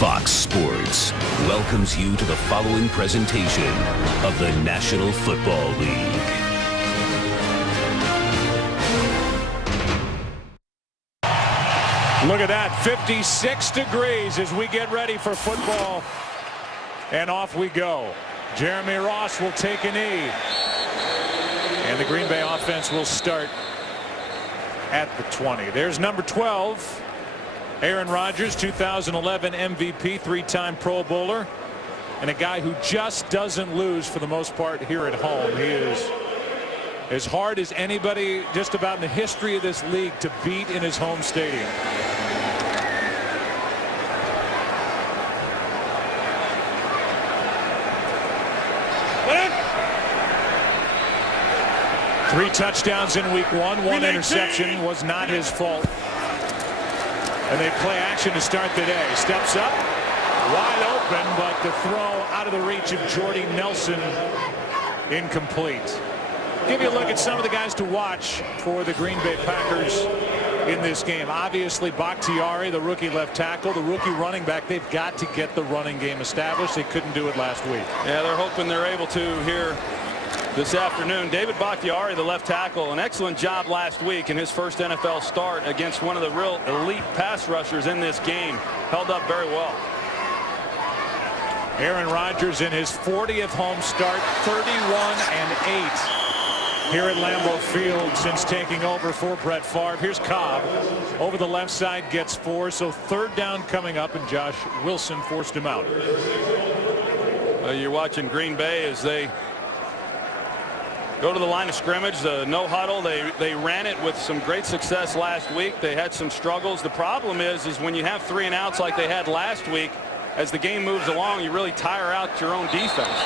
Fox Sports welcomes you to the following presentation of the National Football League. Look at that, 56 degrees as we get ready for football. And off we go. Jeremy Ross will take a knee. And the Green Bay offense will start at the 20. There's number 12. Aaron Rodgers, 2011 MVP, three-time Pro Bowler, and a guy who just doesn't lose for the most part here at home. He is as hard as anybody just about in the history of this league to beat in his home stadium. Three touchdowns in week one. One interception was not his fault. And they play action to start the day. Steps up, wide open, but the throw out of the reach of Jordy Nelson, incomplete. Give you a look at some of the guys to watch for the Green Bay Packers in this game. Obviously, Bakhtiari, the rookie left tackle, the rookie running back. They've got to get the running game established. They couldn't do it last week. Yeah, they're hoping they're able to here this afternoon. David Bakhtiari, the left tackle, an excellent job last week in his first NFL start against one of the real elite pass rushers in this game. Held up very well. Aaron Rodgers in his 40th home start, 31-8 here at Lambeau Field since taking over for Brett Favre. Here's Cobb over the left side, gets 4, so third down coming up, and Josh Wilson forced him out. You're watching Green Bay as they go to the line of scrimmage, the no huddle. They ran it with some great success last week. They had some struggles. The problem is when you have 3 and outs like they had last week, as the game moves along, you really tire out your own defense.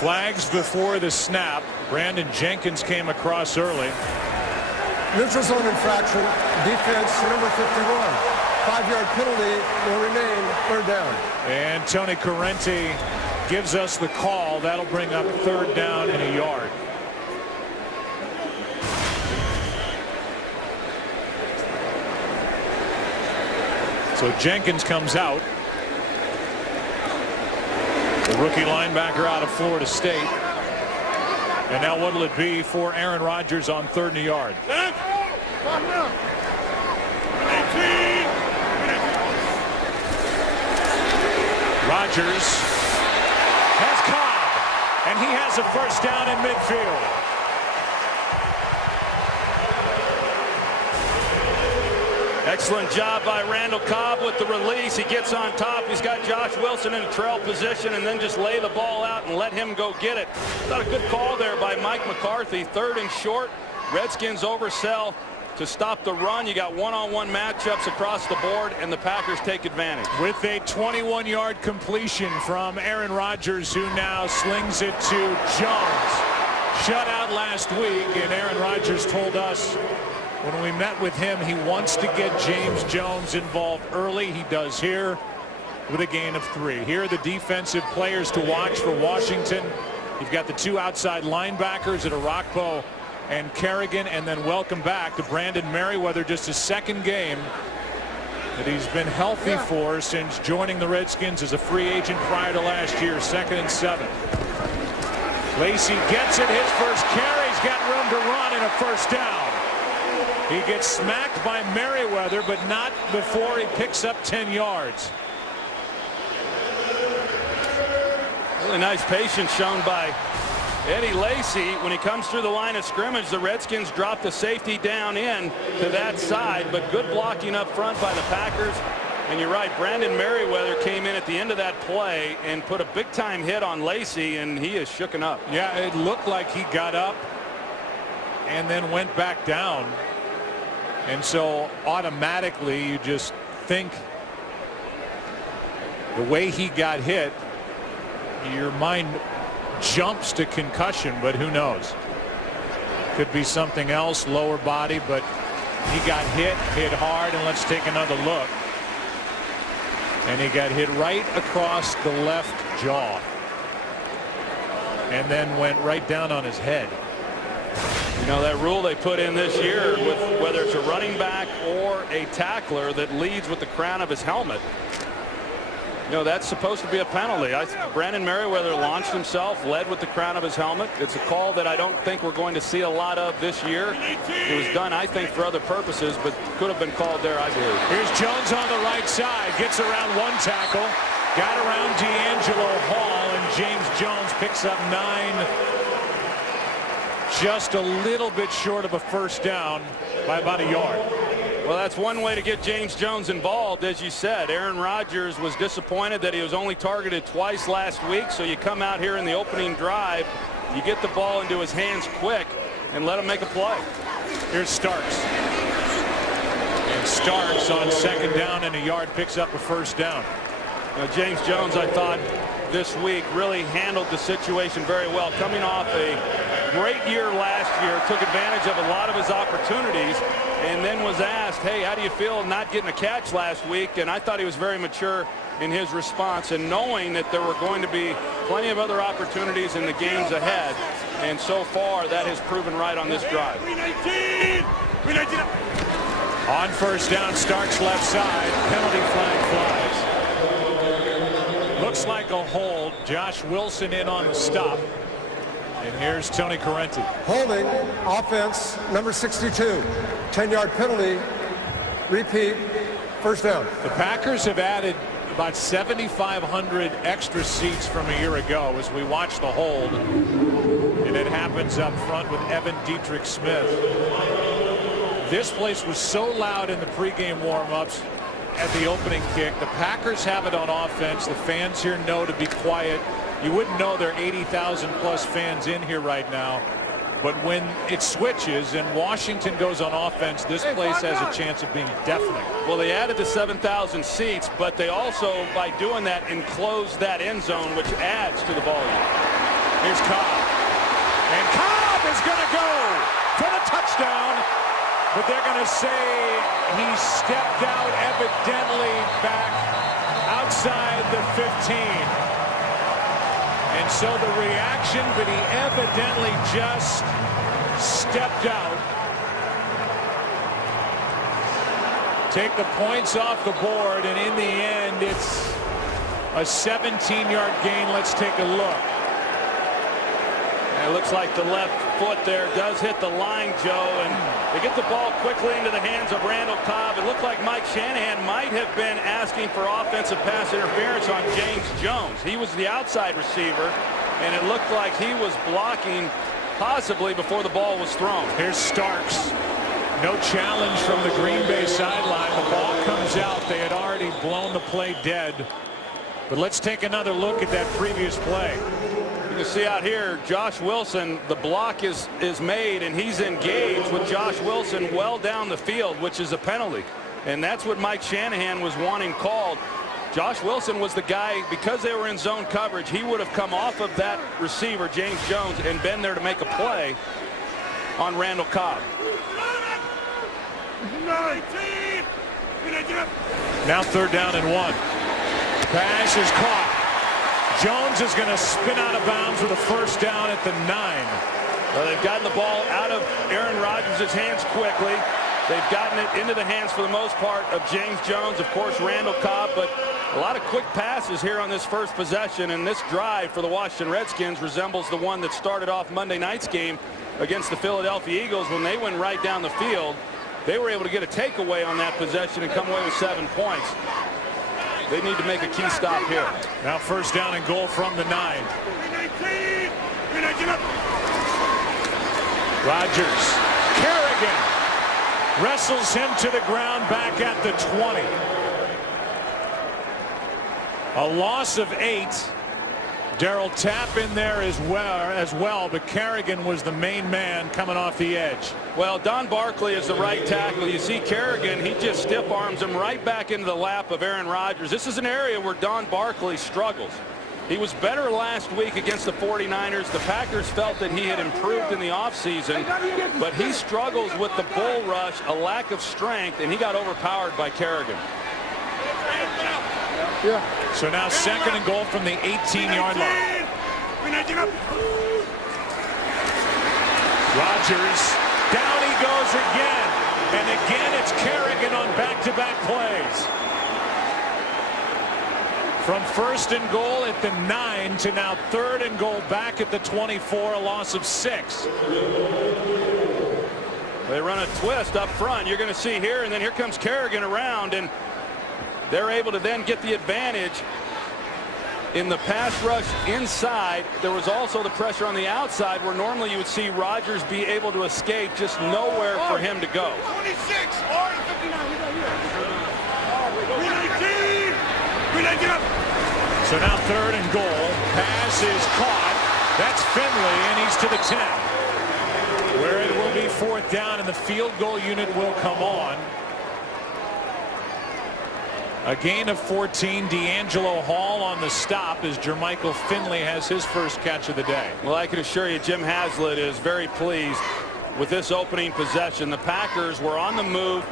Flags before the snap. Brandon Jenkins came across early. Neutral zone infraction. Defense number 51. 5-yard penalty will remain third down. And Tony Corrente gives us the call. That'll bring up third down and a yard. So Jenkins comes out. The rookie linebacker out of Florida State. And now what'll it be for Aaron Rodgers on third and a yard? Rodgers has Cobb, and he has a first down in midfield. Excellent job by Randall Cobb with the release. He gets on top. He's got Josh Wilson in a trail position, and then just lay the ball out and let him go get it. Got a good call there by Mike McCarthy. Third and short. Redskins oversell to stop the run. You got one-on-one matchups across the board, and the Packers take advantage. With a 21-yard completion from Aaron Rodgers, who now slings it to Jones. Shut out last week, and Aaron Rodgers told us when we met with him he wants to get James Jones involved early. He does here with a gain of 3. Here are the defensive players to watch for Washington. You've got the 2 outside linebackers at Arakpo and Kerrigan, and then welcome back to Brandon Merriweather, just his second game that he's been healthy for since joining the Redskins as a free agent prior to last year. 2nd and 7. Lacey gets it, his first carry. He's got room to run and a first down. He gets smacked by Merriweather, but not before he picks up 10 yards. Really nice patience shown by Eddie Lacy. When he comes through the line of scrimmage, the Redskins drop the safety down in to that side, but good blocking up front by the Packers. And you're right, Brandon Merriweather came in at the end of that play and put a big-time hit on Lacy, and he is shooken up. Yeah, it looked like he got up and then went back down. And so automatically you just think the way he got hit, your mind jumps to concussion, but who knows? Could be something else, lower body, but he got hit hard. And let's take another look. And he got hit right across the left jaw and then went right down on his head. You know, that rule they put in this year with whether it's a running back or a tackler that leads with the crown of his helmet. You know, that's supposed to be a penalty. Brandon Merriweather launched himself, led with the crown of his helmet. It's a call that I don't think we're going to see a lot of this year. It was done, I think, for other purposes, but could have been called there, I believe. Here's Jones on the right side, gets around one tackle, got around D'Angelo Hall, and James Jones picks up 9. Just a little bit short of a first down by about a yard. Well, that's one way to get James Jones involved. As you said, Aaron Rodgers was disappointed that he was only targeted twice last week. So you come out here in the opening drive, you get the ball into his hands quick and let him make a play. Here's Starks. And Starks on second down and a yard picks up a first down. Now, James Jones, I thought this week really handled the situation very well. Coming off a great year last year, took advantage of a lot of his opportunities, and then was asked, hey, how do you feel not getting a catch last week? And I thought he was very mature in his response, and knowing that there were going to be plenty of other opportunities in the games ahead. And so far, that has proven right on this drive. On first down, Starks left side. Penalty flag flies. Looks like a hold. Josh Wilson in on the stop. And here's Tony Correnti. Holding, offense, number 62. 10-yard penalty. Repeat, first down. The Packers have added about 7,500 extra seats from a year ago as we watch the hold. And it happens up front with Evan Dietrich Smith. This place was so loud in the pregame warm-ups at the opening kick. The Packers have it on offense. The fans here know to be quiet. You wouldn't know there are 80,000 plus fans in here right now. But when it switches and Washington goes on offense, this place has a chance of being deafening. Well, they added the 7,000 seats, but they also, by doing that, enclosed that end zone, which adds to the volume. Here's Cobb. And Cobb is going to go for the touchdown. But they're going to say he stepped out evidently back outside the 15. And so the reaction, but he evidently just stepped out. Take the points off the board, and in the end, it's a 17-yard gain. Let's take a look. And it looks like the left foot there does hit the line, Joe, and they get the ball quickly into the hands of Randall Cobb. It looked like Mike Shanahan might have been asking for offensive pass interference on James Jones. He was the outside receiver, and it looked like he was blocking possibly before the ball was thrown. Here's Starks. No challenge from the Green Bay sideline. The ball comes out. They had already blown the play dead. But let's take another look at that previous play. You can see out here, Josh Wilson, the block is made, and he's engaged with Josh Wilson well down the field, which is a penalty. And that's what Mike Shanahan was wanting called. Josh Wilson was the guy, because they were in zone coverage, he would have come off of that receiver, James Jones, and been there to make a play on Randall Cobb. Now third down and 1. Pass is caught. Jones is going to spin out of bounds with a first down at the 9. Well, they've gotten the ball out of Aaron Rodgers' hands quickly. They've gotten it into the hands for the most part of James Jones, of course, Randall Cobb, but a lot of quick passes here on this first possession, and this drive for the Washington Redskins resembles the one that started off Monday night's game against the Philadelphia Eagles when they went right down the field. They were able to get a takeaway on that possession and come away with 7 points. They need to make a key stop here. Now first down and goal from the 9. Rodgers. Kerrigan wrestles him to the ground back at the 20. A loss of 8. Darryl Tapp in there as well, but Kerrigan was the main man coming off the edge. Well, Don Barkley is the right tackle. You see Kerrigan, he just stiff arms him right back into the lap of Aaron Rodgers. This is an area where Don Barkley struggles. He was better last week against the 49ers. The Packers felt that he had improved in the offseason, but he struggles with the bull rush, a lack of strength, and he got overpowered by Kerrigan. So now second and goal from the 18-yard line. Rodgers again, it's Kerrigan on back-to-back plays. From 1st and goal at the 9 to now 3rd and goal back at the 24, a loss of 6. They run a twist up front. You're going to see here, and then here comes Kerrigan around, and they're able to then get the advantage in the pass rush inside. There was also the pressure on the outside where normally you would see Rodgers be able to escape, just nowhere for him to go. 26 or 59. Get up. So now 3rd and goal. Pass is caught. That's Finley, and he's to the 10. Where it will be 4th down, and the field goal unit will come on. A gain of 14. D'Angelo Hall on the stop as Jermichael Finley has his first catch of the day. Well, I can assure you Jim Haslett is very pleased with this opening possession. The Packers were on the move.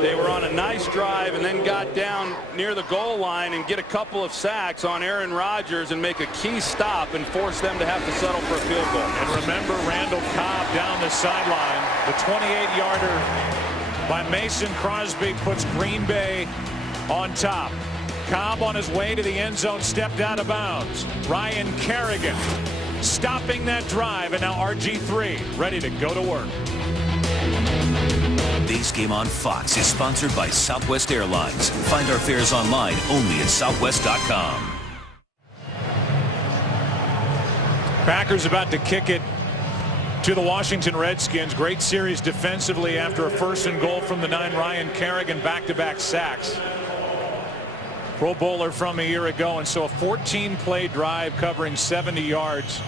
They were on a nice drive and then got down near the goal line and get a couple of sacks on Aaron Rodgers and make a key stop and force them to have to settle for a field goal. And remember, Randall Cobb down the sideline. The 28-yarder by Mason Crosby puts Green Bay on top. Cobb on his way to the end zone stepped out of bounds. Ryan Kerrigan stopping that drive, and now RG3 ready to go to work. This game on Fox is sponsored by Southwest Airlines. Find our fares online only at southwest.com. Packers about to kick it to the Washington Redskins. Great series defensively after a 1st and goal from the 9. Ryan Kerrigan, back-to-back sacks. Pro Bowler from a year ago, and so a 14-play drive covering 70 yards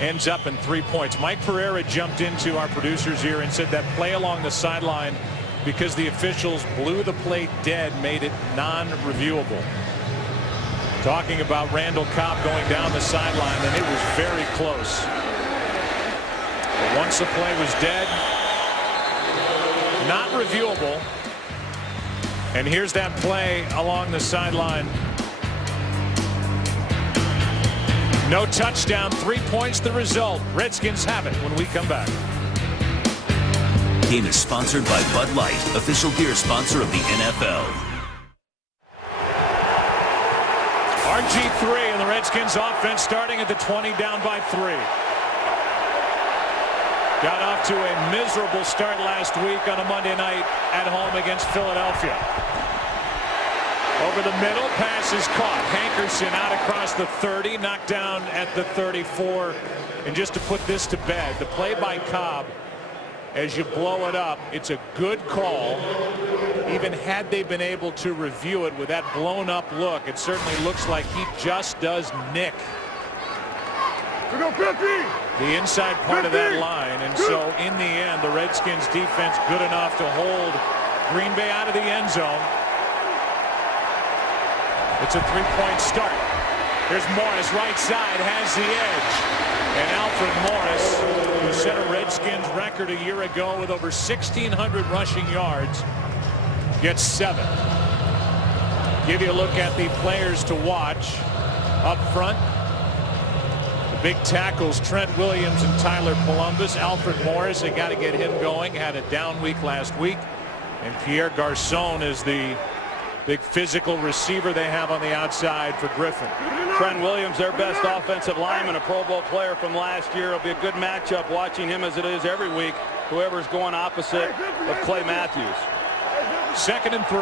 ends up in 3 points. Mike Pereira jumped into our producers here and said that play along the sideline, because the officials blew the play dead, made it non-reviewable. Talking about Randall Cobb going down the sideline, and it was very close. But once the play was dead, not reviewable. And here's that play along the sideline. No touchdown, 3 points the result. Redskins have it when we come back. Game is sponsored by Bud Light, official beer sponsor of the NFL. RG3 and the Redskins offense starting at the 20, down by 3. Got off to a miserable start last week on a Monday night at home against Philadelphia. Over the middle, pass is caught. Hankerson out across the 30, knocked down at the 34. And just to put this to bed, the play by Cobb, as you blow it up, it's a good call. Even had they been able to review it with that blown up look, it certainly looks like he just does nick the inside part of that line. And so in the end, the Redskins defense good enough to hold Green Bay out of the end zone. It's a 3-point start. Here's Morris, right side, has the edge. And Alfred Morris, who set a Redskins record a year ago with over 1,600 rushing yards, gets 7. Give you a look at the players to watch. Up front, the big tackles, Trent Williams and Tyler Columbus. Alfred Morris, they got to get him going. Had a down week last week. And Pierre Garçon is the big physical receiver they have on the outside for Griffin. Trent Williams, their best offensive lineman, a Pro Bowl player from last year. It'll be a good matchup watching him as it is every week, whoever's going opposite of Clay Matthews. 2nd and 3.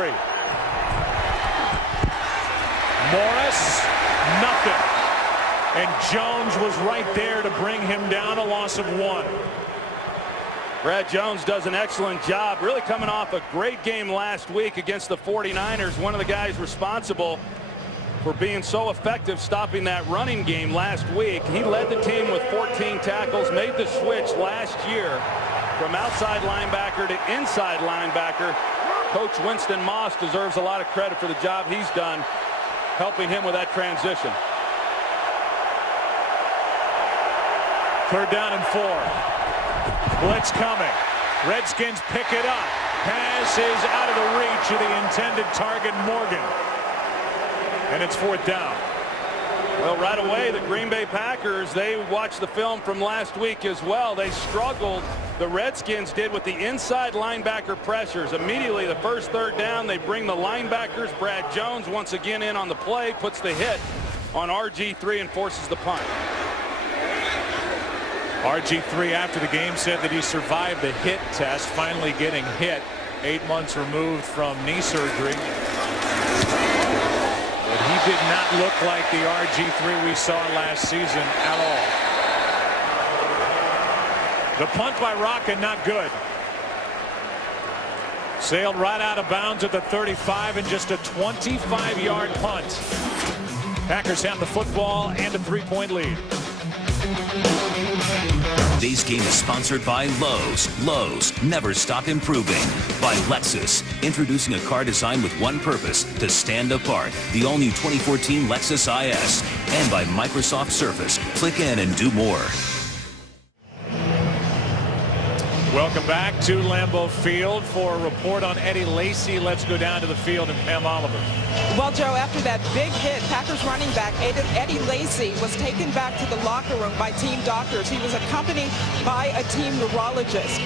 Morris, nothing. And Jones was right there to bring him down, a loss of 1. Brad Jones does an excellent job, really coming off a great game last week against the 49ers. One of the guys responsible for being so effective stopping that running game last week. He led the team with 14 tackles, made the switch last year from outside linebacker to inside linebacker. Coach Winston Moss deserves a lot of credit for the job he's done helping him with that transition. 3rd down and 4. Blitz coming. Redskins pick it up. Pass is out of the reach of the intended target, Morgan. And it's 4th down. Well, right away, the Green Bay Packers, they watched the film from last week as well. They struggled the Redskins did with the inside linebacker pressures. Immediately the first third down, they bring the linebackers. Brad Jones once again in on the play, puts the hit on RG3 and forces the punt. RG3 after the game said that he survived the hit test, finally getting hit 8 months removed from knee surgery. But he did not look like the RG3 we saw last season at all. The punt by Rocket, not good. Sailed right out of bounds at the 35 and just a 25-yard punt. Packers have the football and a 3-point lead. Today's game is sponsored by Lowe's. Lowe's, never stop improving. By Lexus, introducing a car designed with one purpose, to stand apart. The all-new 2014 Lexus IS. And by Microsoft Surface. Click in and do more. Welcome back to Lambeau Field for a report on Eddie Lacy. Let's go down to the field and Pam Oliver. Well, Joe, after that big hit, Packers running back Eddie Lacy was taken back to the locker room by team doctors. He was accompanied by a team neurologist.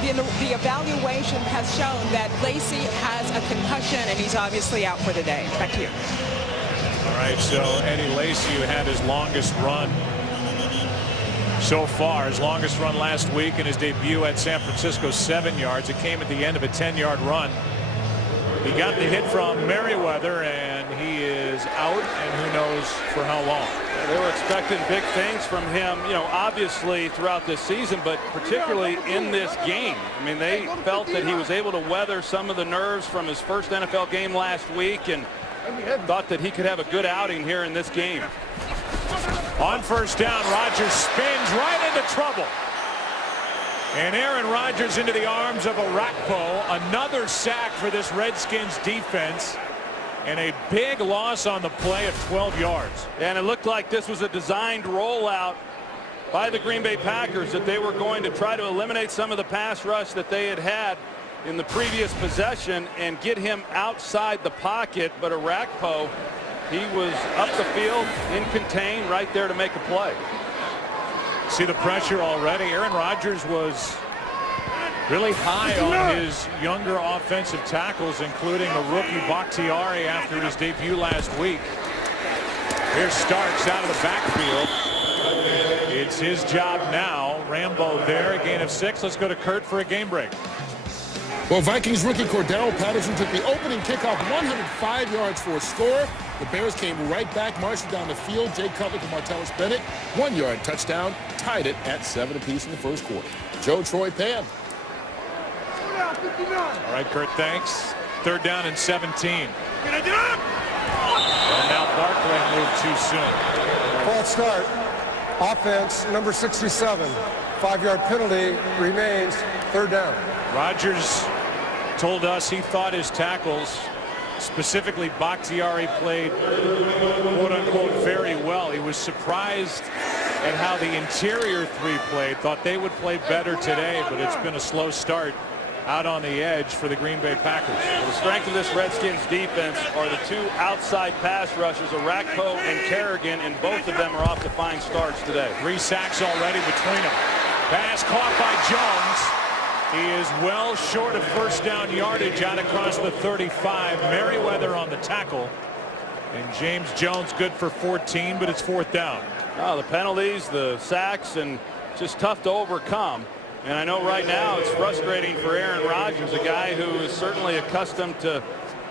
The evaluation has shown that Lacy has a concussion, and he's obviously out for the day. Back to you. All right, so Eddie Lacy, who had his longest run so far, his longest run last week in his debut at San Francisco, 7 yards. It came at the end of a 10-yard run. He got the hit from Merriweather, and he is out, and who knows for how long. Yeah, they were expecting big things from him, you know, obviously throughout this season, but particularly in this game. I mean, they felt that he was able to weather some of the nerves from his first NFL game last week, and thought that he could have a good outing here in this game. On first down, Rodgers spins right into trouble. And Aaron Rodgers into the arms of Lambeau. Another sack for this Redskins defense. And a big loss on the play of 12 yards. And it looked like this was a designed rollout by the Green Bay Packers, that they were going to try to eliminate some of the pass rush that they had in the previous possession and get him outside the pocket. But Lambeau, he was up the field in contain right there to make a play. See the pressure already. Aaron Rodgers was really high on his younger offensive tackles, including the rookie Bakhtiari after his debut last week. Here's Starks out of the backfield. It's his job now. Lambeau there, a gain of 6. Let's go to Kurt for a game break. Well, Vikings rookie Cordero Patterson took the opening kickoff 105 yards for a score. The Bears came right back, marching down the field. Jay Cutler to Martellus Bennett. 1-yard touchdown, tied it at 7 apiece in the first quarter. Joe, Troy, Pam. All right, Kurt, thanks. Third down and 17. And now Barkley moved too soon. False start. Offense, number 67. 5-yard penalty remains. Third down. Rodgers told us he thought his tackles, specifically Bakhtiari, played quote-unquote very well. He was surprised at how the interior 3 played. Thought they would play better today, but it's been a slow start out on the edge for the Green Bay Packers. Well, the strength of this Redskins defense are the 2 outside pass rushers, Lambeau and Kerrigan, and both of them are off to fine starts today. 3 sacks already between them. Pass caught by Jones. He is well short of first down yardage out across the 35. Merriweather on the tackle. And James Jones good for 14, but it's 4th down. Oh, the penalties, the sacks, and just tough to overcome. And I know right now it's frustrating for Aaron Rodgers, a guy who is certainly accustomed to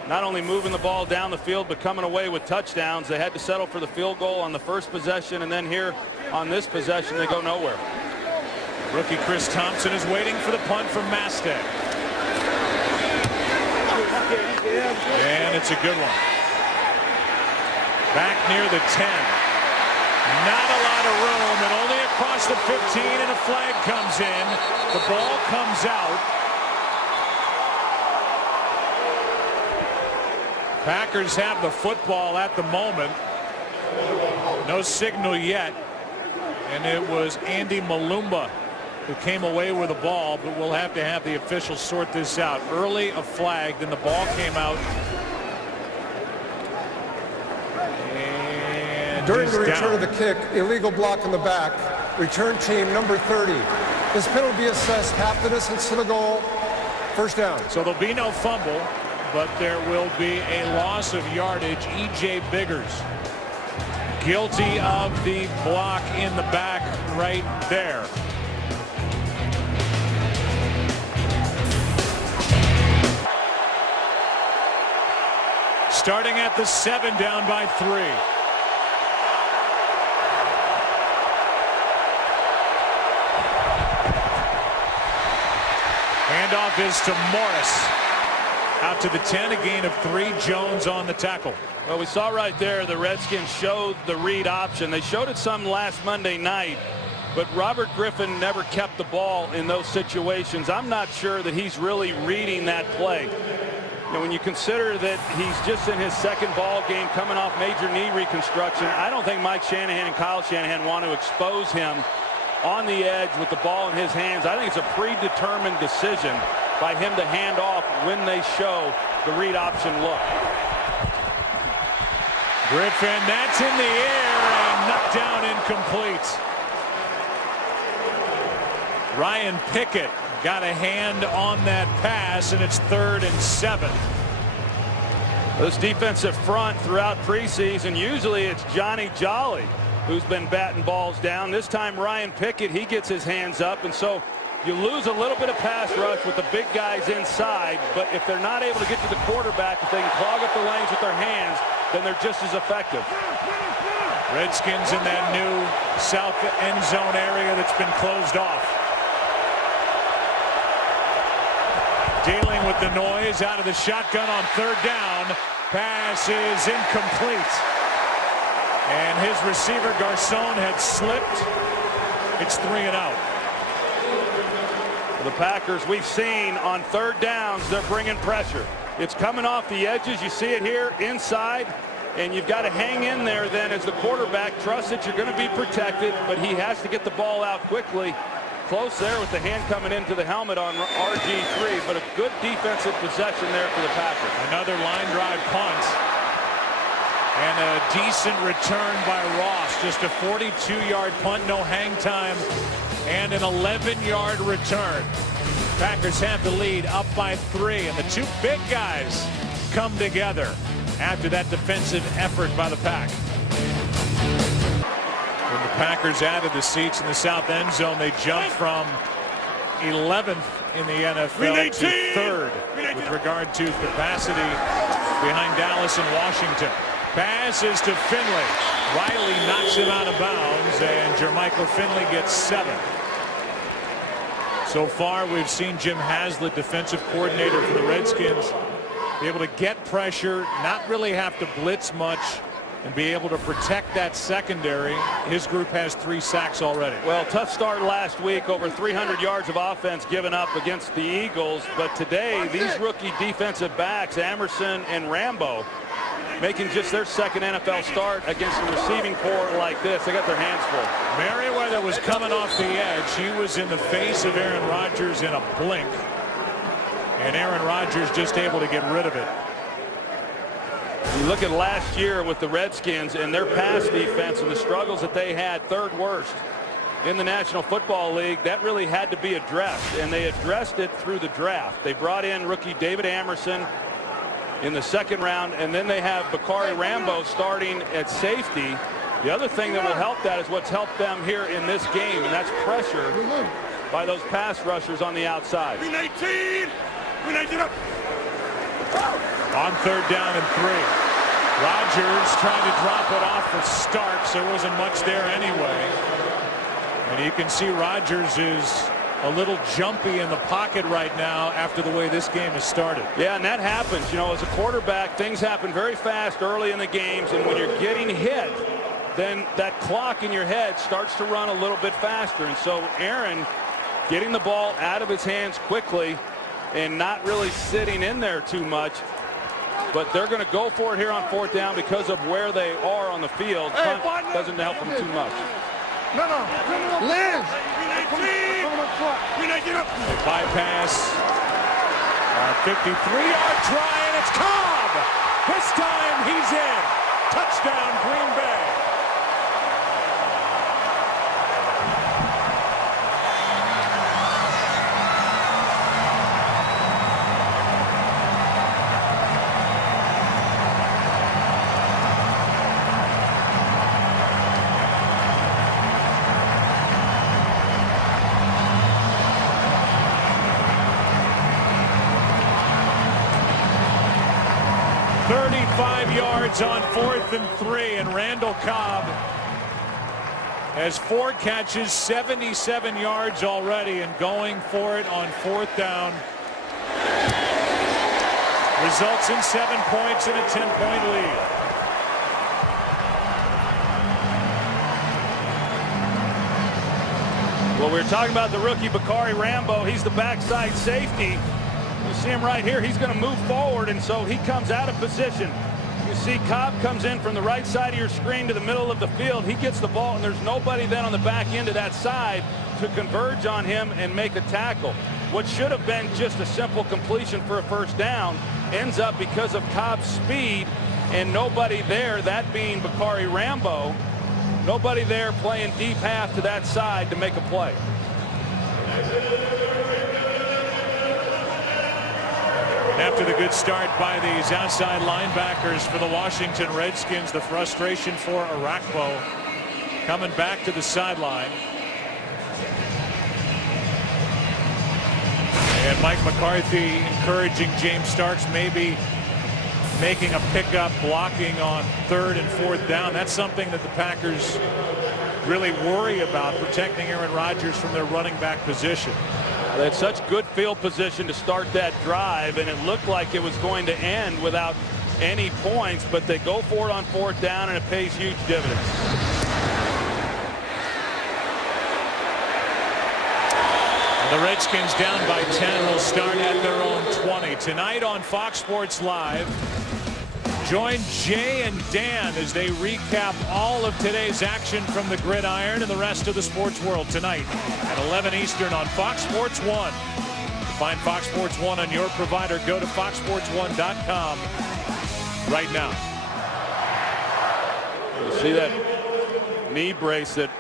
not only moving the ball down the field, but coming away with touchdowns. They had to settle for the field goal on the first possession, and then here on this possession, they go nowhere. Rookie Chris Thompson is waiting for the punt from Mastek. And it's a good one. Back near the 10. Not a lot of room, and only across the 15, and a flag comes in. The ball comes out. Packers have the football at the moment. No signal yet. And it was Andy Malumba who came away with the ball, but we'll have to have the officials sort this out. Early a flag, then the ball came out. And during the return of the kick, illegal block in the back. Return team number 30. This penalty will be assessed half the distance to the goal. First down. So there'll be no fumble, but there will be a loss of yardage. E.J. Biggers guilty of the block in the back right there. Starting at the 7, down by 3. Handoff is to Morris. Out to the 10, a gain of 3. Jones on the tackle. Well, we saw right there the Redskins showed the read option. They showed it some last Monday night, but Robert Griffin never kept the ball in those situations. I'm not sure that he's really reading that play. You know, when you consider that he's just in his second ball game coming off major knee reconstruction, I don't think Mike Shanahan and Kyle Shanahan want to expose him on the edge with the ball in his hands. I think it's a predetermined decision by him to hand off when they show the read option look. Griffin, that's in the air and knocked down incomplete. Ryan Pickett got a hand on that pass, and it's 3rd and 7. This defensive front throughout preseason, usually it's Johnny Jolly who's been batting balls down. This time Ryan Pickett, he gets his hands up, and so you lose a little bit of pass rush with the big guys inside, but if they're not able to get to the quarterback, if they can clog up the lanes with their hands, then they're just as effective. Redskins in that new south end zone area that's been closed off. Dealing with the noise out of the shotgun on 3rd down. Pass is incomplete. And his receiver Garcon had slipped. It's 3 and out. The Packers, we've seen on 3rd downs, they're bringing pressure. It's coming off the edges. You see it here inside, and you've got to hang in there then as the quarterback. Trust that you're going to be protected, but he has to get the ball out quickly. Close there with the hand coming into the helmet on RG3, but a good defensive possession there for the Packers. Another line drive punt. And a decent return by Ross. Just a 42-yard punt, no hang time, and an 11-yard return. Packers have the lead up by 3, and the 2 big guys come together after that defensive effort by the Pack. When the Packers added the seats in the south end zone, they jumped from 11th in the NFL to 3rd with regard to capacity behind Dallas and Washington. Pass is to Finley. Riley knocks him out of bounds, and Jermichael Finley gets 7. So far, we've seen Jim Haslett, defensive coordinator for the Redskins, be able to get pressure, not really have to blitz much, and be able to protect that secondary. His group has 3 sacks already. Well, tough start last week, over 300 yards of offense given up against the Eagles. But today, these rookie defensive backs, Amerson and Lambeau, making just their 2nd NFL start against a receiving corps like this. They got their hands full. Merriweather was coming off the edge. He was in the face of Aaron Rodgers in a blink. And Aaron Rodgers just able to get rid of it. You look at last year with the Redskins and their pass defense and the struggles that they had, 3rd worst in the National Football League. That really had to be addressed, and they addressed it through the draft. They brought in rookie David Amerson in the 2nd round, and then they have Bakari Lambeau starting at safety. The other thing that will help that is what's helped them here in this game, and that's pressure by those pass rushers on the outside. On 3rd down and 3. Rodgers trying to drop it off for Starks. There wasn't much there anyway. And you can see Rodgers is a little jumpy in the pocket right now after the way this game has started. Yeah, and that happens. You know, as a quarterback, things happen very fast early in the games, and when you're getting hit, then that clock in your head starts to run a little bit faster. And so Aaron getting the ball out of his hands quickly and not really sitting in there too much. But they're going to go for it here on 4th down because of where they are on the field. Punt doesn't help them too much. Liz! They bypass our 53-yard try, and it's Cobb. This time he's in. Touchdown, Green Bay. 3 35 yards on 4th and 3, and Randall Cobb has 4 catches, 77 yards already, and going for it on 4th down results in 7 points and a 10-point lead. Well, we were talking about the rookie Bakari Lambeau. He's the backside safety. You see him right here. He's going to move forward, and so he comes out of position. You see Cobb comes in from the right side of your screen to the middle of the field. He gets the ball, and there's nobody then on the back end of that side to converge on him and make a tackle. What should have been just a simple completion for a first down ends up, because of Cobb's speed and nobody there, that being Bakari Lambeau, nobody there playing deep half to that side to make a play. After the good start by these outside linebackers for the Washington Redskins, the frustration for Arakpo coming back to the sideline. And Mike McCarthy encouraging James Starks, maybe making a pickup, blocking on 3rd and 4th down. That's something that the Packers really worry about, protecting Aaron Rodgers from their running back position. They had such good field position to start that drive, and it looked like it was going to end without any points, but they go for it on 4th down, and it pays huge dividends. The Redskins down by 10 will start at their own 20. Tonight on Fox Sports Live, join Jay and Dan as they recap all of today's action from the gridiron and the rest of the sports world tonight at 11 Eastern on Fox Sports 1. To find Fox Sports 1 on your provider, go to foxsports1.com right now. You see that knee brace that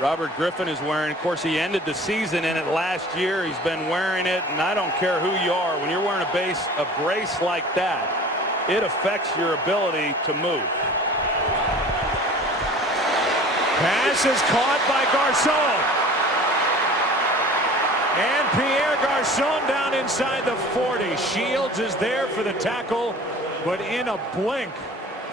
Robert Griffin is wearing. Of course, he ended the season in it last year. He's been wearing it, and I don't care who you are. When you're wearing a brace like that, it affects your ability to move. Pass is caught by Garcon. And Pierre Garcon down inside the 40. Shields is there for the tackle, but in a blink,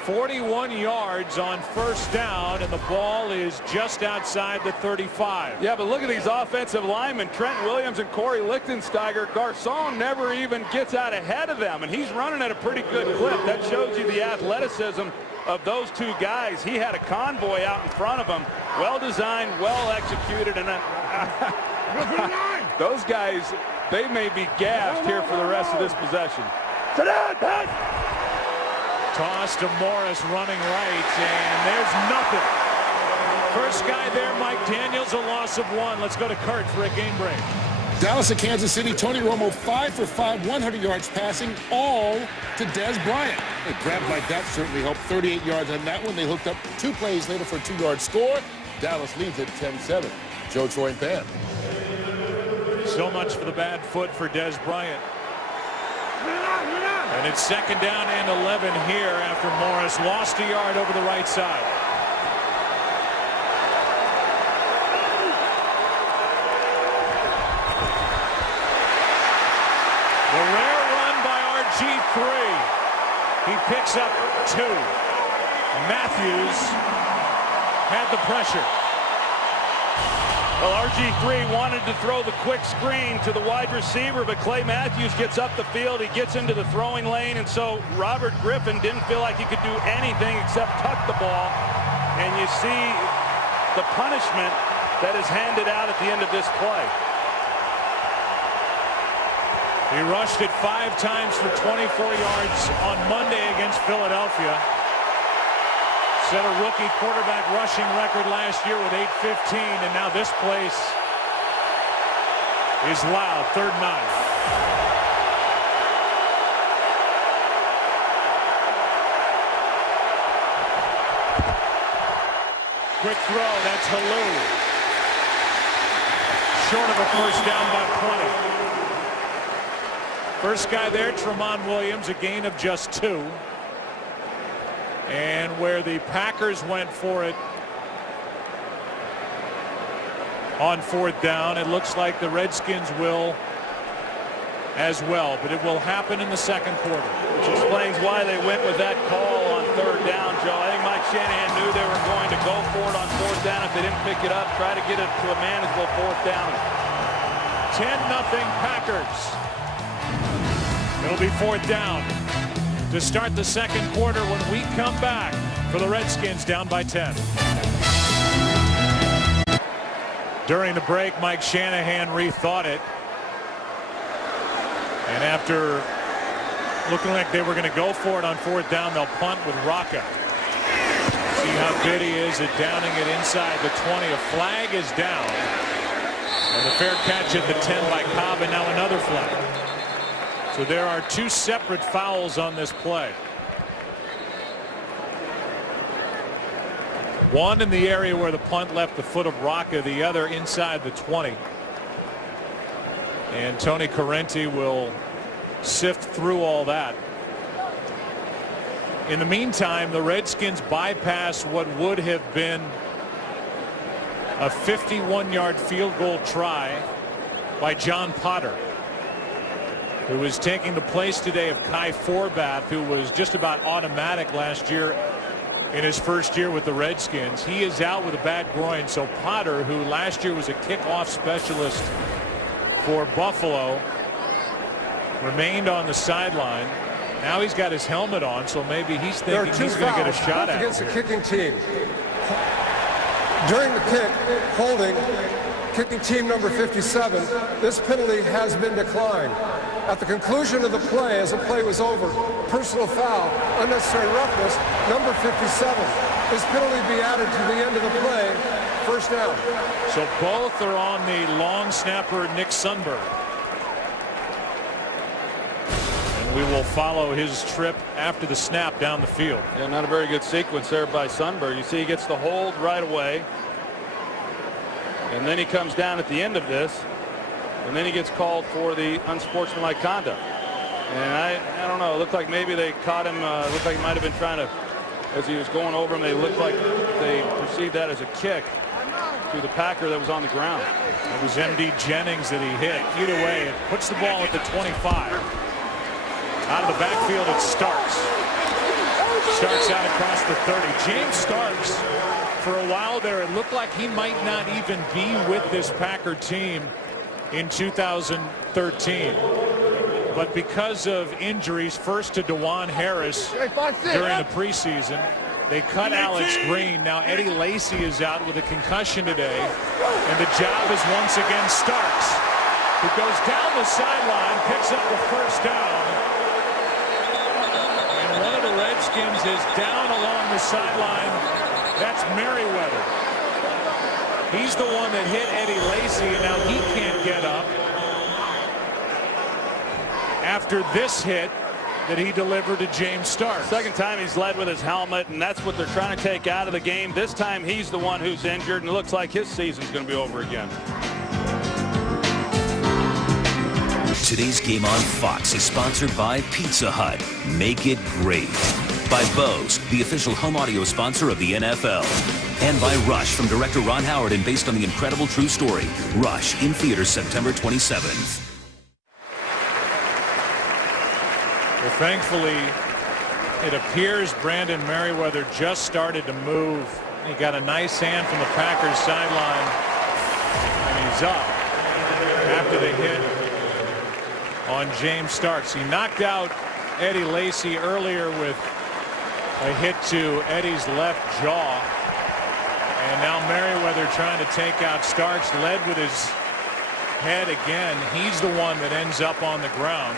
41 yards on 1st down, and the ball is just outside the 35. Yeah, but look at these offensive linemen, Trent Williams and Corey Lichtensteiger. Garcon never even gets out ahead of them, and he's running at a pretty good clip. That shows you the athleticism of those two guys. He had a convoy out in front of him, well designed, well executed, and those guys, they may be gassed here for the rest of this possession. Sit down, Pat! Toss to Morris running right, and there's nothing. First guy there, Mike Daniels, a loss of 1. Let's go to Kurt for a game break. Dallas and Kansas City, Tony Romo 5 for 5, 100 yards passing, all to Dez Bryant. A grab like that certainly helped. 38 yards on that one. They hooked up 2 plays later for a 2-yard score. Dallas leads at 10-7. Joe, Troy, and Pam. So much for the bad foot for Dez Bryant. And it's 2nd down and 11 here after Morris lost a yard over the right side. The rare run by RG3. He picks up 2. Matthews had the pressure. Well, RG3 wanted to throw the quick screen to the wide receiver, but Clay Matthews gets up the field. He gets into the throwing lane, and so Robert Griffin didn't feel like he could do anything except tuck the ball. And you see the punishment that is handed out at the end of this play. He rushed it 5 times for 24 yards on Monday against Philadelphia. Set a rookie quarterback rushing record last year with 8:15, and now this place is loud. 3rd and 9. Quick throw, that's Halou. Short of a first down by 20. First guy there, Tramon Williams, a gain of just 2. And where the Packers went for it on 4th down, it looks like the Redskins will as well, but it will happen in the second quarter. Which explains why they went with that call on third down, Joe. I think Mike Shanahan knew they were going to go for it on fourth down. If they didn't pick it up, try to get it to a manageable fourth down. 10-0 Packers. It'll be fourth down to start the second quarter when we come back for the Redskins down by 10. During the break, Mike Shanahan rethought it. And after looking like they were going to go for it on fourth down, they'll punt with Rocca. See how good he is at downing it inside the 20. A flag is down. And the fair catch at the 10 by Cobb, and now another flag. So there are two separate fouls on this play. One in the area where the punt left the foot of Rocca, the other inside the 20. And Tony Correnti will sift through all that. In the meantime, the Redskins bypass what would have been a 51-yard field goal try by John Potter, who is taking the place today of Kai Forbath, who was just about automatic last year in his first year with the Redskins. He is out with a bad groin, so Potter, who last year was a kickoff specialist for Buffalo, remained on the sideline. Now he's got his helmet on, so maybe he's thinking he's going to get a shot at it against the kicking team. During the kick, holding, kicking team number 57, this penalty has been declined. At the conclusion of the play, as the play was over, personal foul, unnecessary roughness, number 57. This penalty be added to the end of the play. First down. So both are on the long snapper, Nick Sundberg. And we will follow his trip after the snap down the field. Yeah, not a very good sequence there by Sundberg. You see he gets the hold right away. And then he comes down at the end of this. And then he gets called for the unsportsmanlike conduct. And I don't know. It looked like maybe they caught him. Looked like he might have been trying to, as he was going over him, they looked like they perceived that as a kick to the Packer that was on the ground. It was M.D. Jennings that he hit. Either way, it puts the ball at the 25. Out of the backfield, it Starks. Starks out across the 30. James Starks, for a while there, it looked like he might not even be with this Packer team in 2013. But because of injuries, first to DeJuan Harris during the preseason, they cut Alex Green. Now Eddie Lacy is out with a concussion today, and the job is once again Starks, who goes down the sideline, picks up the first down, and one of the Redskins is down along the sideline. That's Merriweather. He's the one that hit Eddie Lacy, and now he can't get up after this hit that he delivered to James Starks. Second time he's led with his helmet, and that's what they're trying to take out of the game. This time he's the one who's injured, and it looks like his season's going to be over again. Today's game on Fox is sponsored by Pizza Hut. Make it great. By Bose, the official home audio sponsor of the NFL. And by Rush from director Ron Howard and based on the incredible true story. Rush in theaters September 27th. Well, thankfully, it appears Brandon Merriweather just started to move. He got a nice hand from the Packers sideline, and he's up after the hit on James Starks. He knocked out Eddie Lacy earlier with a hit to Eddie's left jaw. And now Merriweather trying to take out Starks, led with his head again. He's the one that ends up on the ground.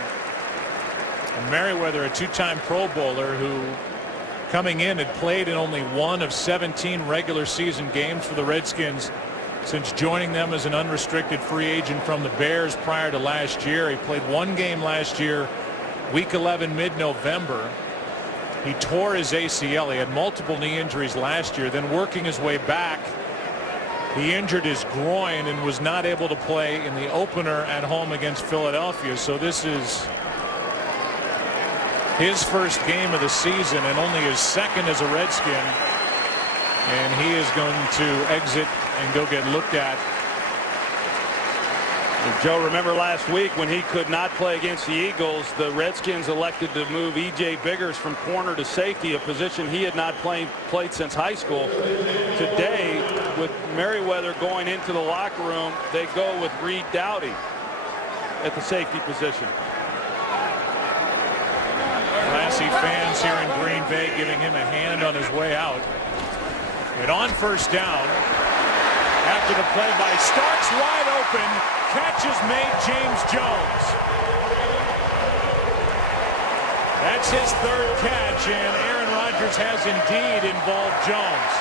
And Merriweather, a two-time Pro Bowler who, coming in, had played in only one of 17 regular season games for the Redskins since joining them as an unrestricted free agent from the Bears prior to last year. He played one game last year, week 11, mid-November. He tore his ACL. He had multiple knee injuries last year. Then working his way back, he injured his groin and was not able to play in the opener at home against Philadelphia. So this is his first game of the season and only his second as a Redskin. And he is going to exit and go get looked at And Joe, remember last week when he could not play against the Eagles, the Redskins elected to move E.J. Biggers from corner to safety, a position he had not played since high school. Today, with Merriweather going into the locker room, they go with Reed Doughty at the safety position. Classy fans here in Green Bay giving him a hand on his way out. And on first down, after the play by Starks, wide open, catch is made, James Jones. That's his third catch, and Aaron Rodgers has indeed involved Jones.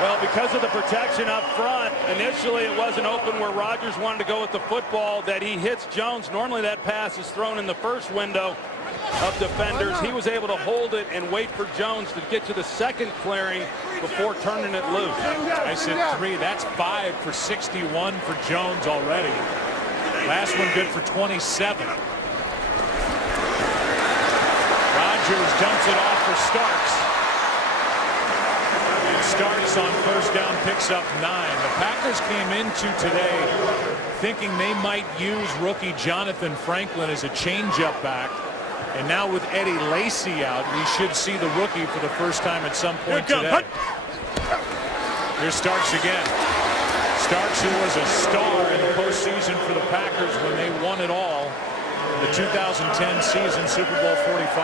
Well, because of the protection up front, initially it wasn't open where Rodgers wanted to go with the football, that he hits Jones. Normally that pass is thrown in the first window of defenders. He was able to hold it and wait for Jones to get to the second clearing before turning it loose. I said 3. That's 5 for 61 for Jones already. Last one good for 27. Rodgers dumps it off for Starks. And Starks on first down picks up 9. The Packers came into today thinking they might use rookie Jonathan Franklin as a change-up back. And now with Eddie Lacy out, we should see the rookie for the first time at some point today. Here's Starks again. Starks, who was a star in the postseason for the Packers when they won it all, the 2010 season, Super Bowl 45.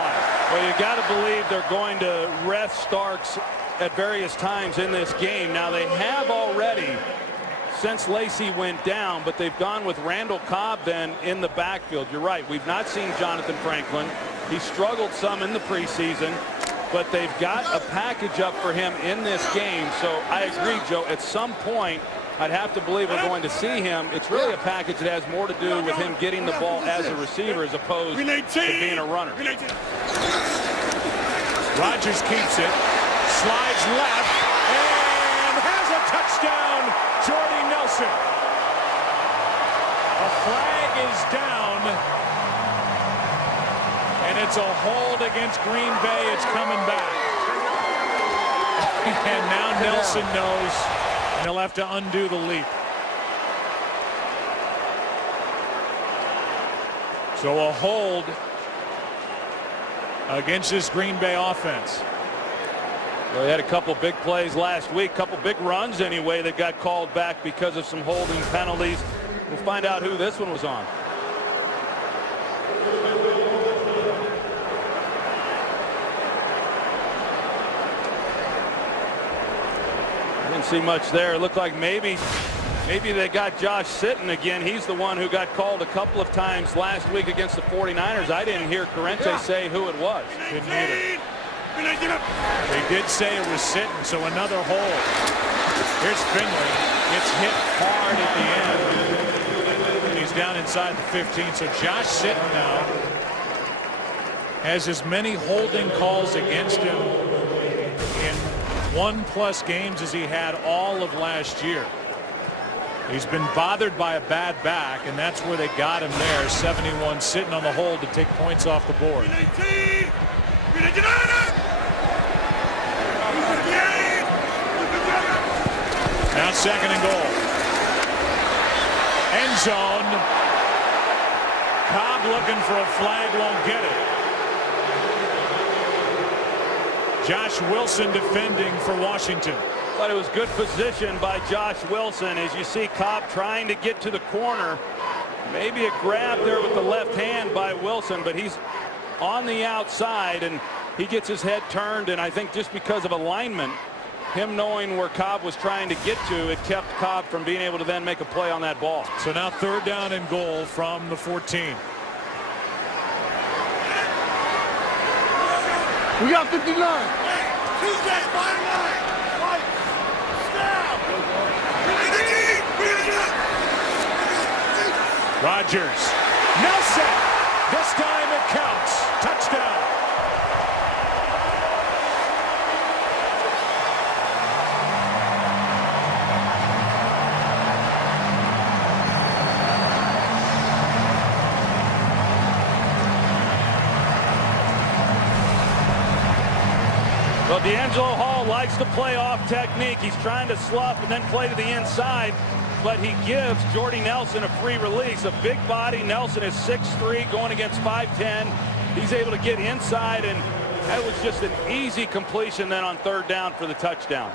Well, you got to believe they're going to rest Starks at various times in this game. Now, they have already since Lacy went down, but they've gone with Randall Cobb then in the backfield. You're right. We've not seen Jonathan Franklin. He struggled some in the preseason, but they've got a package up for him in this game. So I agree, Joe. At some point, I'd have to believe we're going to see him. It's really a package that has more to do with him getting the ball as a receiver as opposed to being a runner. Rodgers keeps it, slides left, and has a touchdown, Jordy Nelson. A flag is down, and it's a hold against Green Bay. It's coming back. And now Nelson knows, and he'll have to undo the leap. So a hold against this Green Bay offense. Well, he had a couple big plays last week, couple big runs anyway that got called back because of some holding penalties. We'll find out who this one was on. Didn't see much there. It looked like maybe they got Josh Sitton again. He's the one who got called a couple of times last week against the 49ers. I didn't hear Corrente say who it was. Didn't either. They did say it was Sitton, so another hold. Here's Finley. Gets hit hard at the end. And he's down inside the 15. So Josh Sitton now has as many holding calls against him in 1+ games as he had all of last year. He's been bothered by a bad back, and that's where they got him there. 71 sitting on the hold to take points off the board. Now second and goal. End zone. Cobb looking for a flag, won't get it. Josh Wilson defending for Washington. But it was good position by Josh Wilson. As you see Cobb trying to get to the corner. Maybe a grab there with the left hand by Wilson, but he's on the outside and he gets his head turned, and I think just because of alignment, him knowing where Cobb was trying to get to, it kept Cobb from being able to then make a play on that ball. So now third down and goal from the 14. We got 59. Tuesday, bottom line. Right. Snap. Rodgers. Nelson. This time it counts. Touchdown. Well, D'Angelo Hall likes to play off technique. He's trying to slough and then play to the inside. but he gives Jordy Nelson a free release. A big body. Nelson is 6'3", going against 5'10". He's able to get inside, and that was just an easy completion then on third down for the touchdown.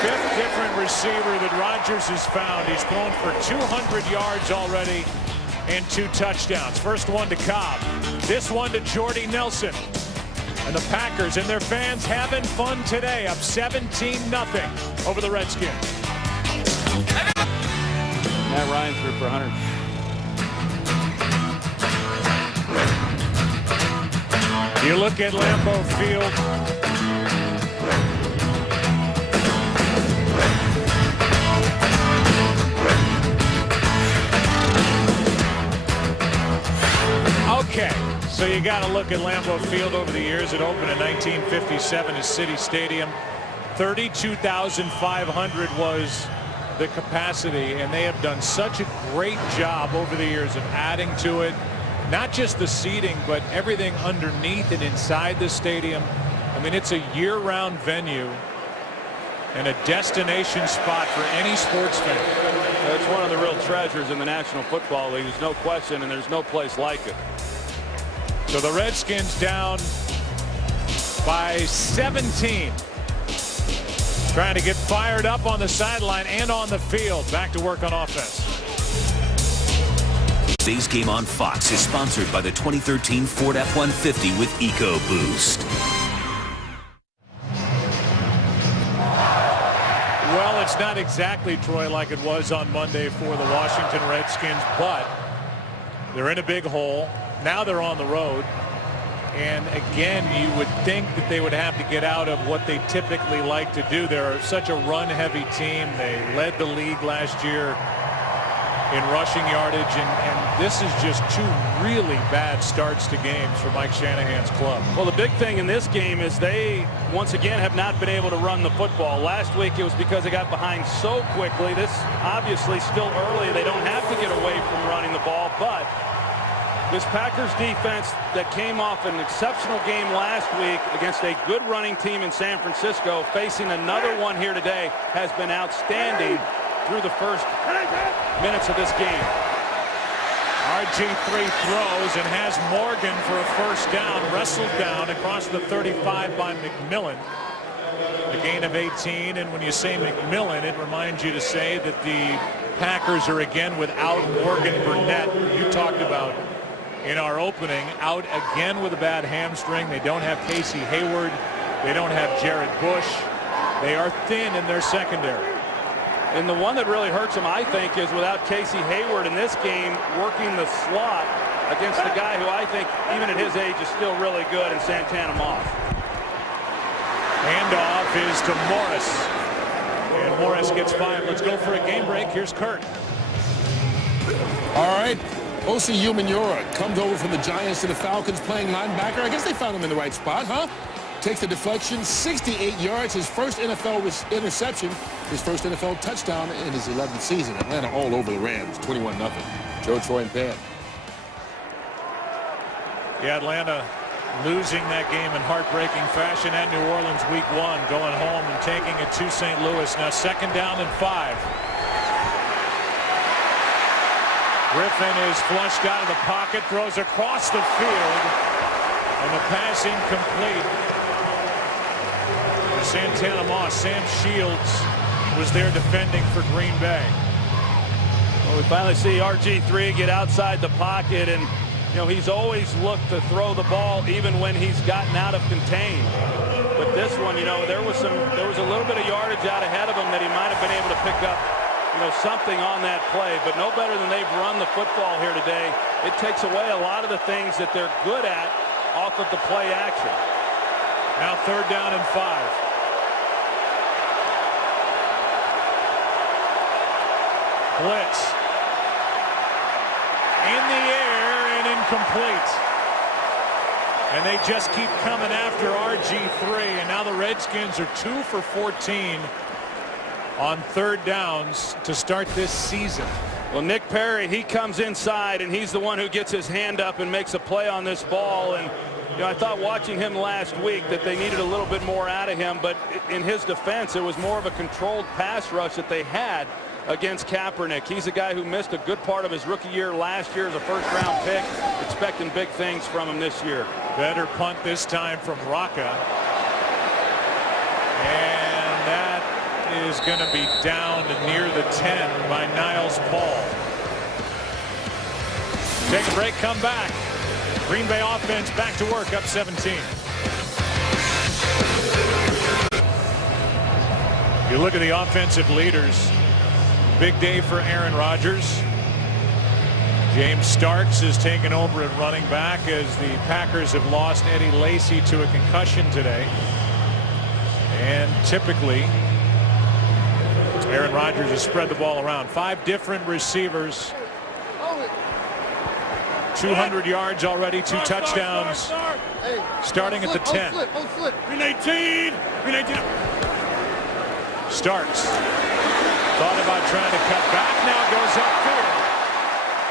Fifth different receiver that Rodgers has found. He's thrown for 200 yards already and 2 touchdowns. First one to Cobb. This one to Jordy Nelson. And the Packers and their fans having fun today, up 17-0 over the Redskins. Matt Ryan threw for 100. You look at Lambeau Field. Okay, so you got to look at Lambeau Field over the years. It opened in 1957 as City Stadium. 32,500 was the capacity, and they have done such a great job over the years of adding to it. Not just the seating, but everything underneath and inside the stadium. I mean, it's a year-round venue and a destination spot for any sports fan. It's one of the real treasures in the National Football League. There's no question, and there's no place like it. So the Redskins down by 17. Trying to get fired up on the sideline and on the field. Back to work on offense. Today's game on Fox is sponsored by the 2013 Ford F-150 with EcoBoost. Well, it's not exactly, Troy, like it was on Monday for the Washington Redskins, but they're in a big hole. Now they're on the road. And again, you would think that they would have to get out of what they typically like to do. They're such a run-heavy team. They led the league last year in rushing yardage, and this is just 2 really bad starts to games for Mike Shanahan's club. Well, the big thing in this game is they, once again, have not been able to run the football. Last week it was because they got behind so quickly. This obviously still early. They don't have to get away from running the ball, but this Packers defense that came off an exceptional game last week against a good running team in San Francisco, facing another one here today, has been outstanding through the first minutes of this game. RG3 throws and has Morgan for a first down, wrestled down across the 35 by McMillan. A gain of 18, and when you say McMillan, it reminds you to say that the Packers are again without Morgan Burnett, who you talked about in our opening, out again with a bad hamstring. They don't have Casey Hayward. They don't have Jared Bush. They are thin in their secondary. And the one that really hurts them, I think, is without Casey Hayward in this game, working the slot against the guy who I think, even at his age, is still really good, in Santana Moss. Handoff is to Morris. And Morris gets 5. Let's go for a game break. Here's Kurt. All right. O.C. Umenyiora comes over from the Giants to the Falcons playing linebacker. I guess they found him in the right spot, huh? Takes the deflection, 68 yards, his first NFL interception, his first NFL touchdown in his 11th season. Atlanta all over the Rams, 21-0. Joe, Troy, and Pat. Yeah, Atlanta losing that game in heartbreaking fashion at New Orleans week 1, going home and taking it to St. Louis. Now 2nd down and 5. Griffin is flushed out of the pocket, throws across the field, and the pass incomplete. Santana Moss. Sam Shields was there defending for Green Bay. Well, we finally see RG3 get outside the pocket, and you know he's always looked to throw the ball even when he's gotten out of contain. But this one, you know, there was a little bit of yardage out ahead of him that he might have been able to pick up, you know, something on that play, but no better than they've run the football here today. It takes away a lot of the things that they're good at off of the play action. Now 3rd down and 5. Blitz. In the air and incomplete. And they just keep coming after RG3, and now the Redskins are 2 for 14 on 3rd downs to start this season. Well, Nick Perry, he comes inside, and he's the one who gets his hand up and makes a play on this ball. And you know, I thought watching him last week that they needed a little bit more out of him, but in his defense, it was more of a controlled pass rush that they had. against Kaepernick. He's a guy who missed a good part of his rookie year last year as a first-round pick. Expecting big things from him this year. Better punt this time from Rocca. And that is going to be down to near the 10 by Niles Paul. Take a break, come back. Green Bay offense back to work, up 17. You look at the offensive leaders. Big day for Aaron Rodgers. James Starks is taken over at running back as the Packers have lost Eddie Lacy to a concussion today. And typically, Aaron Rodgers has spread the ball around. 5 different receivers. 200 yards already, 2 touchdowns. Starting at the 10. 319. Starks thought about trying to cut back, now goes upfield.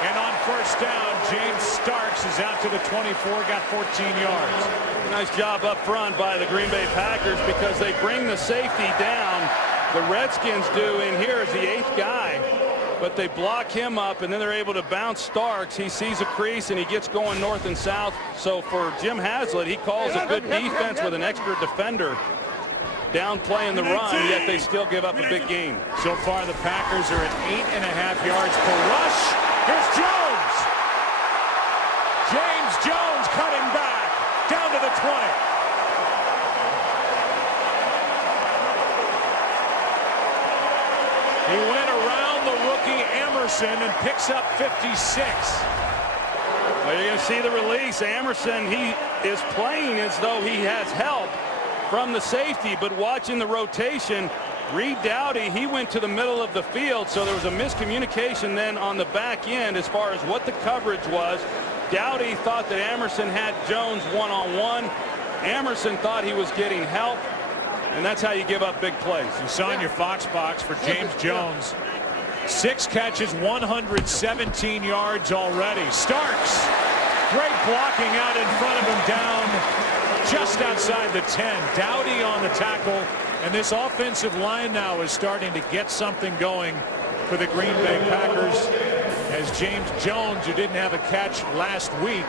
And on first down, James Starks is out to the 24, got 14 yards. Nice job up front by the Green Bay Packers because they bring the safety down. The Redskins do in here as the 8th guy. But they block him up, and then they're able to bounce Starks. He sees a crease, and he gets going north and south. So for Jim Haslett, he calls a good defense with an extra defender down playing the run, yet they still give up a big gain. So far, the Packers are at 8.5 yards per rush. Here's Jones. James Jones cutting back down to the 20. He went around the rookie Emerson and picks up 56. Well, you're going to see the release. Emerson, he is playing as though he has help from the safety, but watching the rotation, Reed Dowdy, he went to the middle of the field, so there was a miscommunication then on the back end as far as what the coverage was. Dowdy thought that Emerson had Jones one-on-one. Emerson thought he was getting help, and that's how you give up big plays. You saw in your Fox box for James Jones, 6 catches, 117 yards already. Starks, great blocking out in front of him, down just outside the 10. Dowdy on the tackle, and this offensive line now is starting to get something going for the Green Bay Packers, as James Jones, who didn't have a catch last week,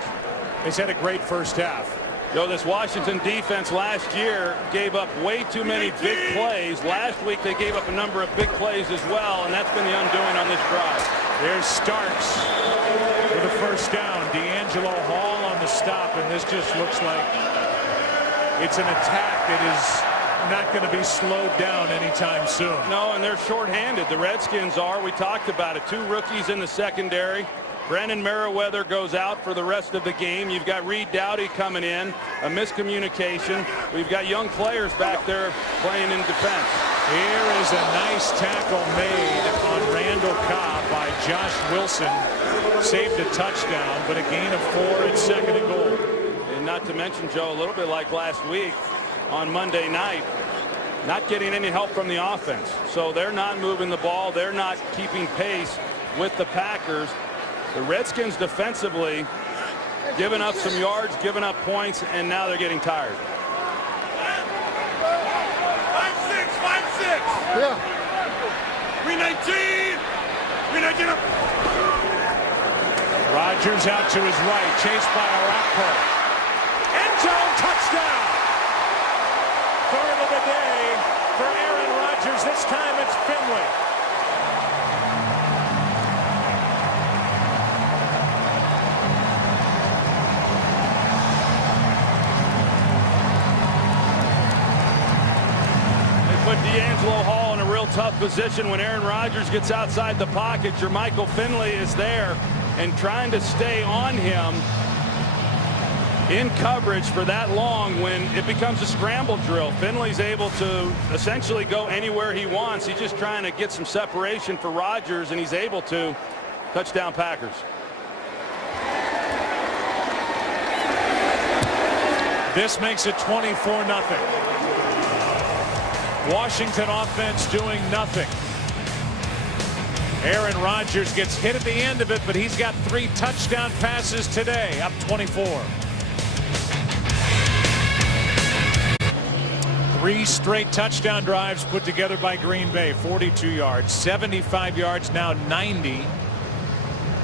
has had a great first half. Yo, this Washington defense last year gave up way too many big plays. Last week they gave up a number of big plays as well, and that's been the undoing on this drive. There's Starks with a first down. D'Angelo Hall on the stop, and this just looks like it's an attack that is not going to be slowed down anytime soon. No, and they're shorthanded. The Redskins are. We talked about it. 2 rookies in the secondary. Brandon Merriweather goes out for the rest of the game. You've got Reed Dowdy coming in. A miscommunication. We've got young players back there playing in defense. Here is a nice tackle made on Randall Cobb by Josh Wilson. Saved a touchdown, but a gain of 4 at 2nd and goal. And not to mention, Joe, a little bit like last week on Monday night, not getting any help from the offense. So they're not moving the ball. They're not keeping pace with the Packers. The Redskins defensively giving up some yards, giving up points, and now they're getting tired. 5-6. Yeah. 319. 319 up. Rodgers out to his right, chased by Arakpo. End zone touchdown. 3rd of the day for Aaron Rodgers. This time it's Finley. Put D'Angelo Hall in a real tough position when Aaron Rodgers gets outside the pocket. Jermichael Finley is there and trying to stay on him in coverage for that long when it becomes a scramble drill. Finley's able to essentially go anywhere he wants. He's just trying to get some separation for Rodgers, and he's able to. Touchdown Packers. This makes it 24-0. Washington offense doing nothing. Aaron Rodgers gets hit at the end of it, but he's got 3 touchdown passes today, up 24. 3 straight touchdown drives put together by Green Bay. 42 yards, 75 yards, now 90.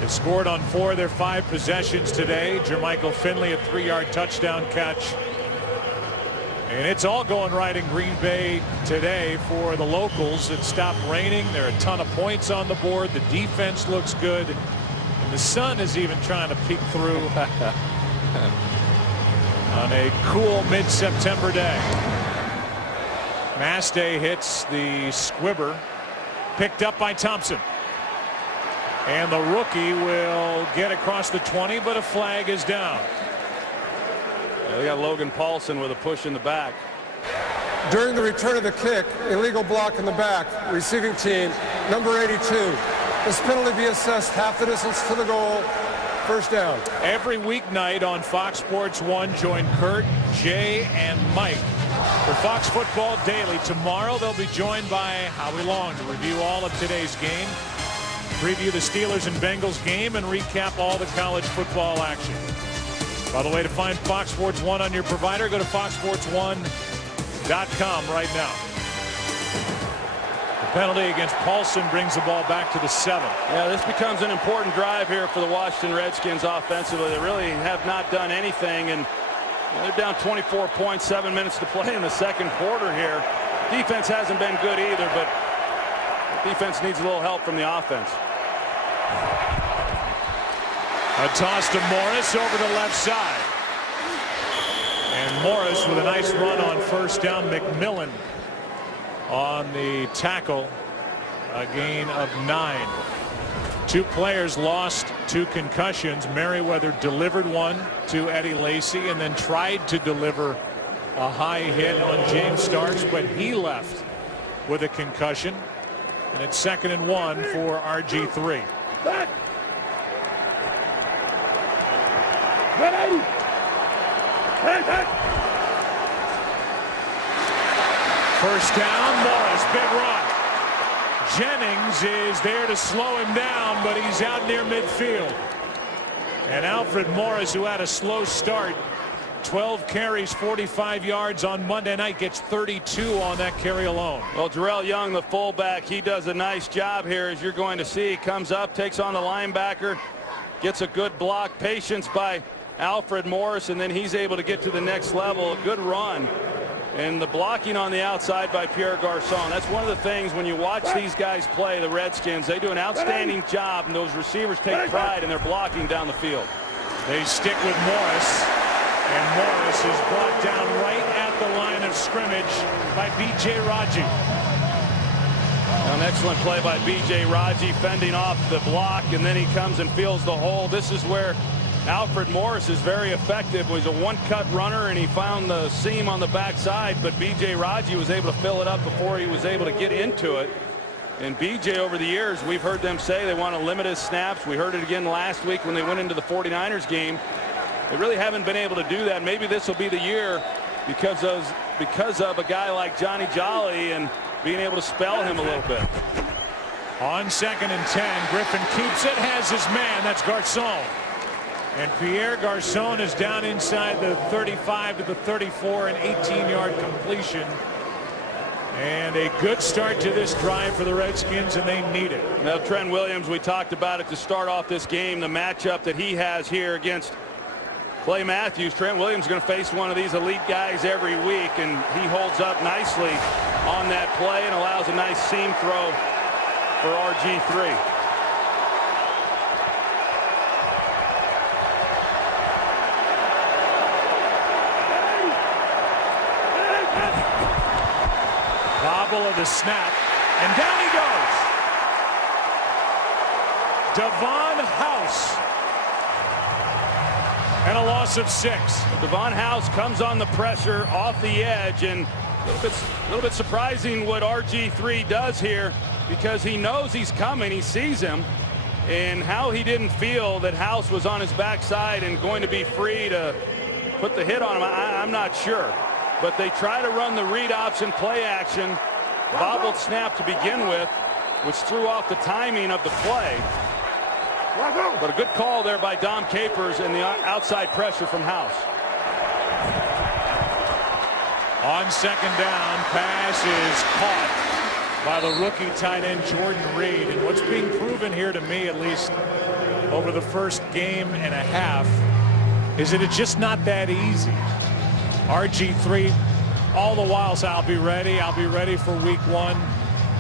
They've scored on 4 of their 5 possessions today. Jermichael Finley, a 3-yard touchdown catch. And it's all going right in Green Bay today for the locals. It stopped raining. There are a ton of points on the board. The defense looks good. And the sun is even trying to peek through on a cool mid-September day. Mastay hits the squibber. Picked up by Thompson. And the rookie will get across the 20, but a flag is down. They got Logan Paulson with a push in the back. During the return of the kick, illegal block in the back, receiving team, number 82. This penalty be assessed half the distance to the goal, first down. Every weeknight on Fox Sports 1, join Kurt, Jay, and Mike for Fox Football Daily. Tomorrow they'll be joined by Howie Long to review all of today's game, preview the Steelers and Bengals game, and recap all the college football action. By the way, to find Fox Sports 1 on your provider, go to foxsports1.com right now. The penalty against Paulson brings the ball back to the 7. Yeah, this becomes an important drive here for the Washington Redskins offensively. They really have not done anything, and they're down 24 points, 7 minutes to play in the second quarter here. Defense hasn't been good either, but defense needs a little help from the offense. A toss to Morris over the left side. And Morris with a nice run on first down. McMillan on the tackle. A gain of 9. 2 players lost 2 concussions. Merriweather delivered one to Eddie Lacy and then tried to deliver a high hit on James Starks, but he left with a concussion. And it's 2nd and 1 for RG3. First down, Morris, big run. Jennings is there to slow him down, but he's out near midfield. And Alfred Morris, who had a slow start, 12 carries, 45 yards on Monday night, gets 32 on that carry alone. Well, Jarrell Young, the fullback, he does a nice job here, as you're going to see. He comes up, takes on the linebacker, gets a good block, patience by Alfred Morris, and then he's able to get to the next level. A good run. And the blocking on the outside by Pierre Garçon. That's one of the things when you watch these guys play, the Redskins, they do an outstanding job, and those receivers take pride in their blocking down the field. They stick with Morris, and Morris is brought down right at the line of scrimmage by B.J. Raji. An excellent play by B.J. Raji, fending off the block, and then he comes and feels the hole. This is where Alfred Morris is very effective. He was a one-cut runner, and he found the seam on the backside, but B.J. Raji was able to fill it up before he was able to get into it. And B.J. over the years, we've heard them say they want to limit his snaps. We heard it again last week when they went into the 49ers game. They really haven't been able to do that. Maybe this will be the year because of a guy like Johnny Jolly and being able to spell him a little bit. On 2nd and 10, Griffin keeps it, has his man. That's Garçon. And Pierre Garçon is down inside the 35 to the 34, an 18-yard completion. And a good start to this drive for the Redskins, and they need it. Now, Trent Williams, we talked about it to start off this game, the matchup that he has here against Clay Matthews. Trent Williams is going to face one of these elite guys every week, and he holds up nicely on that play and allows a nice seam throw for RG3. Bobble of the snap, and down he goes. Devon House. And a loss of 6. Devon House comes on the pressure off the edge, and a little bit surprising what RG3 does here, because he knows he's coming, he sees him, and how he didn't feel that House was on his backside and going to be free to put the hit on him, I'm not sure. But they try to run the read option play action, bobbled snap to begin with, which threw off the timing of the play. But a good call there by Dom Capers and the outside pressure from House. On second down, pass is caught by the rookie tight end Jordan Reed. And what's being proven here to me, at least over the first game and a half, is that it's just not that easy. RG3 all the while said, I'll be ready for week 1.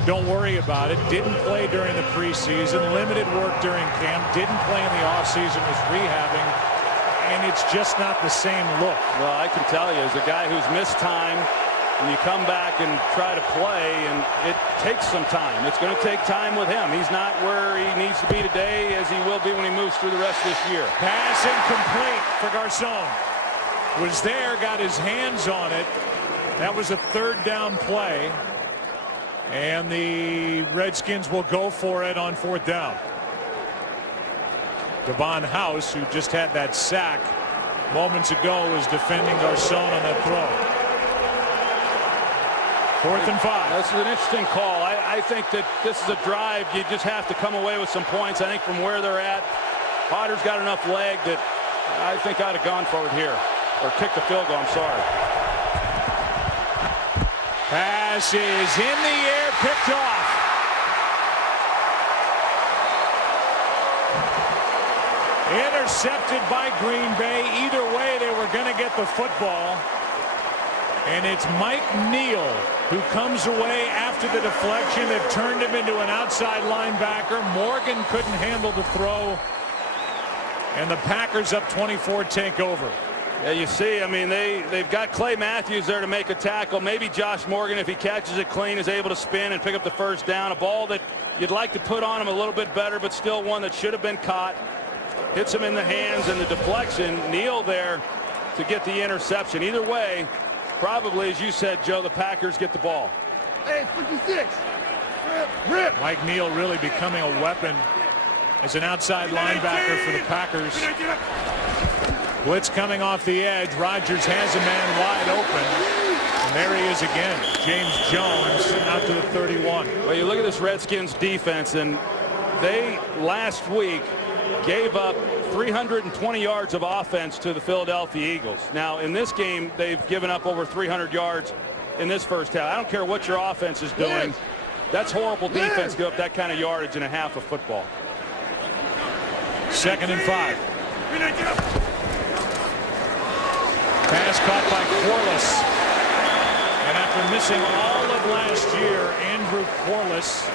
Don't worry about it. Didn't play during the preseason, limited work during camp, didn't play in the offseason, was rehabbing, and it's just not the same look. Well, I can tell you, as a guy who's missed time, and you come back and try to play, and it takes some time. It's going to take time with him. He's not where he needs to be today as he will be when he moves through the rest of this year. Pass incomplete for Garcon. Was there, got his hands on it. That was a third down play. And the Redskins will go for it on fourth down. Devon House, who just had that sack moments ago, was defending Garcon on that throw. 4th and 5. This is an interesting call. I think that this is a drive. You just have to come away with some points. I think from where they're at, Potter's got enough leg that I think I'd have gone for it here. Or kicked the field goal, I'm sorry. Pass is in the air, picked off. Intercepted by Green Bay. Either way, they were going to get the football. And it's Mike Neal who comes away after the deflection. They've turned him into an outside linebacker. Morgan couldn't handle the throw. And the Packers up 24 take over. Yeah, you see, I mean, they've got Clay Matthews there to make a tackle. Maybe Josh Morgan, if he catches it clean, is able to spin and pick up the first down. A ball that you'd like to put on him a little bit better, but still one that should have been caught. Hits him in the hands, and the deflection. Neal there to get the interception. Either way, probably, as you said, Joe, the Packers get the ball. Hey, 56. Rip. Mike Neal really becoming a weapon as an outside linebacker for the Packers. Blitz coming off the edge. Rodgers has a man wide open. And there he is again. James Jones out to the 31. Well, you look at this Redskins defense, and they last week gave up 320 yards of offense to the Philadelphia Eagles. Now, in this game, they've given up over 300 yards in this first half. I don't care what your offense is doing. That's horrible defense, give up that kind of yardage in a half of football. 2nd and 5. Pass caught by Corliss. And after missing all of last year, Andrew Corliss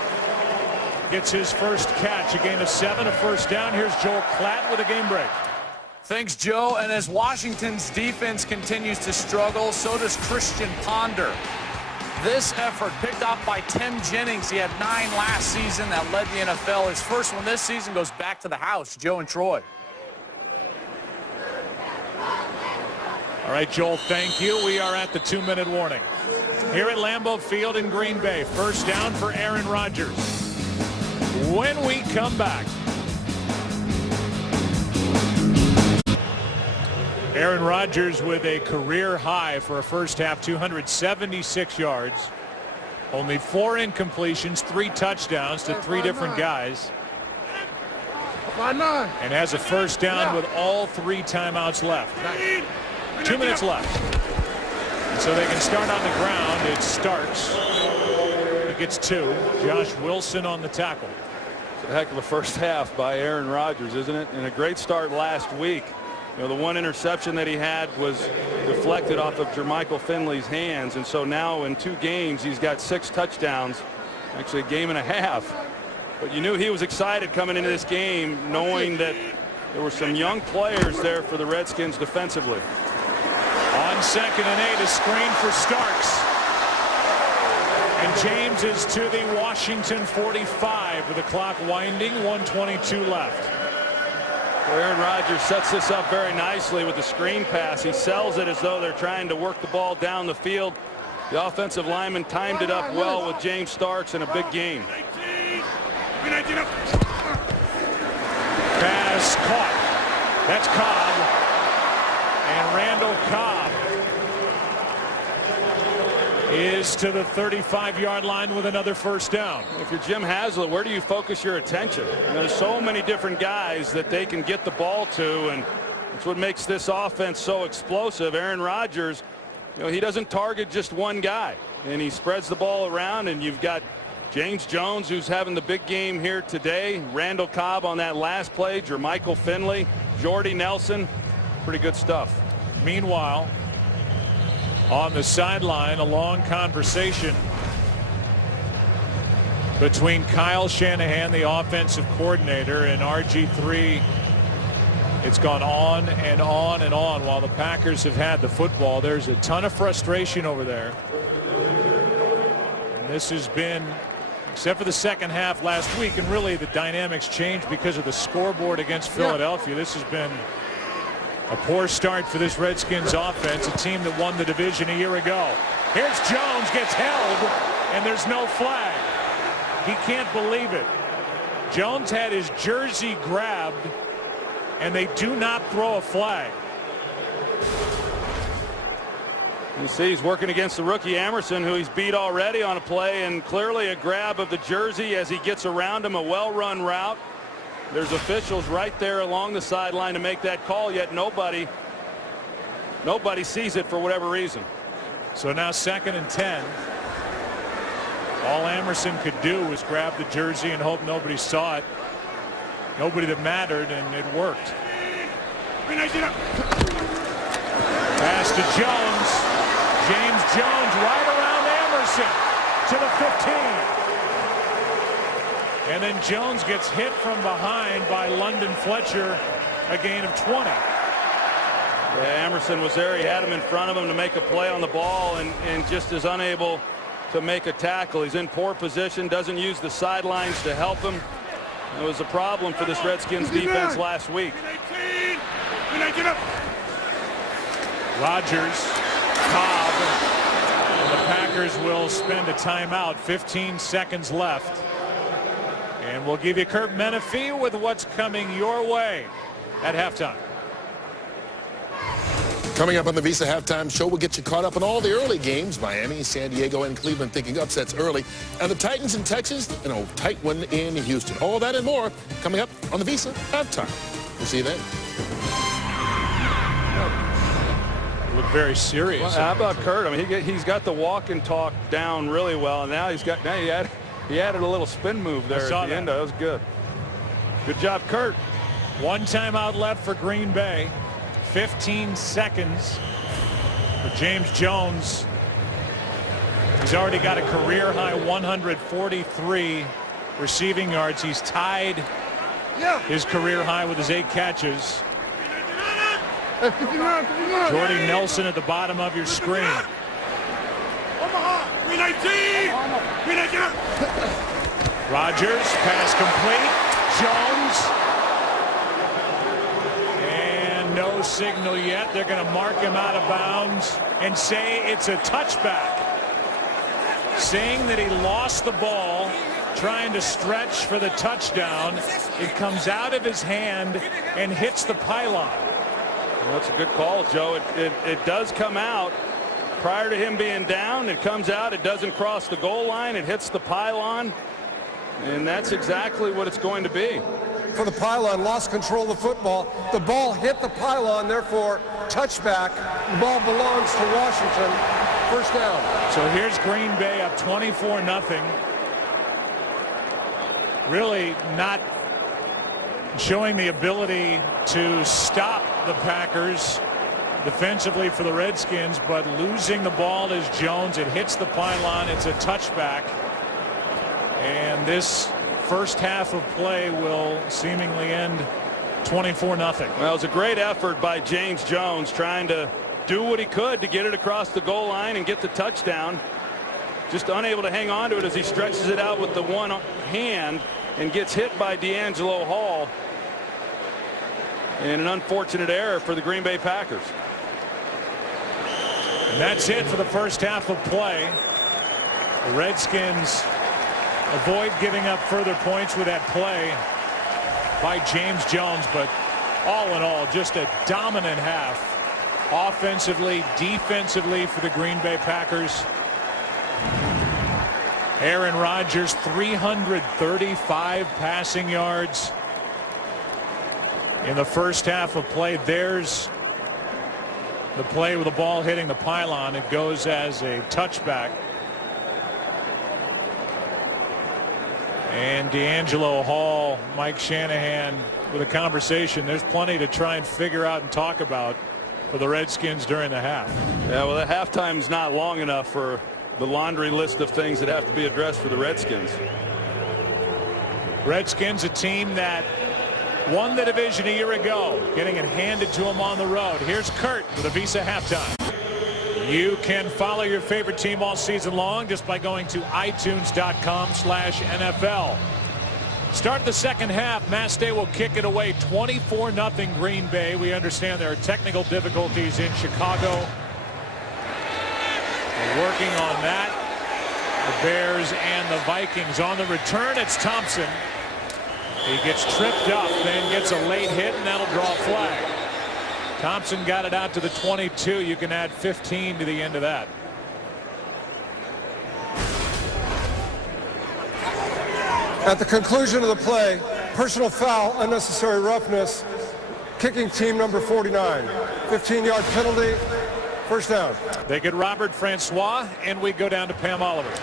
gets his first catch. A gain of 7, a first down. Here's Joel Klatt with a game break. Thanks, Joe. And as Washington's defense continues to struggle, so does Christian Ponder. This effort picked off by Tim Jennings. He had 9 last season. That led the NFL. His first one this season goes back to the house. Joe and Troy. All right, Joel, thank you. We are at the 2-minute warning. Here at Lambeau Field in Green Bay. First down for Aaron Rodgers. When we come back, Aaron Rodgers with a career high for a first half, 276 yards. Only 4 incompletions, 3 touchdowns to 3 different guys. And has a first down with all 3 timeouts left. 2 minutes left. So they can start on the ground. It starts. It gets 2. Josh Wilson on the tackle. It's a heck of a first half by Aaron Rodgers, isn't it? And a great start last week. You know, the 1 interception that he had was deflected off of Jermichael Finley's hands. And so now in 2 games, he's got 6 touchdowns. Actually a game and a half. But you knew he was excited coming into this game, knowing that there were some young players there for the Redskins defensively. On 2nd and 8, a screen for Starks. And James is to the Washington 45 with the clock winding, 1:22 left. Aaron Rodgers sets this up very nicely with the screen pass. He sells it as though they're trying to work the ball down the field. The offensive lineman timed it up well with James Starks in a big game. Pass caught. That's Cobb. And Randall Cobb is to the 35-yard line with another first down. If you're Jim Haslett, where do you focus your attention? You know, there's so many different guys that they can get the ball to, and it's what makes this offense so explosive. Aaron Rodgers You know, he doesn't target just one guy, and he spreads the ball around, and you've got James Jones, who's having the big game here today. Randall Cobb on that last play. Jermichael Finley, Jordy Nelson. Pretty good stuff. Meanwhile, on the sideline, a long conversation between Kyle Shanahan, the offensive coordinator, and RG3. It's gone on and on and on while the Packers have had the football. There's a ton of frustration over there. And this has been, except for the second half last week, and really the dynamics changed because of the scoreboard against Philadelphia. This has been a poor start for this Redskins offense, a team that won the division a year ago. Here's Jones, gets held, and there's no flag. He can't believe it. Jones had his jersey grabbed, and they do not throw a flag. You see he's working against the rookie Emerson, who he's beat already on a play, and clearly a grab of the jersey as he gets around him, a well-run route. There's officials right there along the sideline to make that call, yet nobody sees it for whatever reason. So now 2nd and 10. All Emerson could do was grab the jersey and hope nobody saw it. Nobody that mattered, and it worked. Pass to Jones. James Jones right around Emerson to the 15. And then Jones gets hit from behind by London Fletcher, a gain of 20. Yeah, Emerson was there. He had him in front of him to make a play on the ball, and just is unable to make a tackle. He's in poor position, doesn't use the sidelines to help him. It was a problem for this Redskins defense last week. Rodgers, Cobb, and the Packers will spend a timeout. 15 seconds left. And we'll give you Kurt Menefee with what's coming your way at halftime. Coming up on the Visa Halftime Show, we'll get you caught up on all the early games. Miami, San Diego, and Cleveland thinking upsets early. And the Titans in Texas, and a tight one in Houston. All that and more coming up on the Visa Halftime. We'll see you then. You look very serious. Well, how about Kurt? I mean, he's got the walk and talk down really well. And now he added a little spin move there at the end. That was good. Good job, Kurt. One timeout left for Green Bay. 15 seconds for James Jones. He's already got a career-high 143 receiving yards. He's tied his career high with his 8 catches. Jordy Nelson at the bottom of your screen. Rodgers, pass complete. Jones. No signal yet. They're going to mark him out of bounds and say it's a touchback, saying that he lost the ball trying to stretch for the touchdown. It comes out of his hand and hits the pylon. Well, that's a good call, Joe. It does come out prior to him being down. It comes out. It doesn't cross the goal line. It hits the pylon, and that's exactly what it's going to be. For the pylon, lost control of the football. The ball hit the pylon, therefore touchback. The ball belongs to Washington. First down. So here's Green Bay up 24-0. Really not showing the ability to stop the Packers defensively for the Redskins, but losing the ball is Jones. It hits the pylon. It's a touchback. And this first half of play will seemingly end 24-0. Well, it was a great effort by James Jones trying to do what he could to get it across the goal line and get the touchdown. Just unable to hang on to it as he stretches it out with the one hand and gets hit by D'Angelo Hall. And an unfortunate error for the Green Bay Packers. And that's it for the first half of play. The Redskins avoid giving up further points with that play by James Jones, but all in all, just a dominant half offensively, defensively for the Green Bay Packers. Aaron Rodgers, 335 passing yards in the first half of play. There's The play with the ball hitting the pylon, it goes as a touchback. And D'Angelo Hall, Mike Shanahan with a conversation. There's plenty to try and figure out and talk about for the Redskins during the half. Yeah, well, the halftime's not long enough for the laundry list of things that have to be addressed for the Redskins. Redskins, a team that won the division a year ago, getting it handed to them on the road. Here's Kurt with a Visa halftime. You can follow your favorite team all season long just by going to itunes.com/NFL. Start the second half. Mass Day will kick it away 24-0 Green Bay. We understand there are technical difficulties in Chicago. We're working on that. The Bears and the Vikings on the return. It's Thompson. He gets tripped up, then gets a late hit, and that'll draw a flag. Thompson got it out to the 22. You can add 15 to the end of that. At the conclusion of the play, personal foul, unnecessary roughness, kicking team number 49. 15-yard penalty, first down. They get Robert Francois, and we go down to Pam Oliver.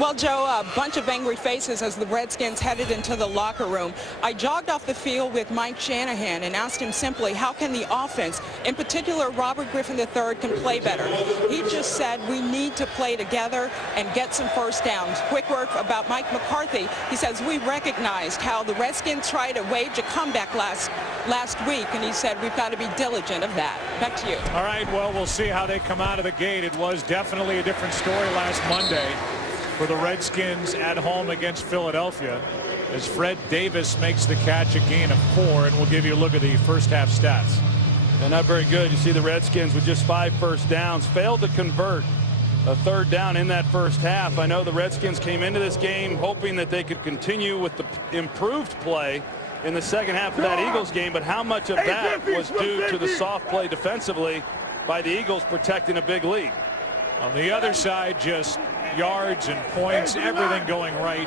Well, Joe, a bunch of angry faces as the Redskins headed into the locker room. I jogged off the field with Mike Shanahan and asked him simply, how can the offense, in particular Robert Griffin III, can play better? He just said we need to play together and get some first downs. Quick word about Mike McCarthy. He says we recognized how the Redskins tried to wage a comeback last week, and he said we've got to be diligent of that. Back to you. All right, well, we'll see how they come out of the gate. It was definitely a different story last Monday for the Redskins at home against Philadelphia, as Fred Davis makes the catch, a gain of 4, and we'll give you a look at the first half stats. And not very good. You see the Redskins with just 5 first downs failed to convert a third down in that first half. I know the Redskins came into this game hoping that they could continue with the improved play in the second half of that Eagles game, but how much of that was due to the soft play defensively by the Eagles protecting a big lead? On the other side, just yards and points, everything going right,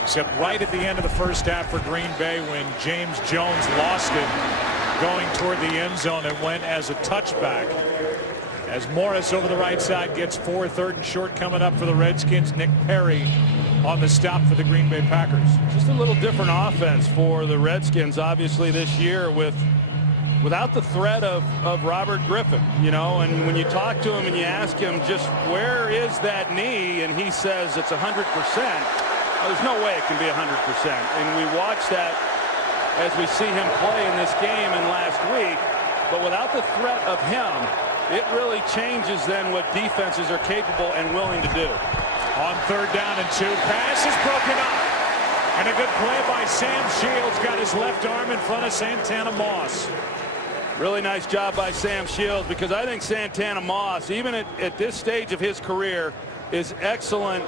except right at the end of the first half for Green Bay when James Jones lost it going toward the end zone and went as a touchback. As Morris over the right side gets 4, 3rd and short coming up for the Redskins. Nick Perry on the stop for the Green Bay Packers. Just a little different offense for the Redskins, obviously, this year without the threat of Robert Griffin, you know, and when you talk to him and you ask him just where is that knee, and he says it's 100%. Well, there's no way it can be 100%. And we watched that as we see him play in this game and last week. But without the threat of him, it really changes then what defenses are capable and willing to do. On 3rd down and 2, pass is broken up. And a good play by Sam Shields, got his left arm in front of Santana Moss. Really nice job by Sam Shields, because I think Santana Moss, even at this stage of his career, is excellent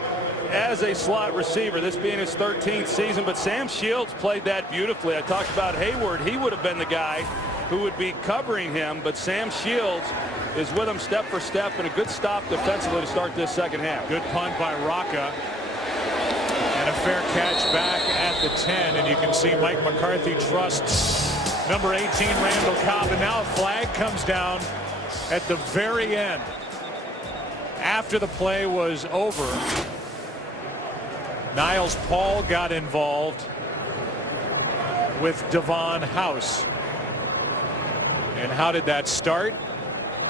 as a slot receiver, this being his 13th season. But Sam Shields played that beautifully. I talked about Hayward. He would have been the guy who would be covering him, but Sam Shields is with him step for step, and a good stop defensively to start this second half. Good punt by Rocca. And a fair catch back at the 10, and you can see Mike McCarthy trusts number 18 Randall Cobb, and now a flag comes down at the very end after the play was over. Niles Paul got involved with Devon House. And how did that start?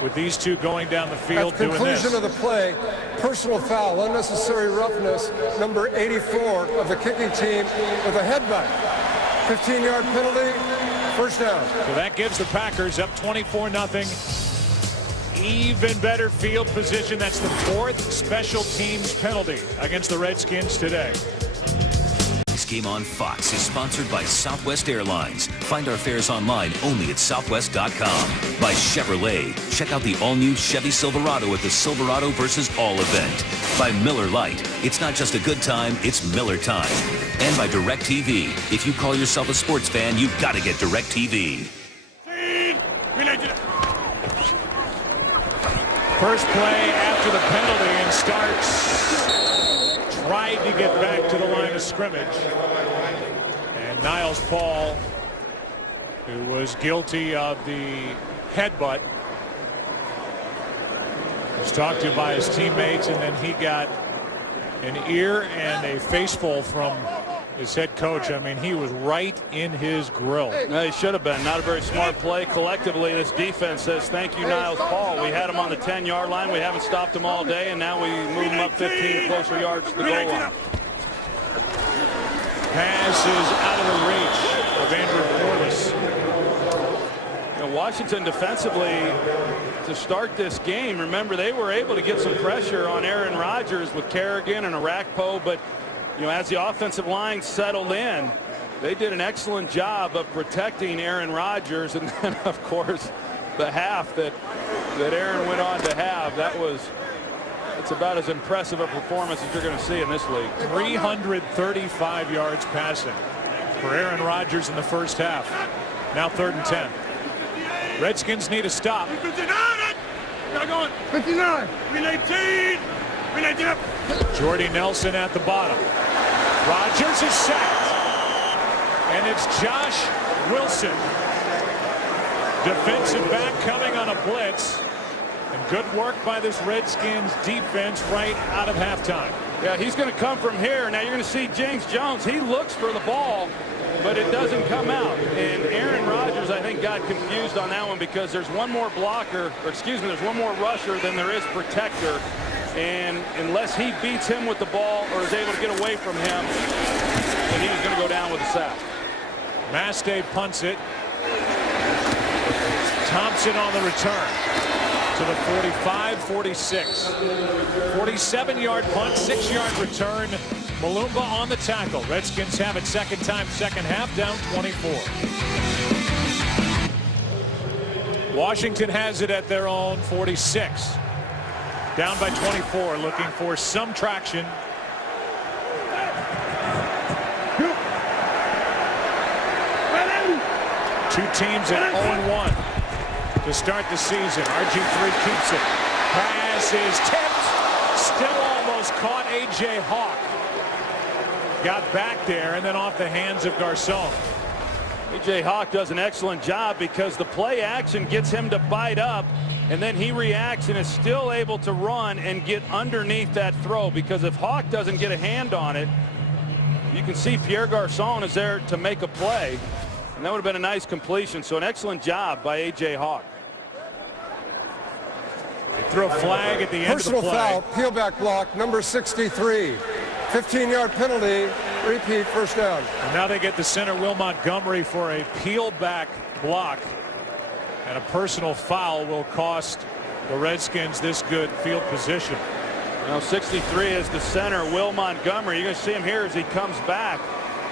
With these two going down the field doing this. At the conclusion of the play, personal foul, unnecessary roughness, number 84 of the kicking team with a headbutt. 15-yard penalty, first down. So that gives the Packers up 24-0. Even better field position. That's the 4th special teams penalty against the Redskins today. This game on Fox is sponsored by Southwest Airlines. Find our fares online only at southwest.com. By Chevrolet. Check out the all-new Chevy Silverado at the Silverado vs. All event. By Miller Lite. It's not just a good time, it's Miller time. And by DirecTV. If you call yourself a sports fan, you've got to get DirecTV. First play after the penalty, and Starks tried to get back to the line of scrimmage. And Niles Paul, who was guilty of the headbutt, was talked to by his teammates, and then he got an ear and a faceful from his head coach. I mean, he was right in his grill. No, he should have been. Not a very smart play. Collectively, this defense says, thank you, Niles Paul. We had him on the 10-yard line. We haven't stopped him all day, and now we move him up 15 closer yards to the goal line. Pass is out of the reach of Andrew Corliss. You know, Washington defensively, to start this game, remember, they were able to get some pressure on Aaron Rodgers with Kerrigan and Arakpo, but you know, as the offensive line settled in, they did an excellent job of protecting Aaron Rodgers. And then, of course, the half that Aaron went on to have, it's about as impressive a performance as you're going to see in this league. 335 yards passing for Aaron Rodgers in the first half. Now 3rd and 10. Redskins need a stop. 59. Not going. 59. 319. 319. Jordy Nelson at the bottom. Rodgers is sacked. And it's Josh Wilson. Defensive back coming on a blitz. And good work by this Redskins defense right out of halftime. Yeah, he's going to come from here. Now you're going to see James Jones. He looks for the ball, but it doesn't come out. And Aaron Rodgers, I think, got confused on that one because there's one more blocker, or excuse me, there's one more rusher than there is protector. And unless he beats him with the ball or is able to get away from him, then he's going to go down with a sack. Mastay punts it. Thompson on the return to the 45-46. 47-yard punt, 6-yard return. Malumba on the tackle. Redskins have it second time, second half, down 24. Washington has it at their own 46. Down by 24, looking for some traction. Two teams at 0-1 to start the season. RG3 keeps it. Pass is tipped. Still almost caught A.J. Hawk. Got back there and then off the hands of Garcon. A.J. Hawk does an excellent job because the play action gets him to bite up, and then he reacts and is still able to run and get underneath that throw, because if Hawk doesn't get a hand on it, you can see Pierre Garcon is there to make a play, and that would have been a nice completion. So an excellent job by A.J. Hawk. They throw a flag at the end Personal of the play. foul, peel back block, number 63. 15-yard penalty, repeat, first down. And now they get the center, Will Montgomery, for a peel back block. And a personal foul will cost the Redskins this good field position. Now 63 is the center, Will Montgomery. You're going to see him here as he comes back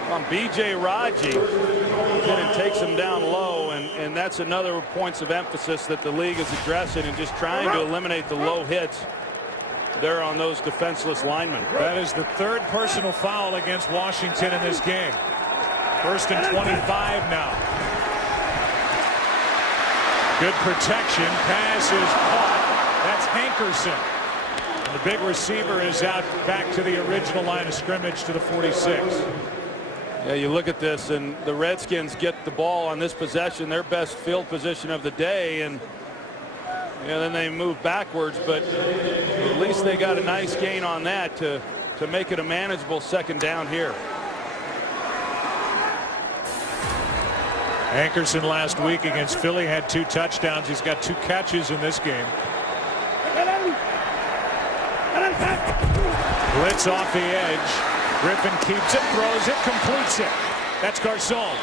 on B.J. Raji. And takes him down low, and that's another points of emphasis that the league is addressing and just trying to eliminate the low hits there on those defenseless linemen. That is the third personal foul against Washington in this game. 1st and 25 now. Good protection. Pass is caught. That's Hankerson. And the big receiver is out back to the original line of scrimmage to the 46. Yeah, you look at this, and the Redskins get the ball on this possession, their best field position of the day, and then they move backwards, but at least they got a nice gain on that to make it a manageable second down here. Hankerson last week against Philly had 2 touchdowns. He's got 2 catches in this game. Blitz off the edge. Griffin keeps it, throws it, completes it. That's Garcon.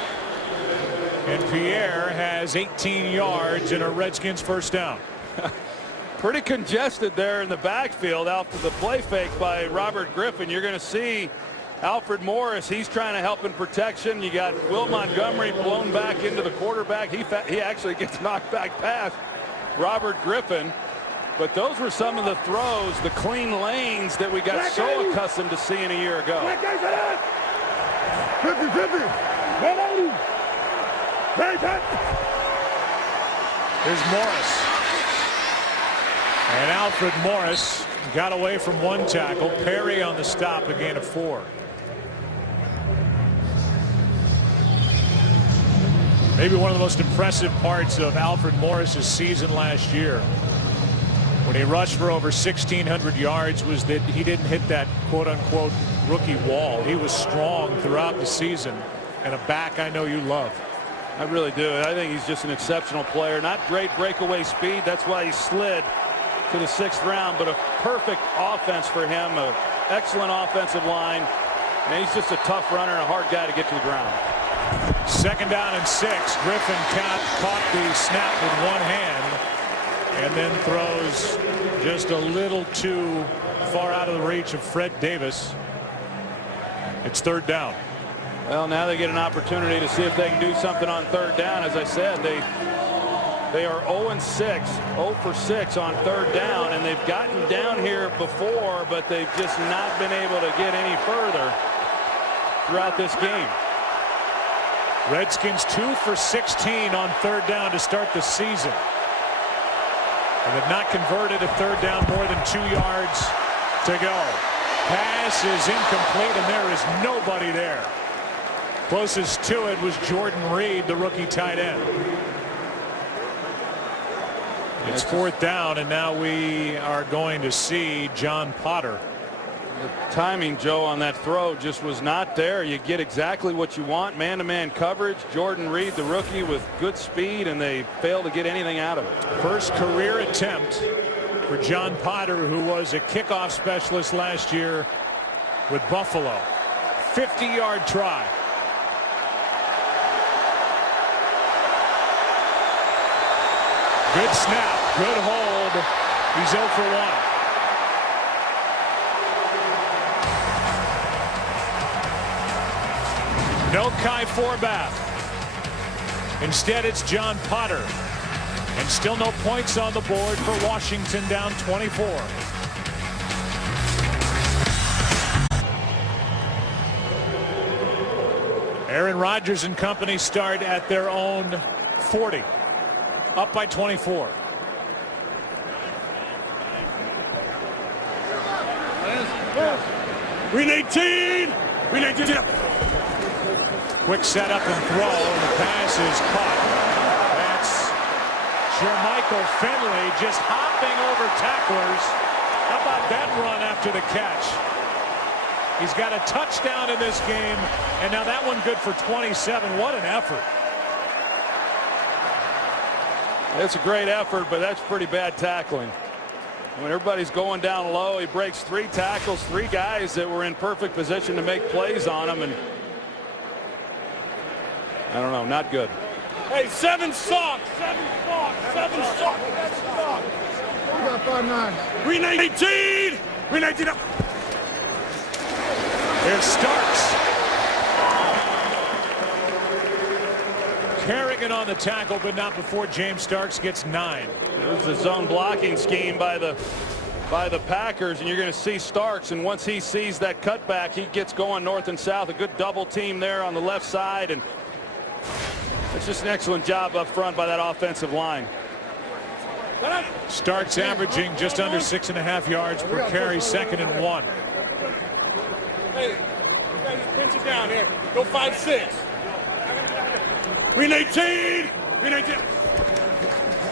And Pierre has 18 yards and a Redskins first down. Pretty congested there in the backfield after the play fake by Robert Griffin. You're going to see Alfred Morris. He's trying to help in protection. You got Will Montgomery blown back into the quarterback. He actually gets knocked back past Robert Griffin. But those were some of the throws, the clean lanes that we got so accustomed to seeing a year ago. 50, 50. 180. Here's Morris. And Alfred Morris got away from 1 tackle. Perry on the stop, a gain of 4. Maybe one of the most impressive parts of Alfred Morris's season last year. when he rushed for over 1,600 yards was that he didn't hit that quote-unquote rookie wall. He was strong throughout the season, and a back I know you love. I really do. I think he's just an exceptional player. Not great breakaway speed. That's why he slid to the 6th round, but a perfect offense for him. An excellent offensive line. And he's just a tough runner and a hard guy to get to the ground. 2nd down and 6. Griffin caught the snap with one hand and then throws just a little too far out of the reach of Fred Davis. It's 3rd down. Well, now they get an opportunity to see if they can do something on 3rd down. As I said, they are 0-6, 0 for 6 on 3rd down, and they've gotten down here before, but they've just not been able to get any further throughout this game. Redskins 2 for 16 on 3rd down to start the season. And have not converted a 3rd down more than 2 yards to go. Pass is incomplete, and there is nobody there. Closest to it was Jordan Reed, the rookie tight end. It's 4th down, and now we are going to see John Potter. The timing, Joe, on that throw just was not there. You get exactly what you want. Man-to-man coverage. Jordan Reed, the rookie, with good speed, and they fail to get anything out of it. First career attempt for John Potter, who was a kickoff specialist last year with Buffalo. 50-yard try. Good snap, good hold. He's 0 for 1. No Kai Forbath. Instead, it's John Potter. And still no points on the board for Washington, down 24. Aaron Rodgers and company start at their own 40. Up by 24. Green 18. Green 18. Quick setup and throw, and the pass is caught. That's Jermichael Finley just hopping over tacklers. How about that run after the catch? He's got a touchdown in this game, and now that one good for 27. What an effort. It's a great effort, but that's pretty bad tackling. When everybody's going down low, he breaks 3 tackles, 3 guys that were in perfect position to make plays on him, and I don't know, not good. Hey, 7 socks. 7 socks. 7 socks. We got 5-9. Green 18. Green 18 up. Here's Starks. Kerrigan on the tackle, but not before James Starks gets 9. There's the zone blocking scheme by the Packers, and you're going to see Starks, and once he sees that cutback, he gets going north and south. A good double team there on the left side, and it's just an excellent job up front by that offensive line. Starks averaging just under 6.5 yards per carry, 2nd and 1. Hey, you guys just pinch it down here. Go 5-6. Green 18. Green 18.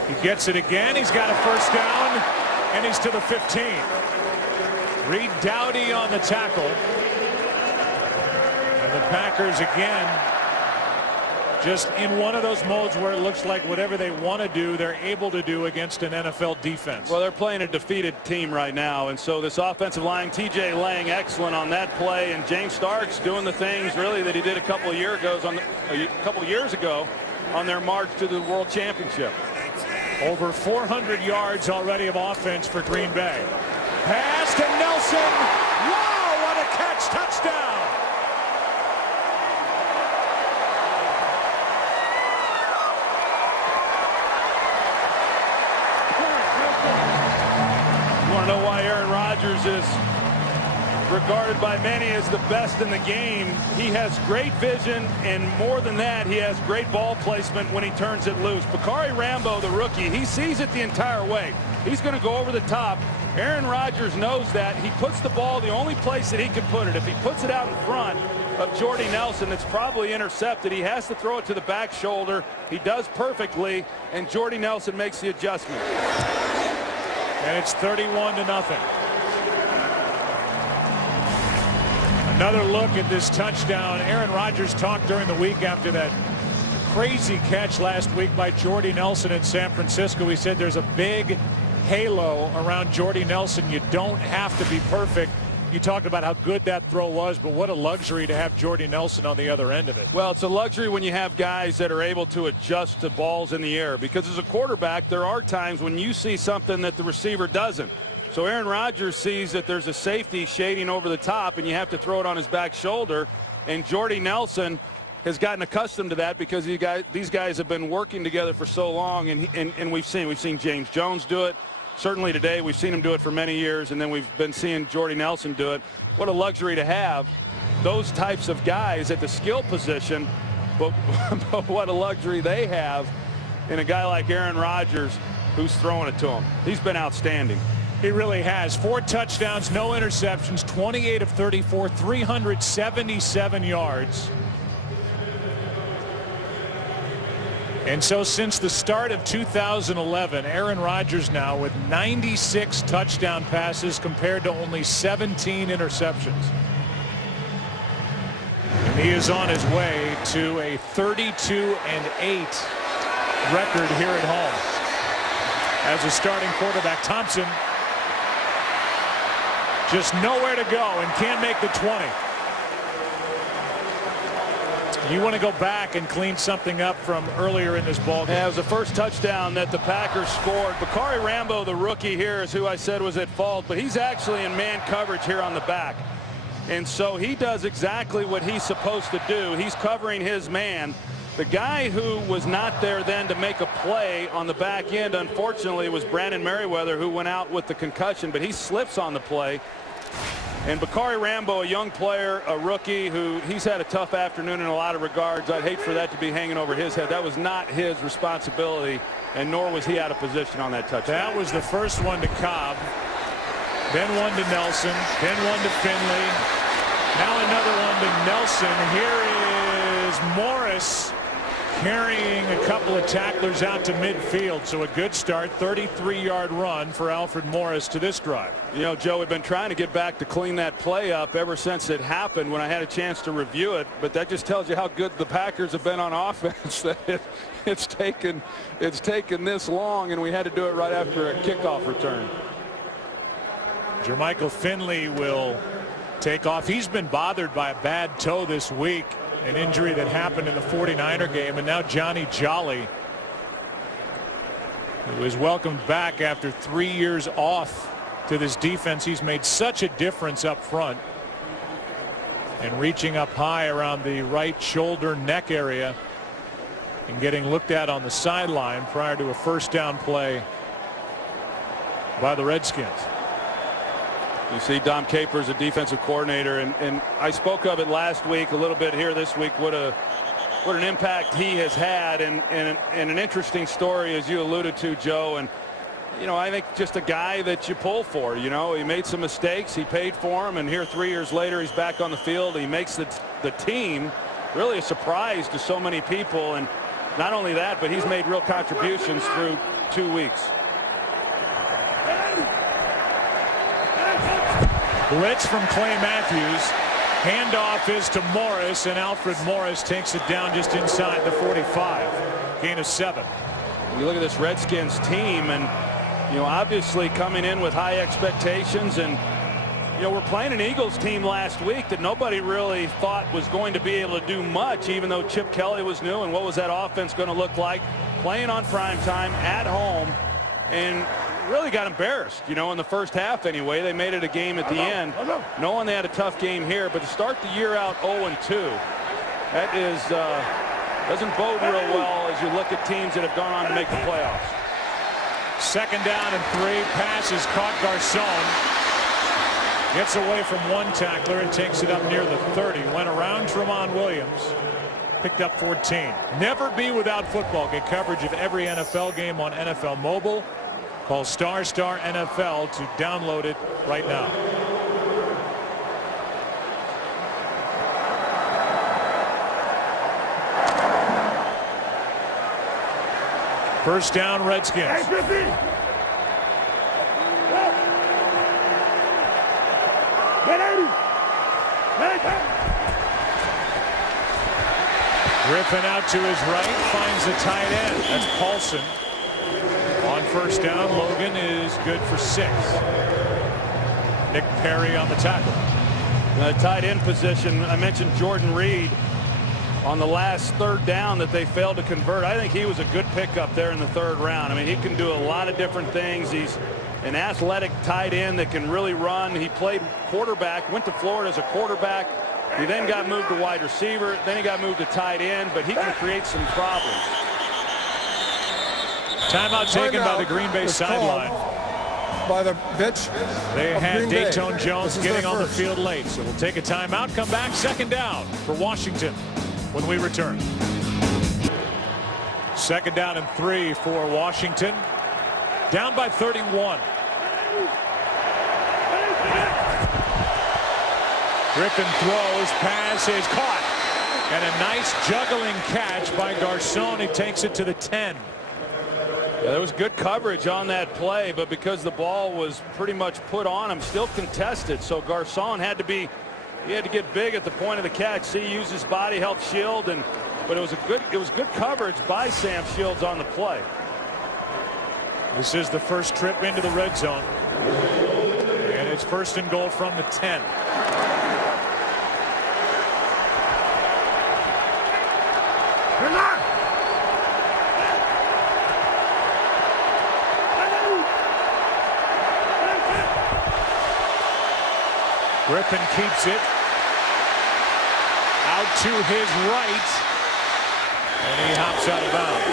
He gets it again. He's got a 1st down, and he's to the 15. Reed Dowdy on the tackle. And the Packers again just in one of those modes where it looks like whatever they want to do, they're able to do against an NFL defense. Well, they're playing a defeated team right now, and so this offensive line, TJ Lang, excellent on that play, and James Starks doing the things really that he did a couple of years ago on their march to the World Championship. Over 400 yards already of offense for Green Bay. Pass to Nelson. Wow, what a catch. Touchdown. You want to know why Aaron Rodgers is regarded by many as the best in the game? He has great vision, and more than that, he has great ball placement when he turns it loose. Bakari Lambeau, the rookie, he sees it the entire way. He's going to go over the top. Aaron Rodgers knows that. He puts the ball the only place that he can put it. If he puts it out in front of Jordy Nelson, it's probably intercepted. He has to throw it to the back shoulder. He does perfectly, and Jordy Nelson makes the adjustment. And it's 31-0. Another look at this touchdown. Aaron Rodgers talked during the week after that crazy catch last week by Jordy Nelson in San Francisco. He said there's a big halo around Jordy Nelson. You don't have to be perfect. You talked about how good that throw was, but what a luxury to have Jordy Nelson on the other end of it. Well, it's a luxury when you have guys that are able to adjust to balls in the air, because as a quarterback, there are times when you see something that the receiver doesn't. So Aaron Rodgers sees that there's a safety shading over the top, and you have to throw it on his back shoulder. And Jordy Nelson has gotten accustomed to that because these guys have been working together for so long, and we've seen James Jones do it. Certainly today, we've seen him do it for many years, and then we've been seeing Jordy Nelson do it. What a luxury to have those types of guys at the skill position, but what a luxury they have in a guy like Aaron Rodgers who's throwing it to him. He's been outstanding. He really has. 4 touchdowns, no interceptions, 28 of 34, 377 yards. And so since the start of 2011, Aaron Rodgers now with 96 touchdown passes compared to only 17 interceptions. And he is on his way to a 32-8 record here at home. As a starting quarterback, Thompson just nowhere to go and can't make the 20. You want to go back and clean something up from earlier in this ball game. Yeah, it was the first touchdown that the Packers scored. Bakari Lambeau, the rookie here, is who I said was at fault, but he's actually in man coverage here on the back. And so he does exactly what he's supposed to do. He's covering his man. The guy who was not there then to make a play on the back end, unfortunately, was Brandon Merriweather, who went out with the concussion, but he slips on the play. And Bakari Lambeau, a young player, a rookie, who he's had a tough afternoon in a lot of regards. I'd hate for that to be hanging over his head. That was not his responsibility, and nor was he out of position on that touchdown. That was the first one to Cobb, then one to Nelson, then one to Finley, now another one to Nelson. Here is Morris carrying a couple of tacklers out to midfield. So a good start, 33-yard run for Alfred Morris to this drive. You know, Joe, we've been trying to get back to clean that play up ever since it happened when I had a chance to review it. But that just tells you how good the Packers have been on offense. That it's taken this long, and we had to do it right after a kickoff return. Jermichael Finley will take off. He's been bothered by a bad toe this week, an injury that happened in the 49er game. And now Johnny Jolly, who is welcomed back after 3 years off to this defense. He's made such a difference up front and reaching up high around the right shoulder neck area and getting looked at on the sideline prior to a first down play by the Redskins. You see Dom Capers, a defensive coordinator, and I spoke of it last week, a little bit here this week, what an impact he has had, and an interesting story, as you alluded to, Joe. And you know, I think just a guy that you pull for. You know, he made some mistakes, he paid for them, and here 3 years later he's back on the field. He makes the team really a surprise to so many people, and not only that, but he's made real contributions through 2 weeks. Blitz from Clay Matthews. Handoff is to Morris, and Alfred Morris takes it down just inside the 45. Gain of 7. You look at this Redskins team, and you know, obviously coming in with high expectations, and you know, we're playing an Eagles team last week that nobody really thought was going to be able to do much, even though Chip Kelly was new, and what was that offense going to look like playing on prime time at home, and really got embarrassed, you know, in the first half anyway. They made it a game at the end, knowing they had a tough game here, but to start the year out 0-2, that is doesn't bode real well as you look at teams that have gone on to make the playoffs. Second down and 3. Pass is caught. Garcon gets away from one tackler and takes it up near the 30. Went around Tramon Williams. Picked up 14. Never be without football. Get coverage of every NFL game on NFL Mobile. Call ** NFL to download it right now. First down, Redskins. Griffin out to his right, finds the tight end. That's Paulson. On first down, Logan is good for 6. Nick Perry on the tackle. The tight end position, I mentioned Jordan Reed on the last 3rd down that they failed to convert. I think he was a good pickup there in the 3rd round. I mean, he can do a lot of different things. He's an athletic tight end that can really run. He played quarterback, went to Florida as a quarterback. He then got moved to wide receiver. Then he got moved to tight end, but he can create some problems. Timeout taken by the Green Bay sideline. By the bench. They had Green Dayton Bay. Jones getting on the field late, so we'll take a timeout, come back, 2nd down for Washington when we return. 2nd down and 3 for Washington. Down by 31. Griffin throws, pass is caught, and a nice juggling catch by Garcon. He takes it to the 10. Yeah, there was good coverage on that play, but because the ball was pretty much put on him, still contested, so Garcon had to get big at the point of the catch. See, use his body, help shield, but it was good coverage by Sam Shields on the play. This is the first trip into the red zone, and it's 1st and goal from the 10. Griffin keeps it out to his right, and he hops out of bounds.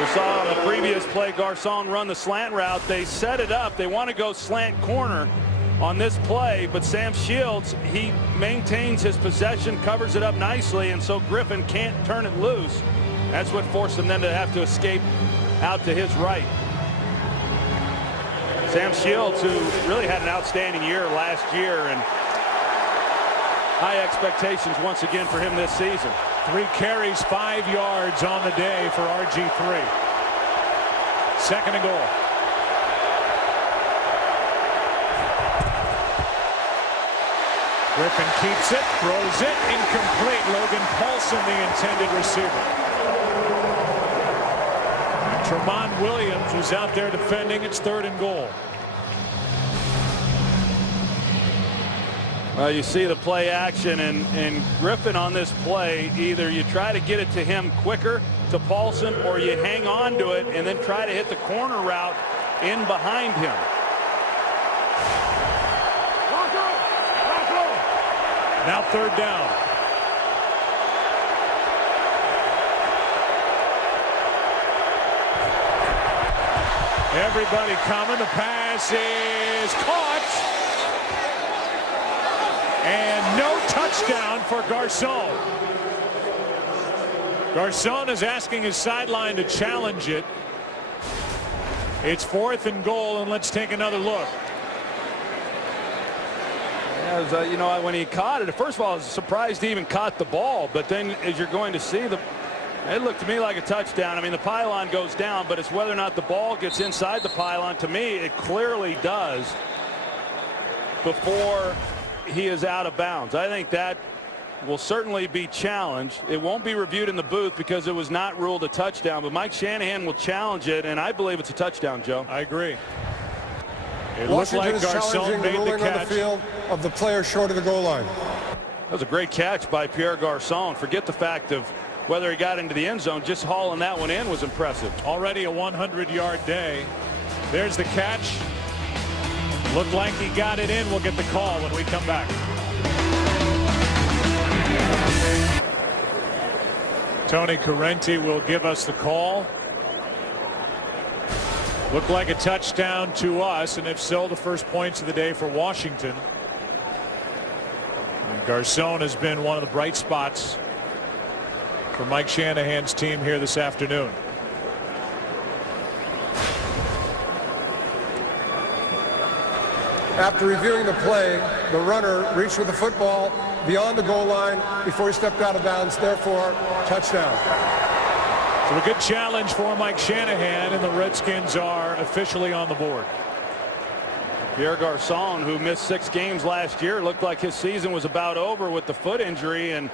We saw on the previous play Garcon run the slant route. They set it up. They want to go slant corner on this play, but Sam Shields, he maintains his possession, covers it up nicely, and so Griffin can't turn it loose. That's what forced him then to have to escape out to his right. Sam Shields, who really had an outstanding year last year, and high expectations once again for him this season. 3 carries, 5 yards on the day for RG3. 2nd and goal. Griffin keeps it, throws it, incomplete. Logan Paulson, the intended receiver. Tremont Williams was out there defending. It's 3rd and goal. Well, you see the play action, and Griffin on this play, either you try to get it to him quicker, to Paulson, or you hang on to it and then try to hit the corner route in behind him. Now 3rd down. Everybody coming. The pass is caught. And no touchdown for Garcon. Garcon is asking his sideline to challenge it. It's 4th and goal, and let's take another look. Yeah, you know, when he caught it, first of all, I was surprised he even caught the ball, but then as you're going to see, it looked to me like a touchdown. I mean, the pylon goes down, but it's whether or not the ball gets inside the pylon. To me, it clearly does before he is out of bounds. I think that will certainly be challenged. It won't be reviewed in the booth because it was not ruled a touchdown, but Mike Shanahan will challenge it, and I believe it's a touchdown, Joe. I agree. It Washington looked like Garcon made the catch. On the field of the player short of the goal line. That was a great catch by Pierre Garcon. Forget the fact of whether he got into the end zone. Just hauling that one in was impressive. Already a 100-yard day. There's the catch. Looked like he got it in. We'll get the call when we come back. Tony Correnti will give us the call. Looked like a touchdown to us, and if so, the first points of the day for Washington. And Garcon has been one of the bright spots for Mike Shanahan's team here this afternoon. After reviewing the play, the runner reached with the football beyond the goal line before he stepped out of bounds, therefore touchdown. So a good challenge for Mike Shanahan, and the Redskins are officially on the board. Pierre Garçon, who missed 6 games last year, looked like his season was about over with the foot injury and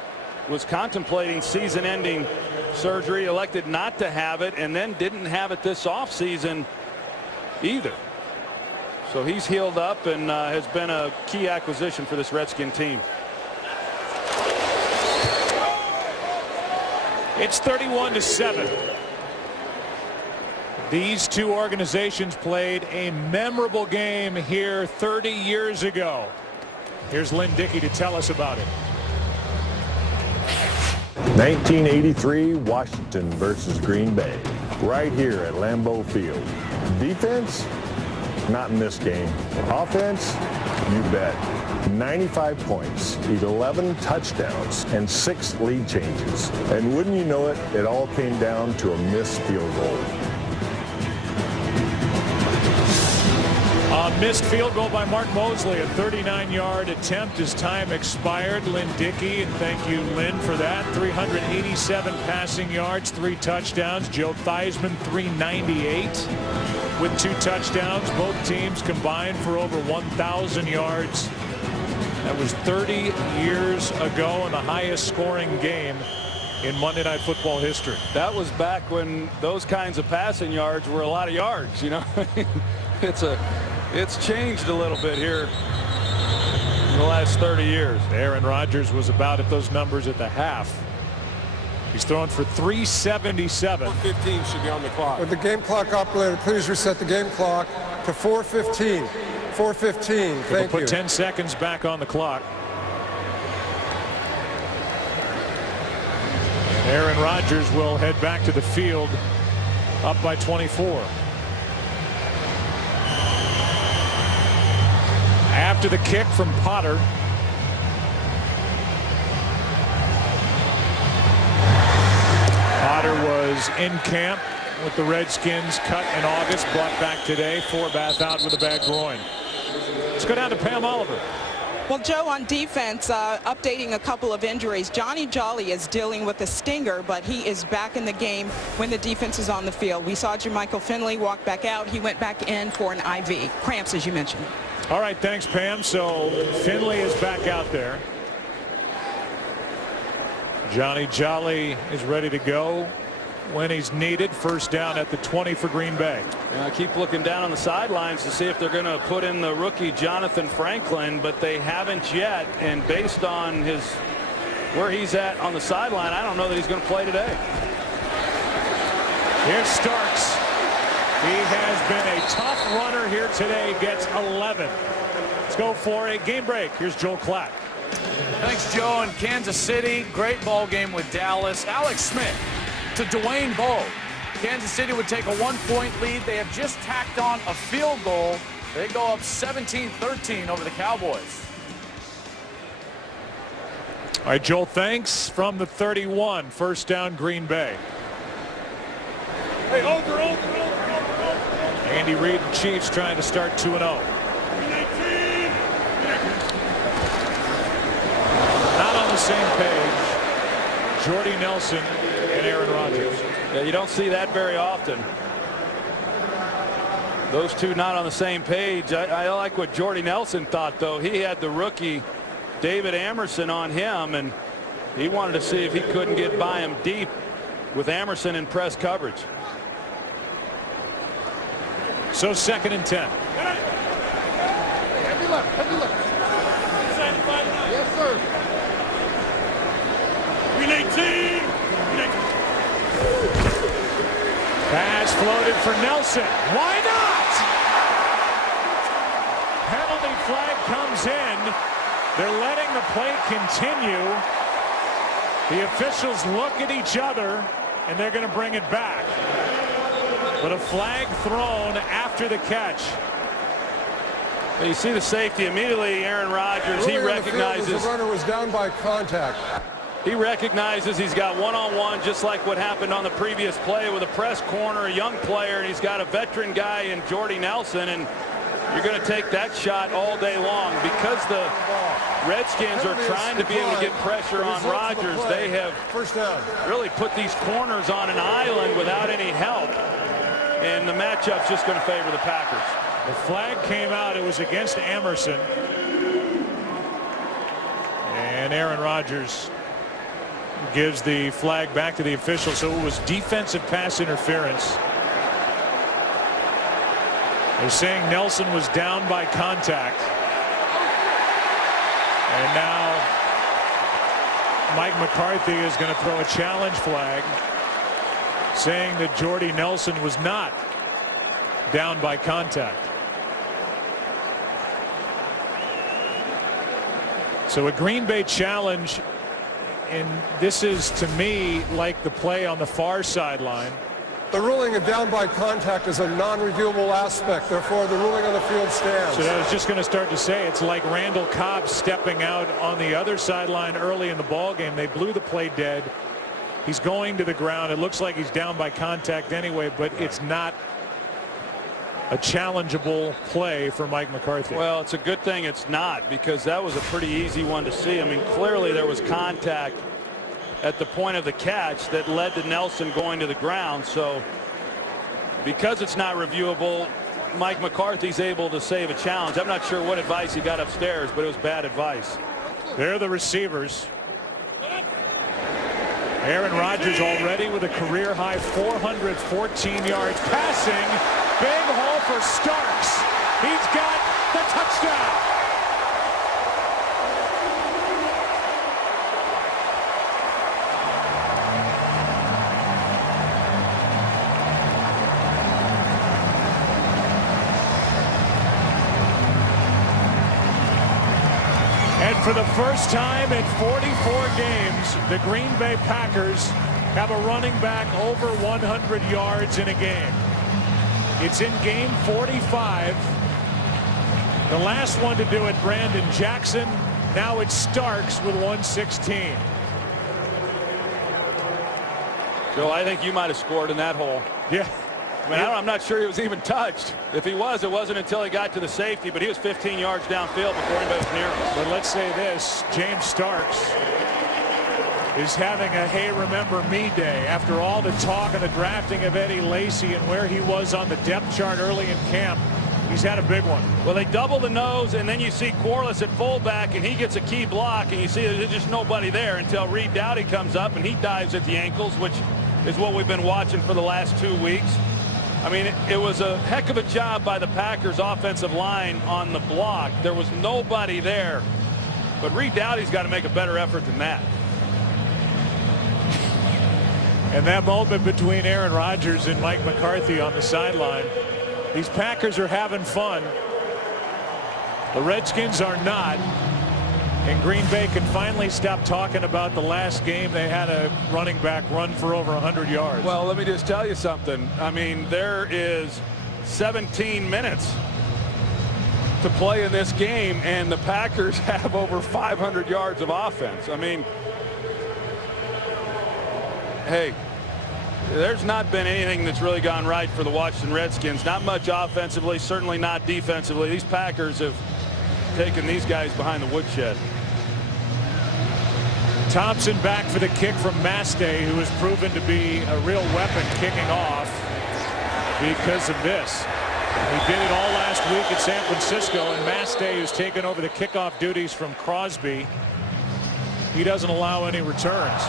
was contemplating season-ending surgery, elected not to have it, and then didn't have it this offseason either. So he's healed up and has been a key acquisition for this Redskin team. It's 31-7. These two organizations played a memorable game here 30 years ago. Here's Lynn Dickey to tell us about it. 1983 Washington versus Green Bay, right here at Lambeau Field. Defense? Not in this game. Offense? You bet. 95 points, 11 touchdowns, and 6 lead changes. And wouldn't you know it, it all came down to a missed field goal. A missed field goal by Mark Mosley, a 39-yard attempt as time expired. Lynn Dickey, and thank you, Lynn, for that. 387 passing yards, 3 touchdowns. Joe Theismann, 398 with 2 touchdowns. Both teams combined for over 1,000 yards. That was 30 years ago and the highest scoring game in Monday Night Football history. That was back when those kinds of passing yards were a lot of yards, you know. It's changed a little bit here in the last 30 years. Aaron Rodgers was about at those numbers at the half. He's thrown for 377. 15 should be on the clock. Would the game clock operator please reset the game clock to 4:15? 4:15. Thank you. Put 10 seconds back on the clock. And Aaron Rodgers will head back to the field up by 24. After the kick from Potter. Potter was in camp with the Redskins, cut in August, brought back today. Forbath out with a bad groin. Let's go down to Pam Oliver. Well, Joe, on defense, updating a couple of injuries. Johnny Jolly is dealing with a stinger, but he is back in the game when the defense is on the field. We saw Jermichael Finley walk back out. He went back in for an IV. Cramps, as you mentioned. All right, thanks, Pam. So Finley is back out there. Johnny Jolly is ready to go when he's needed. First down at the 20 for Green Bay. And I keep looking down on the sidelines to see if they're going to put in the rookie Jonathan Franklin, but they haven't yet. And based on where he's at on the sideline, I don't know that he's going to play today. Here's Starks. He has been a tough runner here today. Gets 11. Let's go for a game break. Here's Joel Klatt. Thanks, Joe. In Kansas City, great ball game with Dallas. Alex Smith to Dwayne Bowe. Kansas City would take a 1-point lead. They have just tacked on a field goal. They go up 17-13 over the Cowboys. All right, Joel, thanks. From the 31, first down, Green Bay. Hey, over. Andy Reid and Chiefs trying to start 2-0. Not on the same page. Jordy Nelson and Aaron Rodgers. Yeah, you don't see that very often. Those two not on the same page. I like what Jordy Nelson thought, though. He had the rookie David Amerson on him, and he wanted to see if he couldn't get by him deep with Amerson in press coverage. So 2nd and 10. Heavy left. Yes, sir. Green 18. Pass floated for Nelson. Why not? Penalty flag comes in. They're letting the play continue. The officials look at each other, and they're going to bring it back. But a flag thrown after the catch. You see the safety immediately. Aaron Rodgers, he recognizes the runner was down by contact. He recognizes he's got one-on-one, just like what happened on the previous play with a press corner, a young player, and he's got a veteran guy in Jordy Nelson, and you're going to take that shot all day long. Because the Redskins are trying to be able to get pressure on Rodgers, they have really put these corners on an island without any help, and the matchup's just going to favor the Packers. The flag came out. It was against Emerson. And Aaron Rodgers gives the flag back to the official. So it was defensive pass interference. They're saying Nelson was down by contact. And now Mike McCarthy is going to throw a challenge flag saying that Jordy Nelson was not down by contact. So a Green Bay challenge, and this is to me like the play on the far sideline. The ruling of down by contact is a non-reviewable aspect. Therefore, the ruling on the field stands. So I was just going to start to say it's like Randall Cobb stepping out on the other sideline early in the ball game. They blew the play dead. He's going to the ground. It looks like he's down by contact anyway, but it's not a challengeable play for Mike McCarthy. Well, it's a good thing it's not, because that was a pretty easy one to see. I mean, clearly there was contact at the point of the catch that led to Nelson going to the ground. So because it's not reviewable, Mike McCarthy's able to save a challenge. I'm not sure what advice he got upstairs, but it was bad advice. They're the receivers. Aaron Rodgers already with a career high 414 yards passing. Big hole for Starks. He's got the touchdown. And for the first time in 44 games, the Green Bay Packers have a running back over 100 yards in a game. It's in game 45. The last one to do it, Brandon Jackson. Now it's Starks with 116. Joe, I think you might have scored in that hole. Yeah. I mean, I'm not sure he was even touched. If he was, it wasn't until he got to the safety, but he was 15 yards downfield before anybody was near him. But let's say this, James Starks is having a hey remember me day after all the talk and the drafting of Eddie Lacy and where he was on the depth chart early in camp. He's had a big one. Well, they double the nose, and then you see Corliss at fullback, and he gets a key block, and you see there's just nobody there until Reed Dowdy comes up and he dives at the ankles, which is what we've been watching for the last 2 weeks. I mean, it was a heck of a job by the Packers offensive line on the block. There was nobody there, but Reed Dowdy's got to make a better effort than that. And that moment between Aaron Rodgers and Mike McCarthy on the sideline, these Packers are having fun. The Redskins are not. And Green Bay can finally stop talking about the last game they had a running back run for over 100 yards. Well, let me just tell you something. I mean, there is 17 minutes to play in this game, and the Packers have over 500 yards of offense. I mean, hey, there's not been anything that's really gone right for the Washington Redskins. Not much offensively, certainly not defensively. These Packers have taken these guys behind the woodshed. Thompson back for the kick from Mastay, who has proven to be a real weapon kicking off because of this. He did it all last week at San Francisco, and Mastay, who's taken over the kickoff duties from Crosby, he doesn't allow any returns.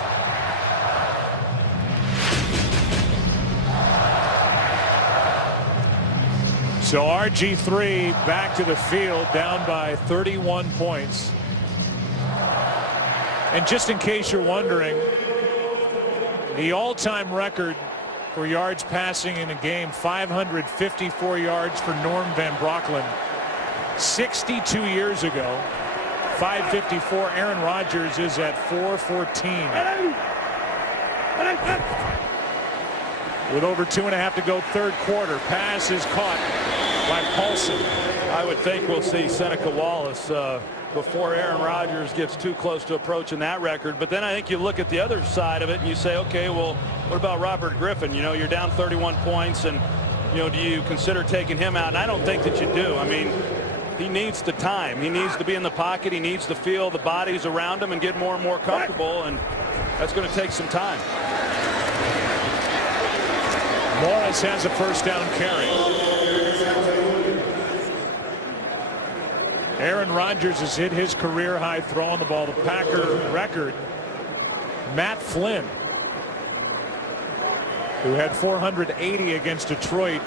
So RG3 back to the field, down by 31 points. And just in case you're wondering, the all-time record for yards passing in a game, 554 yards for Norm Van Brocklin 62 years ago. 554. Aaron Rodgers is at 414. With over 2.5 to go, third quarter. Pass is caught by Paulson. I would think we'll see Seneca Wallace before Aaron Rodgers gets too close to approaching that record. But then I think you look at the other side of it and you say, okay, well, what about Robert Griffin? You know, you're down 31 points, and, you know, do you consider taking him out? And I don't think that you do. I mean, he needs the time. He needs to be in the pocket. He needs to feel the bodies around him and get more and more comfortable, and that's going to take some time. Morris has a first down carry. Aaron Rodgers has hit his career high throwing the ball. The Packer record, Matt Flynn, who had 480 against Detroit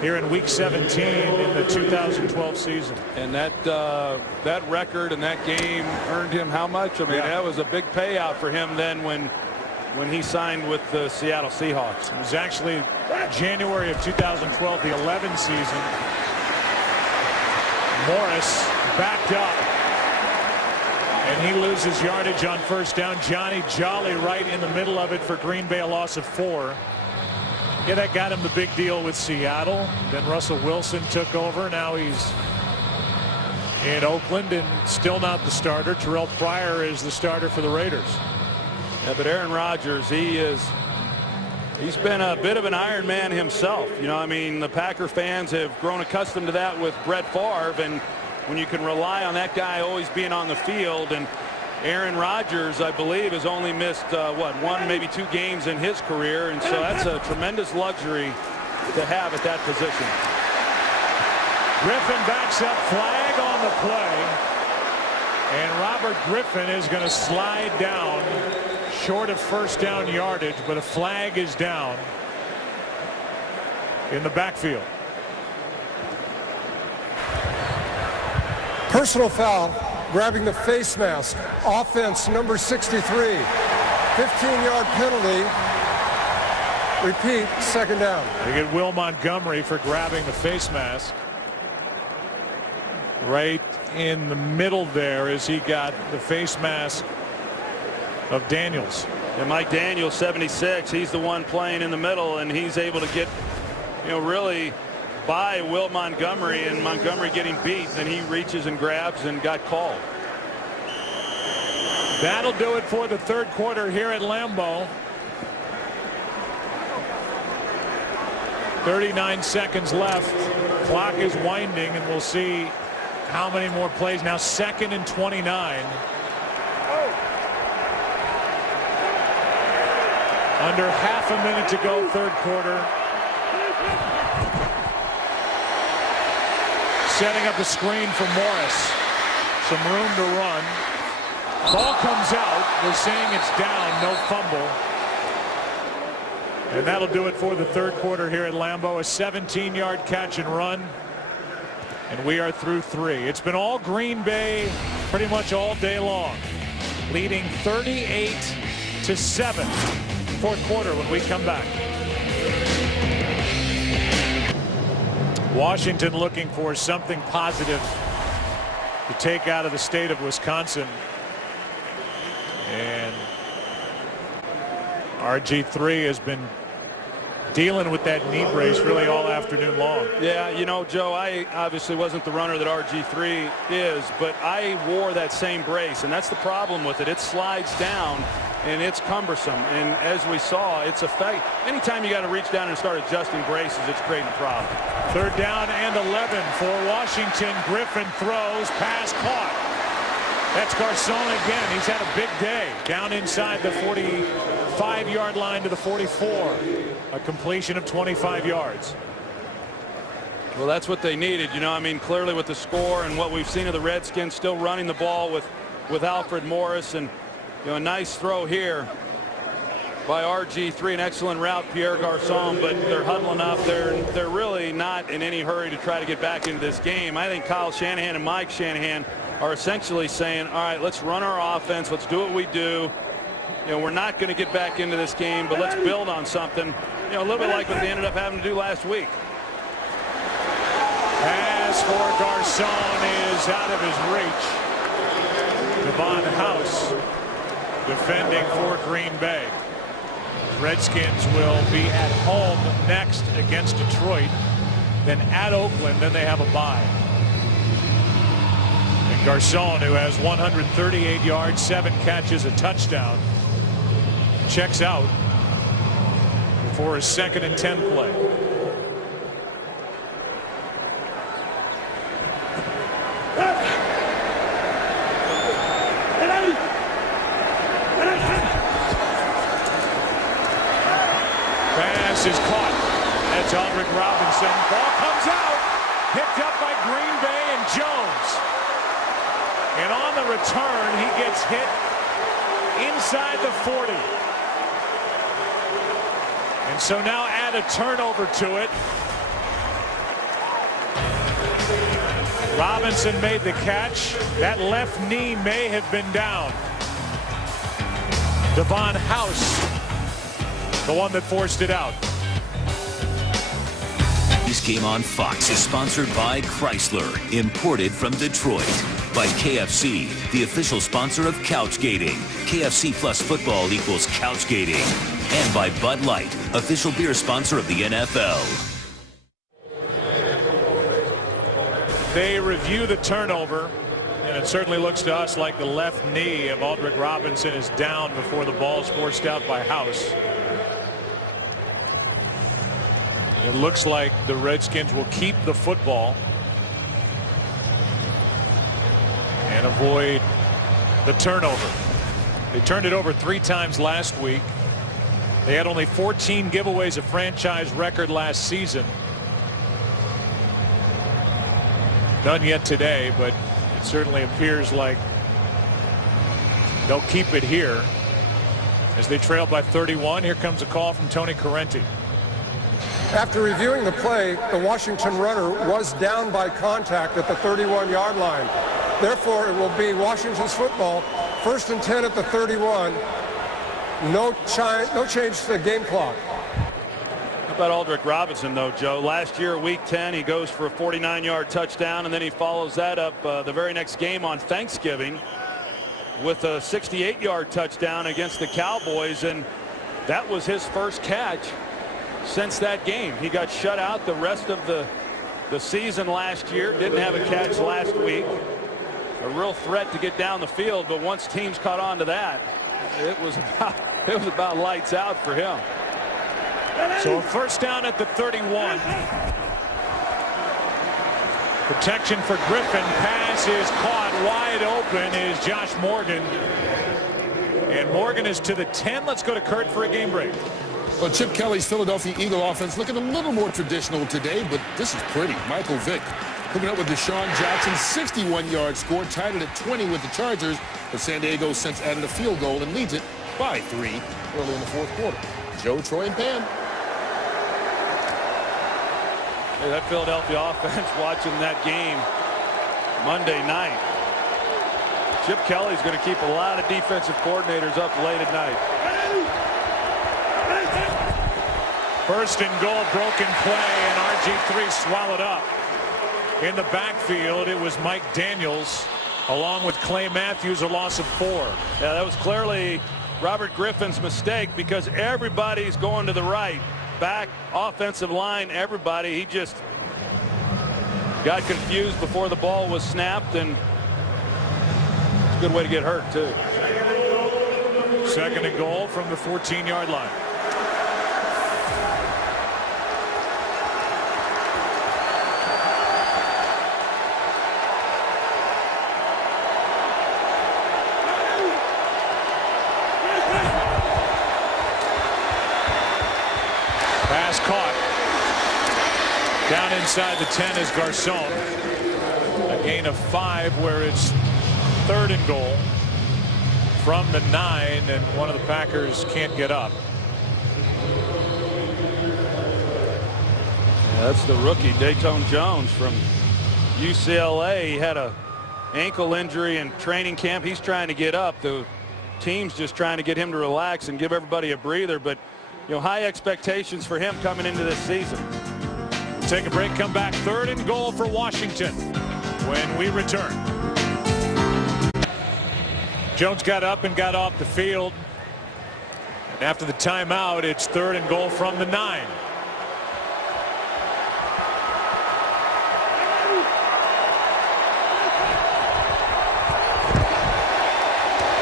here in Week 17 in the 2012 season. And that record and that game earned him how much? I mean, that was a big payout for him then when he signed with the Seattle Seahawks. It was actually January of 2012, the 11 season. Morris backed up, and he loses yardage on first down. Johnny Jolly right in the middle of it for Green Bay, a loss of 4. Yeah, that got him the big deal with Seattle. Then Russell Wilson took over. Now he's in Oakland and still not the starter. Terrell Pryor is the starter for the Raiders. Yeah, but Aaron Rodgers, he's been a bit of an Iron Man himself. You know, I mean, the Packer fans have grown accustomed to that with Brett Favre, and when you can rely on that guy always being on the field. And Aaron Rodgers, I believe, has only missed, one, maybe 2 games in his career. And so that's a tremendous luxury to have at that position. Griffin backs up, flag on the play. And Robert Griffin is going to slide down short of first down yardage, but a flag is down in the backfield. Personal foul, grabbing the face mask. Offense number 63. 15-yard penalty. Repeat, second down. They get Will Montgomery for grabbing the face mask. Right in the middle there as he got the face mask of Daniels. And Mike Daniels, 76, he's the one playing in the middle, and he's able to get, really by Will Montgomery, and Montgomery getting beat, and he reaches and grabs and got called. That'll do it for the third quarter here at Lambeau. 39 seconds left. Clock is winding, and we'll see how many more plays. Now 2nd and 29. Under half a minute to go, third quarter. Setting up a screen for Morris. Some room to run. Ball comes out. We're saying it's down, no fumble. And that'll do it for the third quarter here at Lambeau. A 17-yard catch and run. And we are through 3. It's been all Green Bay pretty much all day long. Leading 38-7. Fourth quarter when we come back. Washington looking for something positive to take out of the state of Wisconsin. And RG3 has been dealing with that knee brace really all afternoon long. Yeah, Joe, I obviously wasn't the runner that RG3 is, but I wore that same brace, and that's the problem with it. It slides down, and it's cumbersome. And as we saw, it's effect. Anytime you got to reach down and start adjusting braces, it's creating a problem. Third down and 11 for Washington. Griffin throws, pass caught. That's Garcon again. He's had a big day. Down inside the 45-yard line to the 44. A completion of 25 yards. Well, that's what they needed. Clearly with the score and what we've seen of the Redskins still running the ball with Alfred Morris, and a nice throw here by RG3, an excellent route, Pierre Garcon, but they're huddling up. They're really not in any hurry to try to get back into this game. I think Kyle Shanahan and Mike Shanahan are essentially saying, all right, let's run our offense. Let's do what we do. We're not going to get back into this game, but let's build on something. A little bit like what they ended up having to do last week. Pass for Garcon is out of his reach. Devon House defending for Green Bay. Redskins will be at home next against Detroit, then at Oakland, then they have a bye. And Garcon, who has 138 yards, 7 catches, a touchdown, checks out for his 2nd and 10 play. Pass is caught. That's Aldrick Robinson. Ball comes out. Picked up by Green Bay and Jones. And on the return, he gets hit inside the 40. And so now add a turnover to it. Robinson made the catch. That left knee may have been down. Devon House, the one that forced it out. This game on Fox is sponsored by Chrysler, imported from Detroit. By KFC, the official sponsor of Couchgating. KFC plus football equals Couchgating. And by Bud Light, official beer sponsor of the NFL. They review the turnover, and it certainly looks to us like the left knee of Aldrick Robinson is down before the ball is forced out by House. It looks like the Redskins will keep the football and avoid the turnover. They turned it over 3 times last week. They had only 14 giveaways, a franchise record last season. None yet today, but it certainly appears like they'll keep it here as they trail by 31. Here comes a call from Tony Correnti. After reviewing the play, the Washington runner was down by contact at the 31-yard line. Therefore, it will be Washington's football, 1st and 10 at the 31. No change to the game clock. How about Aldrick Robinson, though, Joe? Last year, Week 10, he goes for a 49-yard touchdown, and then he follows that up the very next game on Thanksgiving with a 68-yard touchdown against the Cowboys, and that was his first catch since that game. He got shut out the rest of the season last year. Didn't have a catch last week. A real threat to get down the field, but once teams caught on to that, it was about lights out for him. So a first down at the 31. Protection for Griffin. Pass is caught wide open is Josh Morgan. And Morgan is to the 10. Let's go to Kurt for a game break. Well, Chip Kelly's Philadelphia Eagle offense looking a little more traditional today, but this is pretty. Michael Vick hooking up with Deshaun Jackson, 61-yard score, tied it at 20 with the Chargers, but San Diego since added a field goal and leads it by 3 early in the 4th quarter. Joe, Troy, and Pam. Hey, that Philadelphia offense watching that game Monday night. Chip Kelly's going to keep a lot of defensive coordinators up late at night. First and goal, broken play, and RG3 swallowed up. In the backfield, it was Mike Daniels along with Clay Matthews, a loss of 4. Yeah, that was clearly Robert Griffin's mistake because everybody's going to the right. Back, offensive line, everybody. He just got confused before the ball was snapped, and it's a good way to get hurt, too. Second and goal from the 14-yard line. Pass caught. Down inside the 10 is Garcon. A gain of 5 where it's 3rd and goal from the 9, and one of the Packers can't get up. Yeah, that's the rookie, Dayton Jones from UCLA. He had a ankle injury in training camp. He's trying to get up. The team's just trying to get him to relax and give everybody a breather, but you know, high expectations for him coming into this season. Take a break, come back. 3rd and goal for Washington when we return. Jones got up and got off the field. And after the timeout, it's 3rd and goal from the 9.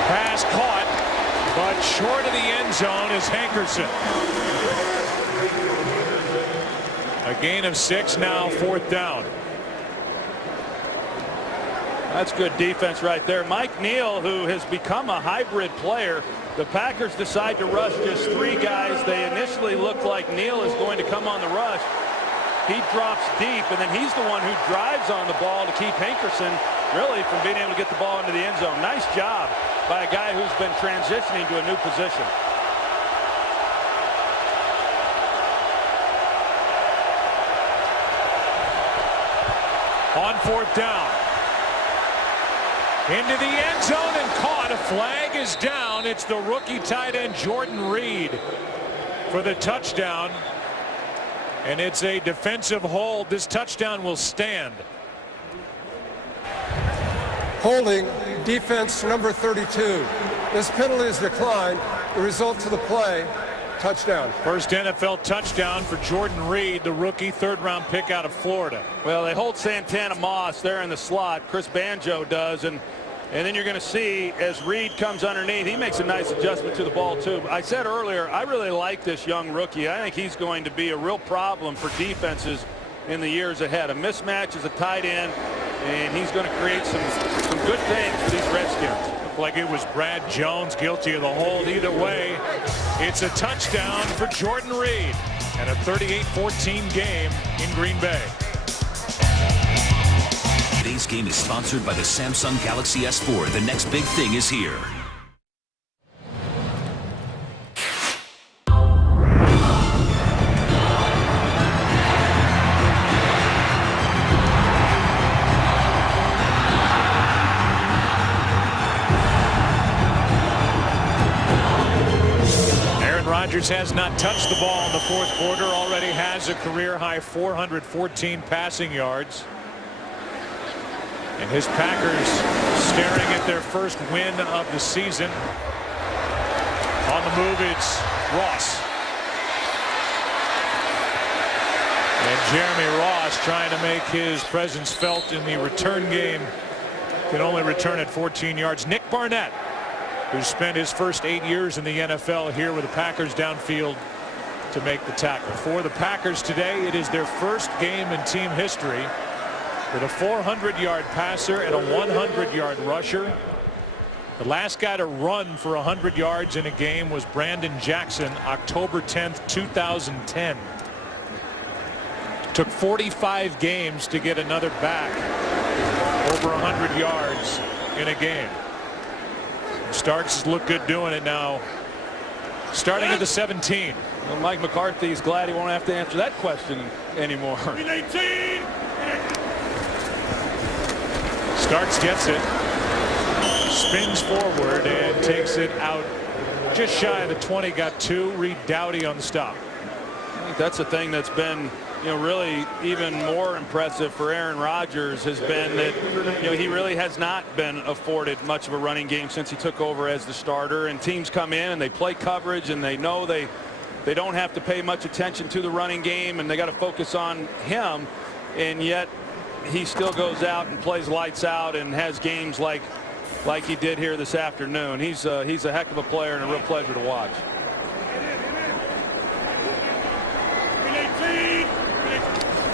Pass caught, but short of the end zone is Hankerson. A gain of 6, now 4th down. That's good defense right there. Mike Neal, who has become a hybrid player. The Packers decide to rush just 3 guys. They initially looked like Neal is going to come on the rush. He drops deep, and then he's the one who drives on the ball to keep Hankerson really, from being able to get the ball into the end zone. Nice job by a guy who's been transitioning to a new position. On 4th down. Into the end zone and caught. A flag is down. It's the rookie tight end Jordan Reed for the touchdown. And it's a defensive hold. This touchdown will stand. Holding defense number 32. This penalty is declined. The result to the play, touchdown. First NFL touchdown for Jordan Reed, the rookie 3rd-round pick out of Florida. Well, they hold Santana Moss there in the slot. Chris Banjo does. And then you're going to see as Reed comes underneath, he makes a nice adjustment to the ball too. I said earlier, I really like this young rookie. I think he's going to be a real problem for defenses in the years ahead. A mismatch as a tight end, and he's going to create some good things for these Redskins. Looked like it was Brad Jones guilty of the hold. Either way, it's a touchdown for Jordan Reed and a 38-14 game in Green Bay. Today's game is sponsored by the Samsung Galaxy S4. The next big thing is here. Rodgers has not touched the ball in the 4th quarter. Already has a career-high 414 passing yards. And his Packers staring at their first win of the season. On the move, it's Ross. And Jeremy Ross trying to make his presence felt in the return game. Can only return at 14 yards. Nick Barnett, who spent his first 8 years in the NFL here with the Packers downfield to make the tackle. For the Packers today, it is their first game in team history with a 400-yard passer and a 100-yard rusher. The last guy to run for 100 yards in a game was Brandon Jackson, October 10th, 2010. Took 45 games to get another back over 100 yards in a game. Starks look good doing it now. Starting at the 17. Well, Mike McCarthy's glad he won't have to answer that question anymore. Starks gets it. Spins forward and takes it out just shy of the 20. Got 2. Reed Dowdy on the stop. I think that's the thing that's been, really even more impressive for Aaron Rodgers has been that, he really has not been afforded much of a running game since he took over as the starter. And teams come in and they play coverage and they know they don't have to pay much attention to the running game and they got to focus on him. And yet he still goes out and plays lights out and has games like he did here this afternoon. He's a heck of a player and a real pleasure to watch.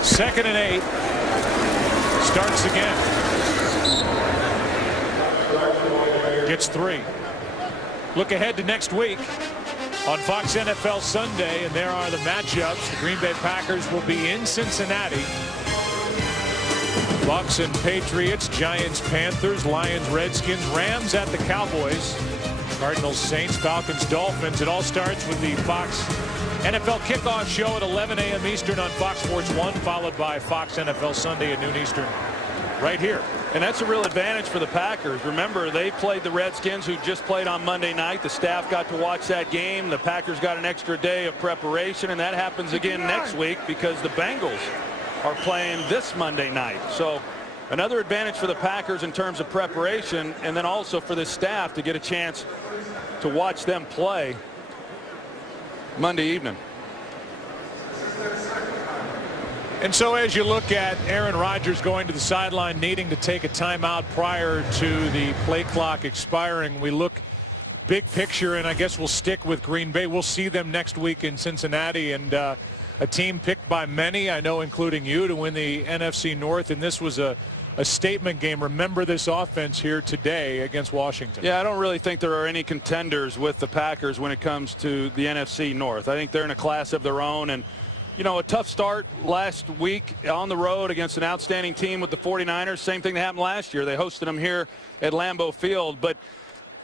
Second and 8. Starts again. Gets 3. Look ahead to next week on Fox NFL Sunday, and there are the matchups. The Green Bay Packers will be in Cincinnati. Bucks and Patriots, Giants, Panthers, Lions, Redskins, Rams at the Cowboys, Cardinals, Saints, Falcons, Dolphins. It all starts with the Fox NFL kickoff show at 11 a.m. Eastern on Fox Sports 1, followed by Fox NFL Sunday at noon Eastern right here. And that's a real advantage for the Packers. Remember, they played the Redskins, who just played on Monday night. The staff got to watch that game. The Packers got an extra day of preparation, and that happens again next week because the Bengals are playing this Monday night. So another advantage for the Packers in terms of preparation, and then also for the staff to get a chance to watch them play Monday evening. And so as you look at Aaron Rodgers going to the sideline, needing to take a timeout prior to the play clock expiring, we look big picture, and I guess we'll stick with Green Bay. We'll see them next week in Cincinnati, and a team picked by many, I know including you, to win the NFC North, and this was a statement game. Remember this offense here today against Washington. Yeah, I don't really think there are any contenders with the Packers when it comes to the NFC North. I think they're in a class of their own, and you know, a tough start last week on the road against an outstanding team with the 49ers. Same thing that happened last year. They hosted them here at Lambeau Field. But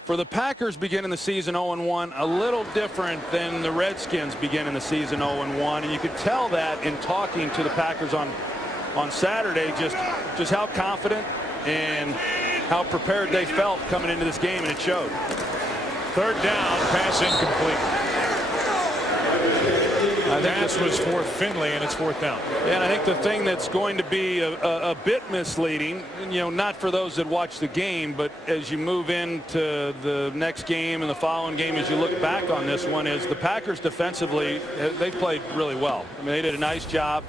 for the Packers beginning the season 0-1, a little different than the Redskins beginning the season 0-1. And you could tell that in talking to the Packers on Saturday, just how confident and how prepared they felt coming into this game, and it showed. Third down, pass incomplete. Pass was for Finley, and it's fourth down. And I think the thing that's going to be a bit misleading, you know, not for those that watch the game, but as you move into the next game and the following game, as you look back on this one, is the Packers defensively, they played really well. I mean, they did a nice job.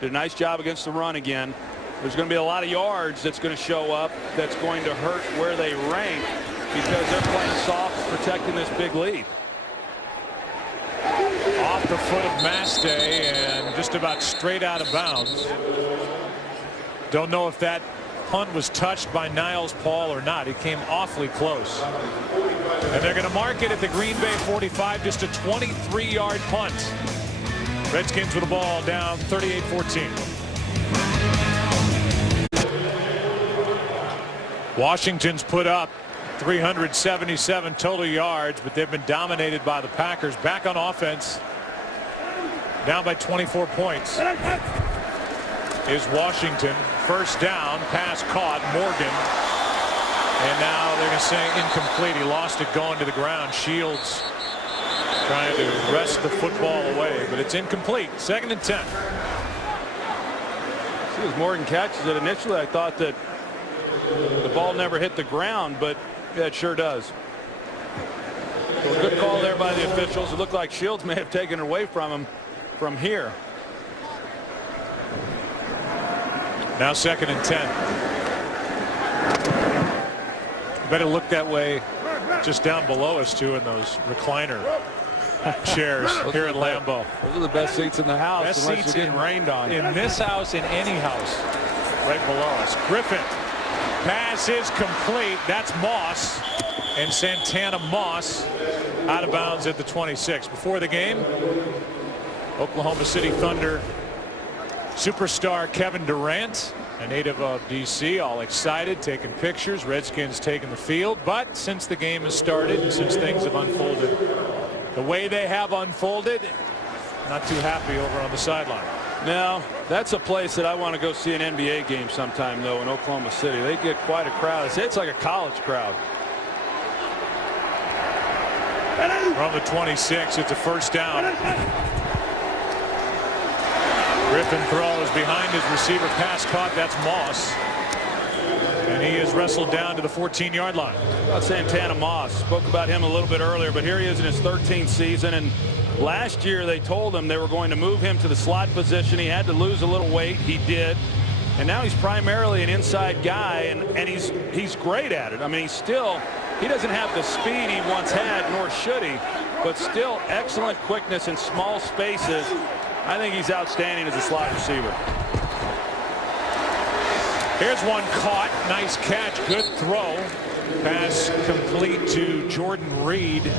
Did a nice job against the run again. There's going to be a lot of yards that's going to show up that's going to hurt where they rank because they're playing soft, protecting this big lead. Off the foot of Maste and just about straight out of bounds. Don't know if that punt was touched by Niles Paul or not. It came awfully close. And they're going to mark it at the Green Bay 45, just a 23-yard punt. Redskins with the ball down 38-14. Washington's put up 377 total yards, but they've been dominated by the Packers. Back on offense, down by 24 points is Washington. First down, pass caught, Morgan. And now they're going to say incomplete. He lost it going to the ground. Shields trying to wrest the football away, but it's incomplete. 2nd and 10. As Morgan catches it, initially I thought that the ball never hit the ground, but yeah, it sure does. So a good call there by the officials. It looked like Shields may have taken it away from him from here. Now 2nd and 10. Better look that way just down below us too in those recliner chairs here at Lambeau. Those are the best seats in the house. Best unless seats you're getting rained on. In this house, in any house, right below us. Griffin. Pass is complete. That's Moss. And Santana Moss out of bounds at the 26. Before the game, Oklahoma City Thunder superstar Kevin Durant, a native of D.C., all excited, taking pictures. Redskins taking the field. But since the game has started and since things have unfolded the way they have unfolded, not too happy over on the sideline. Now, that's a place that I want to go see an NBA game sometime, though, in Oklahoma City. They get quite a crowd. It's like a college crowd. From the 26, it's a first down. Griffin throws behind his receiver. Pass caught. That's Moss. And he is wrestled down to the 14-yard line. About Santana Moss. Spoke about him a little bit earlier, but here he is in his 13th season. And last year they told him they were going to move him to the slot position. He had to lose a little weight. He did. And now he's primarily an inside guy, and he's great at it. I mean, he doesn't have the speed he once had, nor should he, but still excellent quickness in small spaces. I think he's outstanding as a slot receiver. Here's one caught. Nice catch. Good throw. Pass complete to Jordan Reed,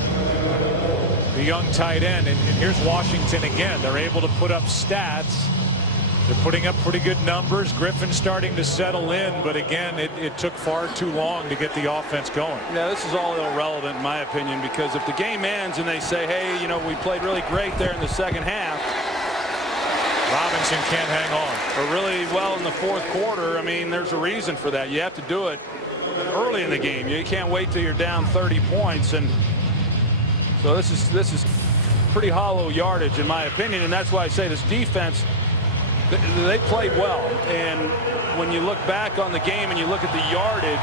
the young tight end. And here's Washington again. They're able to put up stats. They're putting up pretty good numbers. Griffin starting to settle in, but again, it took far too long to get the offense going. Yeah, this is all irrelevant in my opinion, because if the game ends and they say, hey, you know, we played really great there in the second half, Robinson can't hang on. or really well in the fourth quarter, I mean, there's a reason for that. You have to do it early in the game. You can't wait till you're down 30 points. And so this is pretty hollow yardage in my opinion, and that's why I say this defense, they played well. And when you look back on the game and you look at the yardage,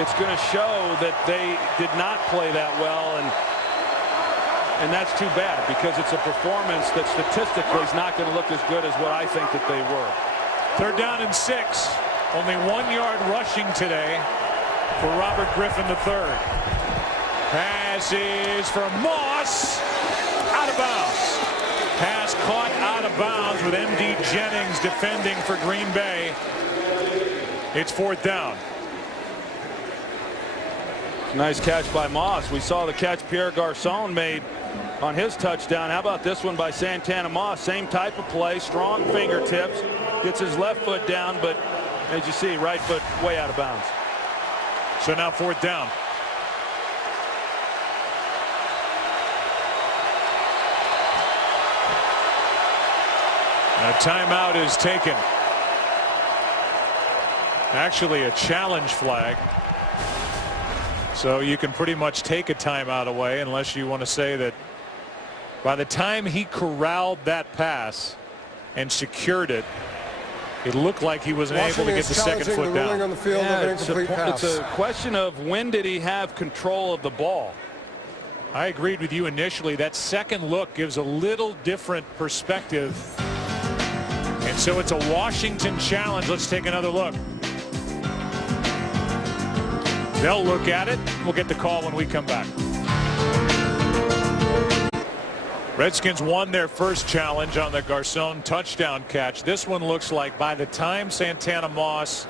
it's going to show that they did not play that well, and that's too bad, because it's a performance that statistically is not going to look as good as what I think that they were. 3rd down and 6. Only 1 yard rushing today for Robert Griffin III. Pass is from Moss. Out of bounds. Pass caught out of bounds with M.D. Jennings defending for Green Bay. It's 4th down. Nice catch by Moss. We saw the catch Pierre Garçon made on his touchdown. How about this one by Santana Moss? Same type of play, strong fingertips, gets his left foot down, but as you see, right foot way out of bounds. So now 4th down. A timeout is taken. Actually a challenge flag. So you can pretty much take a timeout away unless you want to say that by the time he corralled that pass and secured it, it looked like he wasn't able to get the second foot down. On the field of an incomplete pass. It's a question of when did he have control of the ball. I agreed with you initially. That second look gives a little different perspective. And so it's a Washington challenge. Let's take another look. They'll look at it. We'll get the call when we come back. Redskins won their first challenge on the Garcon touchdown catch. This one looks like by the time Santana Moss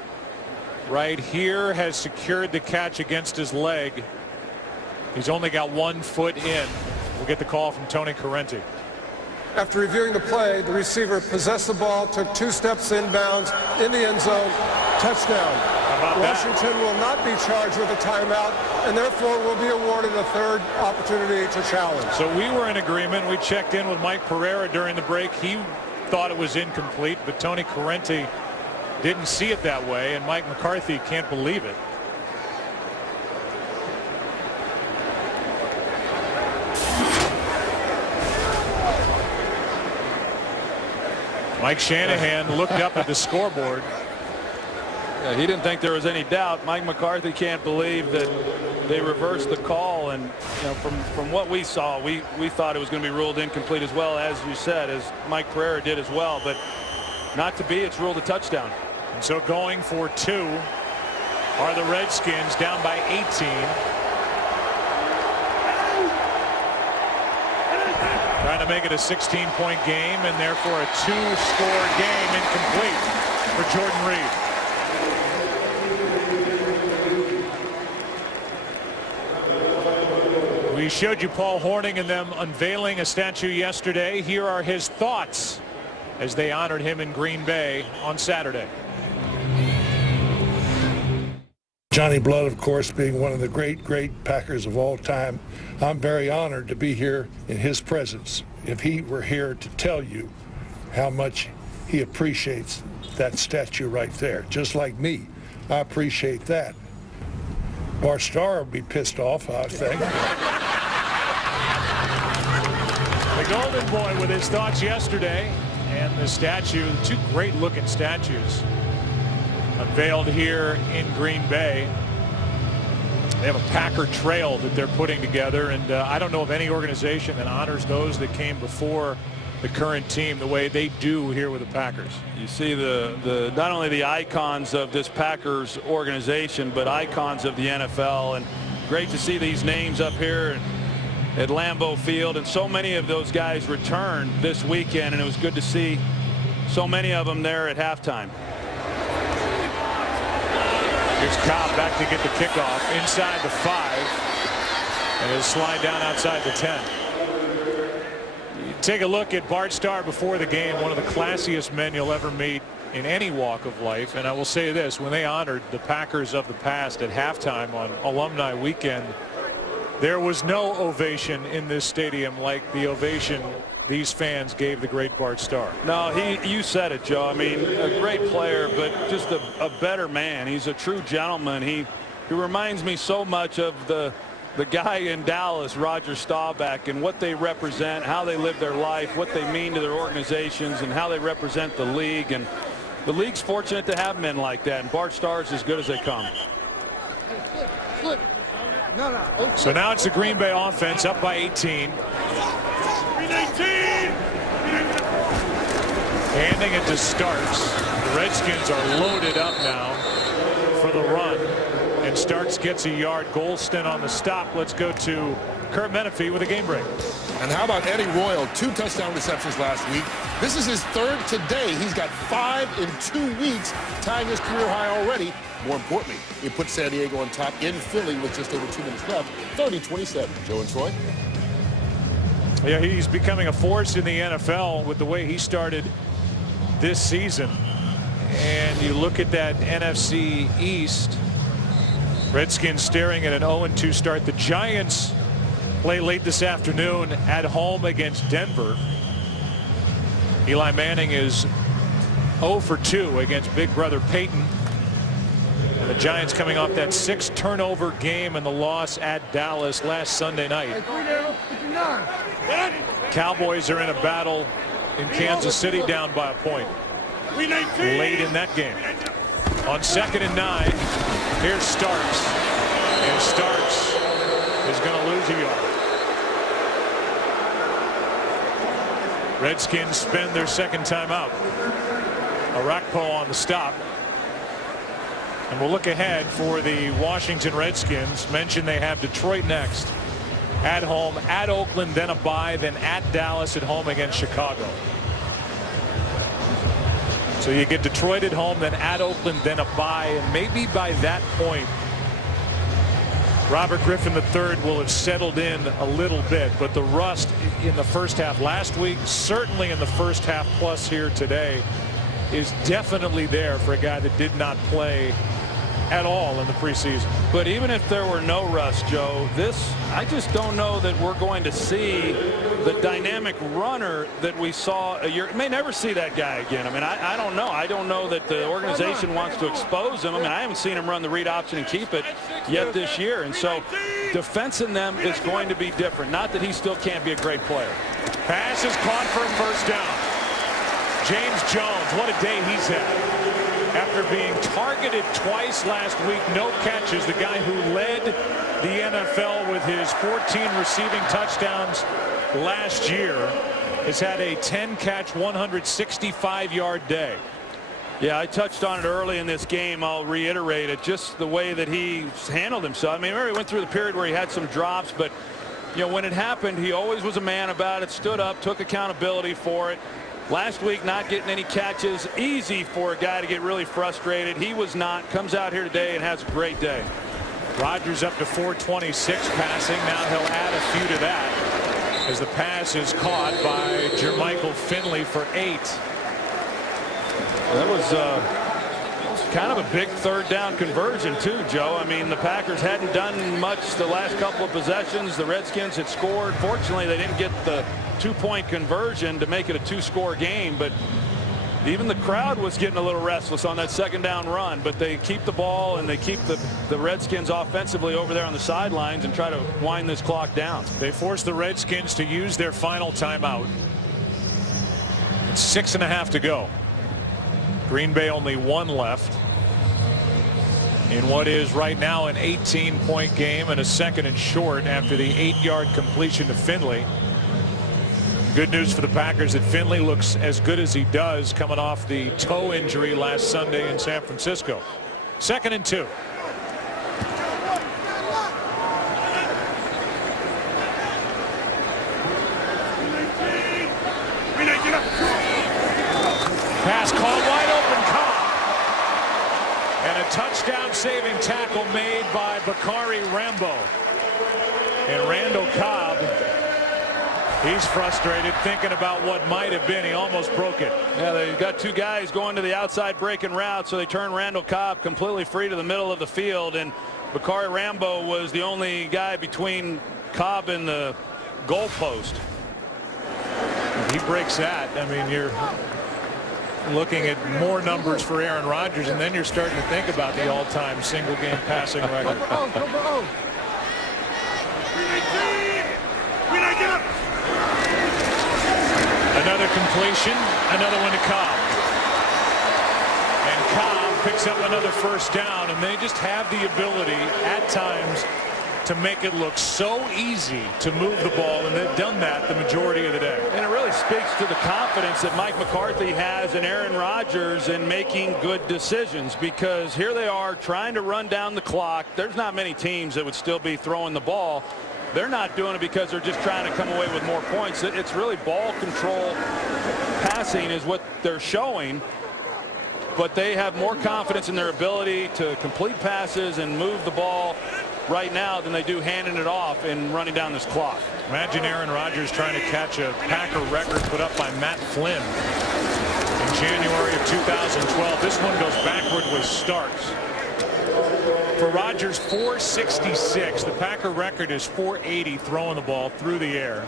right here has secured the catch against his leg, he's only got 1 foot in. We'll get the call from Tony Correnti. After reviewing the play, the receiver possessed the ball, took 2 steps inbounds in the end zone, touchdown. Washington will not be charged with a timeout and therefore will be awarded a 3rd opportunity to challenge. So we were in agreement. We checked in with Mike Pereira during the break. He thought it was incomplete, but Tony Correnti didn't see it that way, and Mike McCarthy can't believe it. Mike Shanahan looked up at the scoreboard. Yeah, he didn't think there was any doubt. Mike McCarthy can't believe that they reversed the call, and from what we saw, we thought it was going to be ruled incomplete as well, as you said, as Mike Pereira did as well, but not to be. It's ruled a touchdown. And so going for 2 are the Redskins, down by 18. Trying to make it a 16-point game, and therefore a 2-score game incomplete for Jordan Reed. We showed you Paul Hornung and them unveiling a statue yesterday. Here are his thoughts as they honored him in Green Bay on Saturday. Johnny Blood, of course, being one of the great Packers of all time. I'm very honored to be here in his presence. If he were here to tell you how much he appreciates that statue right there, just like me, I appreciate that. Bart Starr would be pissed off, I think. The Golden Boy with his thoughts yesterday, and the statue, 2 great-looking statues unveiled here in Green Bay. They have a Packer trail that they're putting together, and I don't know of any organization that honors those that came before the current team the way they do here with the Packers. You see the not only the icons of this Packers organization, but icons of the NFL, and great to see these names up here at Lambeau Field, and so many of those guys returned this weekend, and it was good to see so many of them there at halftime. Here's Cobb back to get the kickoff inside the 5, and he'll slide down outside the 10. You take a look at Bart Starr before the game, one of the classiest men you'll ever meet in any walk of life. And I will say this, when they honored the Packers of the past at halftime on Alumni Weekend, there was no ovation in this stadium like the ovation these fans gave the great Bart Starr. No, you said it, Joe. I mean, a great player, but just a better man. He's a true gentleman. He reminds me so much of the guy in Dallas, Roger Staubach, and what they represent, how they live their life, what they mean to their organizations, and how they represent the league. And the league's fortunate to have men like that, and Bart Starr's as good as they come. So now it's the Green Bay offense up by 18. Handing it to Starks. The Redskins are loaded up now for the run. And Starks gets a yard. Golston on the stop. Let's go to Kurt Menefee with a game break. And how about Eddie Royal? 2 touchdown receptions last week. This is his 3rd today. He's got 5 in 2 weeks, tying his career high already. More importantly, he put San Diego on top in Philly with just over 2 minutes left. 30-27. Joe and Troy. Yeah, he's becoming a force in the NFL with the way he started this season. And you look at that NFC East, Redskins staring at an 0-2 start. The Giants play late this afternoon at home against Denver. Eli Manning is 0 for 2 against big brother Peyton. And the Giants coming off that 6 turnover game and the loss at Dallas last Sunday night. Cowboys are in a battle in Kansas City, down by a point late in that game. On 2nd and 9, here's Starks. And Starks is going to lose a yard. Redskins spend their second timeout. Arakpo on the stop. And we'll look ahead for the Washington Redskins. Mentioned they have Detroit next. At home, at Oakland, then a bye, then at Dallas, at home against Chicago. So you get Detroit at home, then at Oakland, then a bye. And maybe by that point, Robert Griffin III will have settled in a little bit. But the rust in the first half last week, certainly in the first half plus here today, is definitely there for a guy that did not play at all in the preseason. But even if there were no rust, Joe, I just don't know that we're going to see the dynamic runner that we saw a year. May never see that guy again. I mean, I don't know. I don't know that the organization wants to expose him. I mean, I haven't seen him run the read option and keep it yet this year. And so defensing them is going to be different. Not that he still can't be a great player. Pass is caught for a first down. James Jones, what a day he's had. After being targeted twice last week, no catches, the guy who led the NFL with his 14 receiving touchdowns last year has had a 10-catch, 165-yard day. Yeah, I touched on it early in this game. I'll reiterate it. Just the way that he handled himself. I mean, remember he went through the period where he had some drops, but you know, when it happened, he always was a man about it, stood up, took accountability for it. Last week, not getting any catches. Easy for a guy to get really frustrated. He was not. Comes out here today and has a great day. Rodgers up to 426 passing. Now he'll add a few to that as the pass is caught by Jermichael Finley for 8. That was kind of a big third down conversion too, Joe. I mean, the Packers hadn't done much the last couple of possessions. The Redskins had scored. Fortunately, they didn't get the 2-point conversion to make it a 2-score game, but even the crowd was getting a little restless on that second down run. But they keep the ball and they keep the Redskins offensively over there on the sidelines and try to wind this clock down. They force the Redskins to use their final timeout. It's 6.5 to go. Green Bay only 1 left in what is right now an 18-point game and a 2nd and short after the 8-yard completion to Finley. Good news for the Packers that Finley looks as good as he does coming off the toe injury last Sunday in San Francisco. 2nd and 2. Pass called wide open. Cobb. And a touchdown saving tackle made by Bakari Lambeau. And Randall Cobb, he's frustrated thinking about what might have been. He almost broke it. Yeah, they've got 2 guys going to the outside breaking route, so they turn Randall Cobb completely free to the middle of the field, and Bakari Lambeau was the only guy between Cobb and the goalpost. He breaks that. I mean, you're looking at more numbers for Aaron Rodgers, and then you're starting to think about the all-time single-game passing record. Another completion, another one to Cobb. And Cobb picks up another first down, and they just have the ability at times to make it look so easy to move the ball, and they've done that the majority of the day. And it really speaks to the confidence that Mike McCarthy has in Aaron Rodgers in making good decisions, because here they are trying to run down the clock. There's not many teams that would still be throwing the ball. They're not doing it because they're just trying to come away with more points. It's really ball control passing is what they're showing, but they have more confidence in their ability to complete passes and move the ball right now than they do handing it off and running down this clock. Imagine Aaron Rodgers trying to catch a Packer record put up by Matt Flynn in January of 2012. This one goes backward with Starks. For Rodgers, 466. The Packer record is 480 throwing the ball through the air.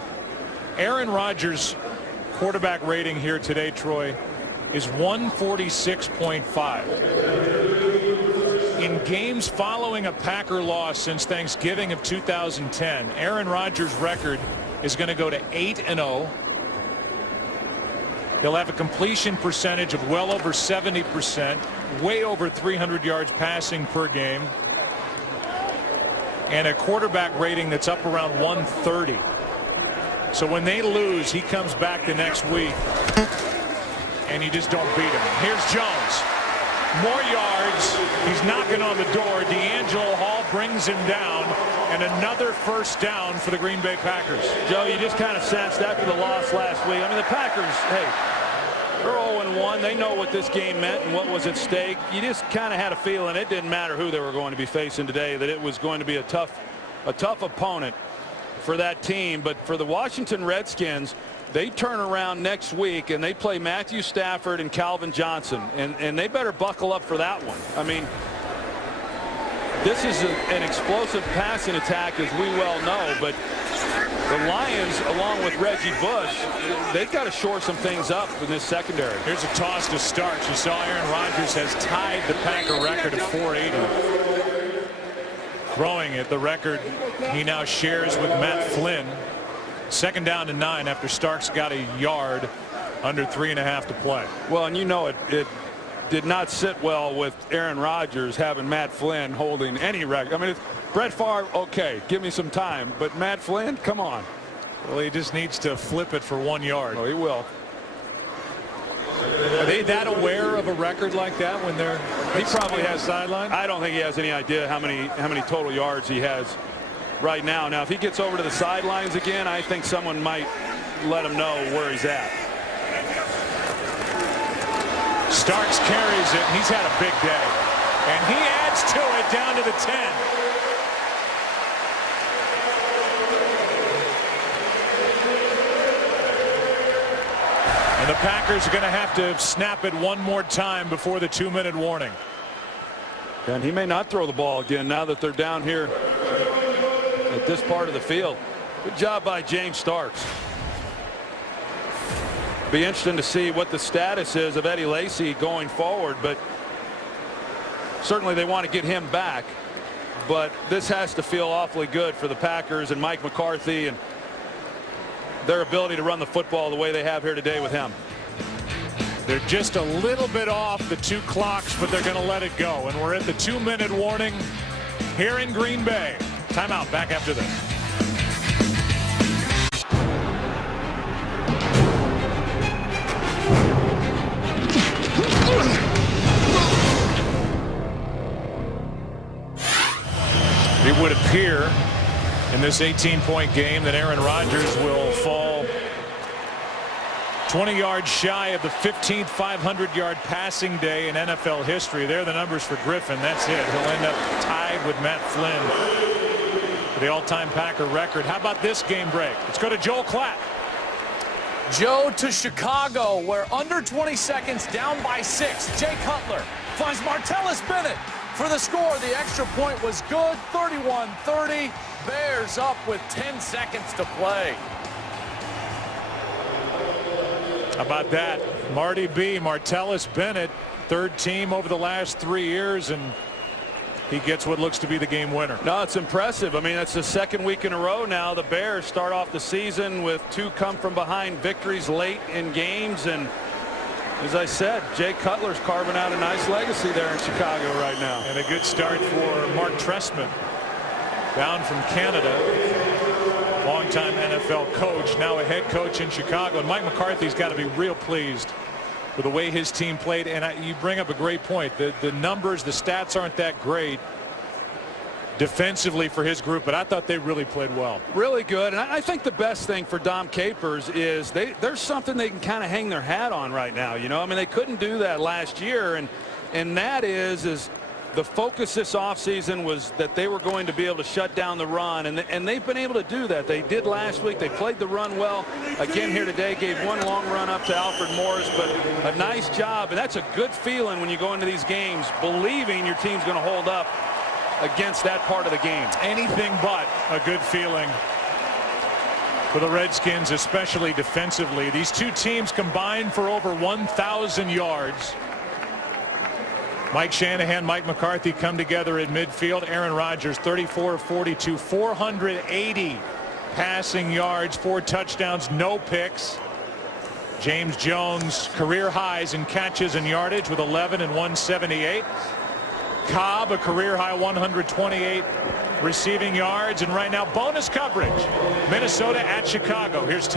Aaron Rodgers' quarterback rating here today, Troy, is 146.5. In games following a Packer loss since Thanksgiving of 2010, Aaron Rodgers' record is going to go to 8-0. He'll have a completion percentage of well over 70%, way over 300 yards passing per game, and a quarterback rating that's up around 130. So when they lose, he comes back the next week, and you just don't beat him. Here's Jones. More yards. He's knocking on the door. D'Angelo Hall brings him down, and another first down for the Green Bay Packers. Joe, you just kind of sensed after the loss last week. I mean, the Packers, hey, they're 0-1. They know what this game meant and what was at stake. You just kind of had a feeling it didn't matter who they were going to be facing today, that it was going to be a tough opponent for that team. But for the Washington Redskins, they turn around next week and they play Matthew Stafford and Calvin Johnson, and they better buckle up for that one. I mean, this is an explosive passing attack, as we well know, but the Lions, along with Reggie Bush, they've got to shore some things up in this secondary. Here's a toss to Starks. You saw Aaron Rodgers has tied the Packer record of 480. Throwing it, the record he now shares with Matt Flynn. 2nd down and 9 after Starks got a yard under 3.5 to play. Well, and you know it did not sit well with Aaron Rodgers having Matt Flynn holding any record. I mean, it's Brett Favre, okay, give me some time, but Matt Flynn, come on. Well, he just needs to flip it for 1 yard. Well, he will. Are they that aware of a record like that when they're? He probably has sideline. I don't think he has any idea how many total yards he has right now. Now, if he gets over to the sidelines again, I think someone might let him know where he's at. Starks carries it, and he's had a big day. And he adds to it down to the 10. And the Packers are going to have to snap it one more time before the 2-minute warning. And he may not throw the ball again now that they're down here at this part of the field. Good job by James Starks. Be interesting to see what the status is of Eddie Lacy going forward, but certainly they want to get him back. But this has to feel awfully good for the Packers and Mike McCarthy and their ability to run the football the way they have here today with him. They're just a little bit off the 2 clocks, but they're going to let it go. And we're at the 2-minute warning here in Green Bay. Timeout, back after this. It would appear in this 18-point game that Aaron Rodgers will fall 20 yards shy of the 15th 500-yard passing day in NFL history. There are the numbers for Griffin. That's it. He'll end up tied with Matt Flynn for the all-time Packer record. How about this game break? Let's go to Joel Klatt. Joe to Chicago, where under 20 seconds, down by 6. Jay Cutler finds Martellus Bennett for the score. The extra point was good. 31-30. Bears up with 10 seconds to play. How about that? Marty B. Martellus Bennett, 3rd team over the last 3 years, and he gets what looks to be the game winner. No, it's impressive. I mean, it's the 2nd week in a row now. The Bears start off the season with 2 come-from-behind victories late in games, and as I said, Jay Cutler's carving out a nice legacy there in Chicago right now. And a good start for Mark Trestman, down from Canada. Longtime NFL coach, now a head coach in Chicago. And Mike McCarthy's got to be real pleased with the way his team played. And you bring up a great point. The numbers, the stats aren't that great defensively for his group, but I thought they really played well. Really good. And I think the best thing for Dom Capers is there's something they can kind of hang their hat on right now. You know, I mean, they couldn't do that last year. And that is The focus this offseason was that they were going to be able to shut down the run, and they've been able to do that. They did last week. They played the run well. Again here today, gave one long run up to Alfred Morris, but a nice job. And that's a good feeling when you go into these games, believing your team's going to hold up against that part of the game. Anything but a good feeling for the Redskins, especially defensively. These two teams combined for over 1,000 yards. Mike Shanahan, Mike McCarthy come together in midfield. Aaron Rodgers, 34 of 42, 480 passing yards, 4 touchdowns, no picks. James Jones, career highs in catches and yardage with 11 and 178. Cobb, a career high 128 receiving yards. And right now, bonus coverage. Minnesota at Chicago. Here's